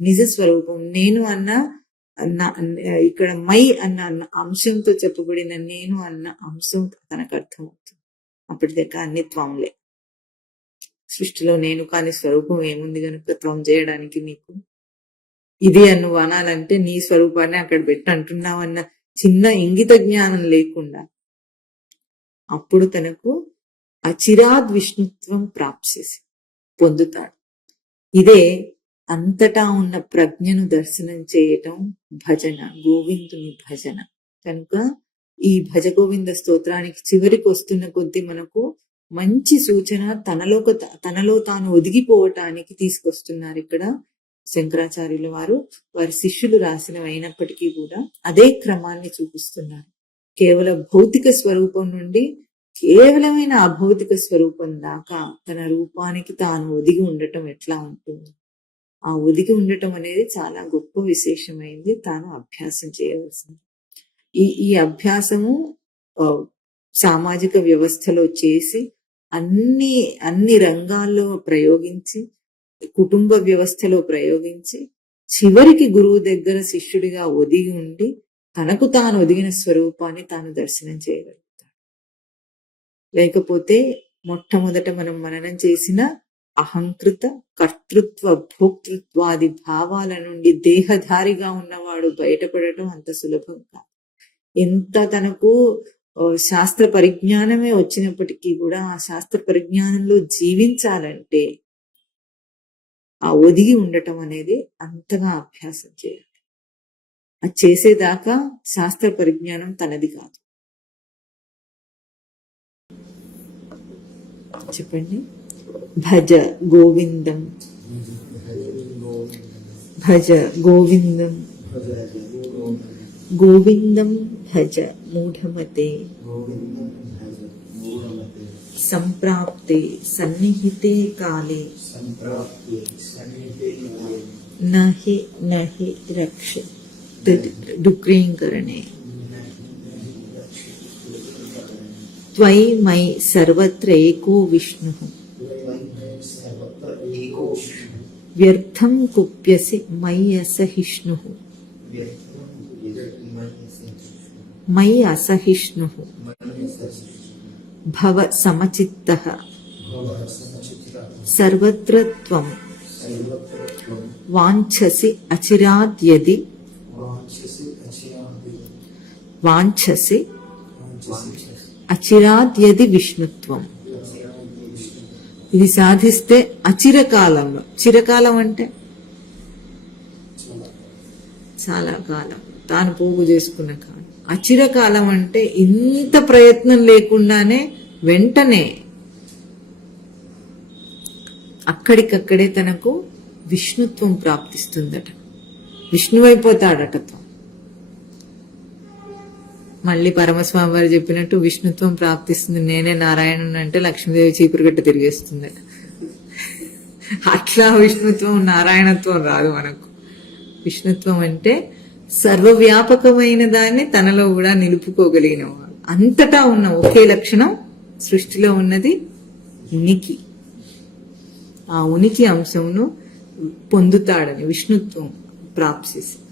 నిజ స్వరూపం, నేను అన్న ఇక్కడ మై అన్న అంశంతో చెప్పబడిన నేను అన్న అంశం తనకు అర్థమవుతుంది. అప్పటిదాకా అన్ని త్వంలే. సృష్టిలో నేను కాని స్వరూపం ఏముంది కనుక త్వం చేయడానికి నీకు? ఇది అని నువ్వు అనాలంటే నీ స్వరూపాన్ని అక్కడ పెట్టి అంటున్నావన్న చిన్న ఇంగిత జ్ఞానం లేకుండా అప్పుడు తనకు అచిరాద్ విష్ణుత్వం ప్రాప్సేసి పొందుతాడు. ఇదే అంతటా ఉన్న ప్రజ్ఞను దర్శనం చేయటం భజన, గోవిందుని భజన. కనుక ఈ భజ గోవింద స్తోత్రానికి చివరికి వస్తున్న కొద్దీ మనకు మంచి సూచన తనలో తాను ఒదిగిపోవటానికి తీసుకొస్తున్నారు ఇక్కడ శంకరాచార్యుల వారు. వారి శిష్యులు రాసినవి అయినప్పటికీ కూడా అదే క్రమాన్ని చూపిస్తున్నారు. కేవలం భౌతిక స్వరూపం నుండి కేవలమైన అభౌతిక స్వరూపం దాకా తన రూపానికి తాను ఒదిగి ఉండటం ఎట్లా ఉంటుంది? ఆ ఒదిగి ఉండటం అనేది చాలా గొప్ప విశేషమైంది. తాను అభ్యాసం చేయవలసింది. ఈ అభ్యాసము సామాజిక వ్యవస్థలో చేసి అన్ని రంగాల్లో ప్రయోగించి, కుటుంబ వ్యవస్థలో ప్రయోగించి, చివరికి గురువు దగ్గర శిష్యుడిగా ఒదిగి ఉండి తనకు తాను ఒదిగిన స్వరూపాన్ని తాను దర్శనం చేయగలుగుతాడు. లేకపోతే మొట్టమొదట మనం మననం చేసిన అహంకృత కర్తృత్వ భోక్తృత్వాది భావాల నుండి దేహధారిగా ఉన్నవాడు బయటపడటం అంత సులభం కాదు. ఎంత తనకు శాస్త్ర పరిజ్ఞానమే వచ్చినప్పటికీ కూడా ఆ శాస్త్ర పరిజ్ఞానంలో జీవించాలంటే ఆ ఒదిగి ఉండటం అనేది అంతగా అభ్యాసం చేయాలి. అది చేసేదాకా శాస్త్ర పరిజ్ఞానం తనది కాదు. చెప్పండి. భజ గోవిందం, భజ గోవిందం, గోవిందం భజ మూఢమతే, సంప్రాప్తే సన్నిహితే కాలే, నహి రక్ష డుక్రీంకరణే. త్వయి మై సర్వత్ర ఏకో విష్ణు सर्वत्र एको వ్యర్థం కుప్యసి మై అసహిష్ణు మై అసహిష్ణు భవ సమచిత్తః సర్వత్ర త్వం వాంఛసి అచిరాద్యది వాంఛసి అచిరాద్యది విష్ణుత్వం. ఇది సాధిస్తే అచిరకాలంలో, చిరకాలం అంటే చాలా కాలం, తాను పోగు చేసుకున్న కాలం. అచిరకాలం అంటే ఇంత ప్రయత్నం లేకుండానే వెంటనే అక్కడికక్కడే తనకు విష్ణుత్వం ప్రాప్తిస్తుందట, విష్ణువైపోతాడట. మళ్ళీ పరమస్వామి వారు చెప్పినట్టు విష్ణుత్వం ప్రాప్తిస్తుంది, నేనే నారాయణుని అంటే లక్ష్మీదేవి చీపురుగట్ట తిరిగేస్తుంది. అట్లా విష్ణుత్వం నారాయణత్వం రాదు మనకు. విష్ణుత్వం అంటే సర్వవ్యాపకమైన దాన్ని తనలో కూడా నిలుపుకోగలిగిన వాడు. అంతటా ఉన్న ఒకే లక్షణం సృష్టిలో ఉన్నది ఉనికి. ఆ ఉనికి అంశమును పొందుతాడని విష్ణుత్వం ప్రాప్తిస్తుంది.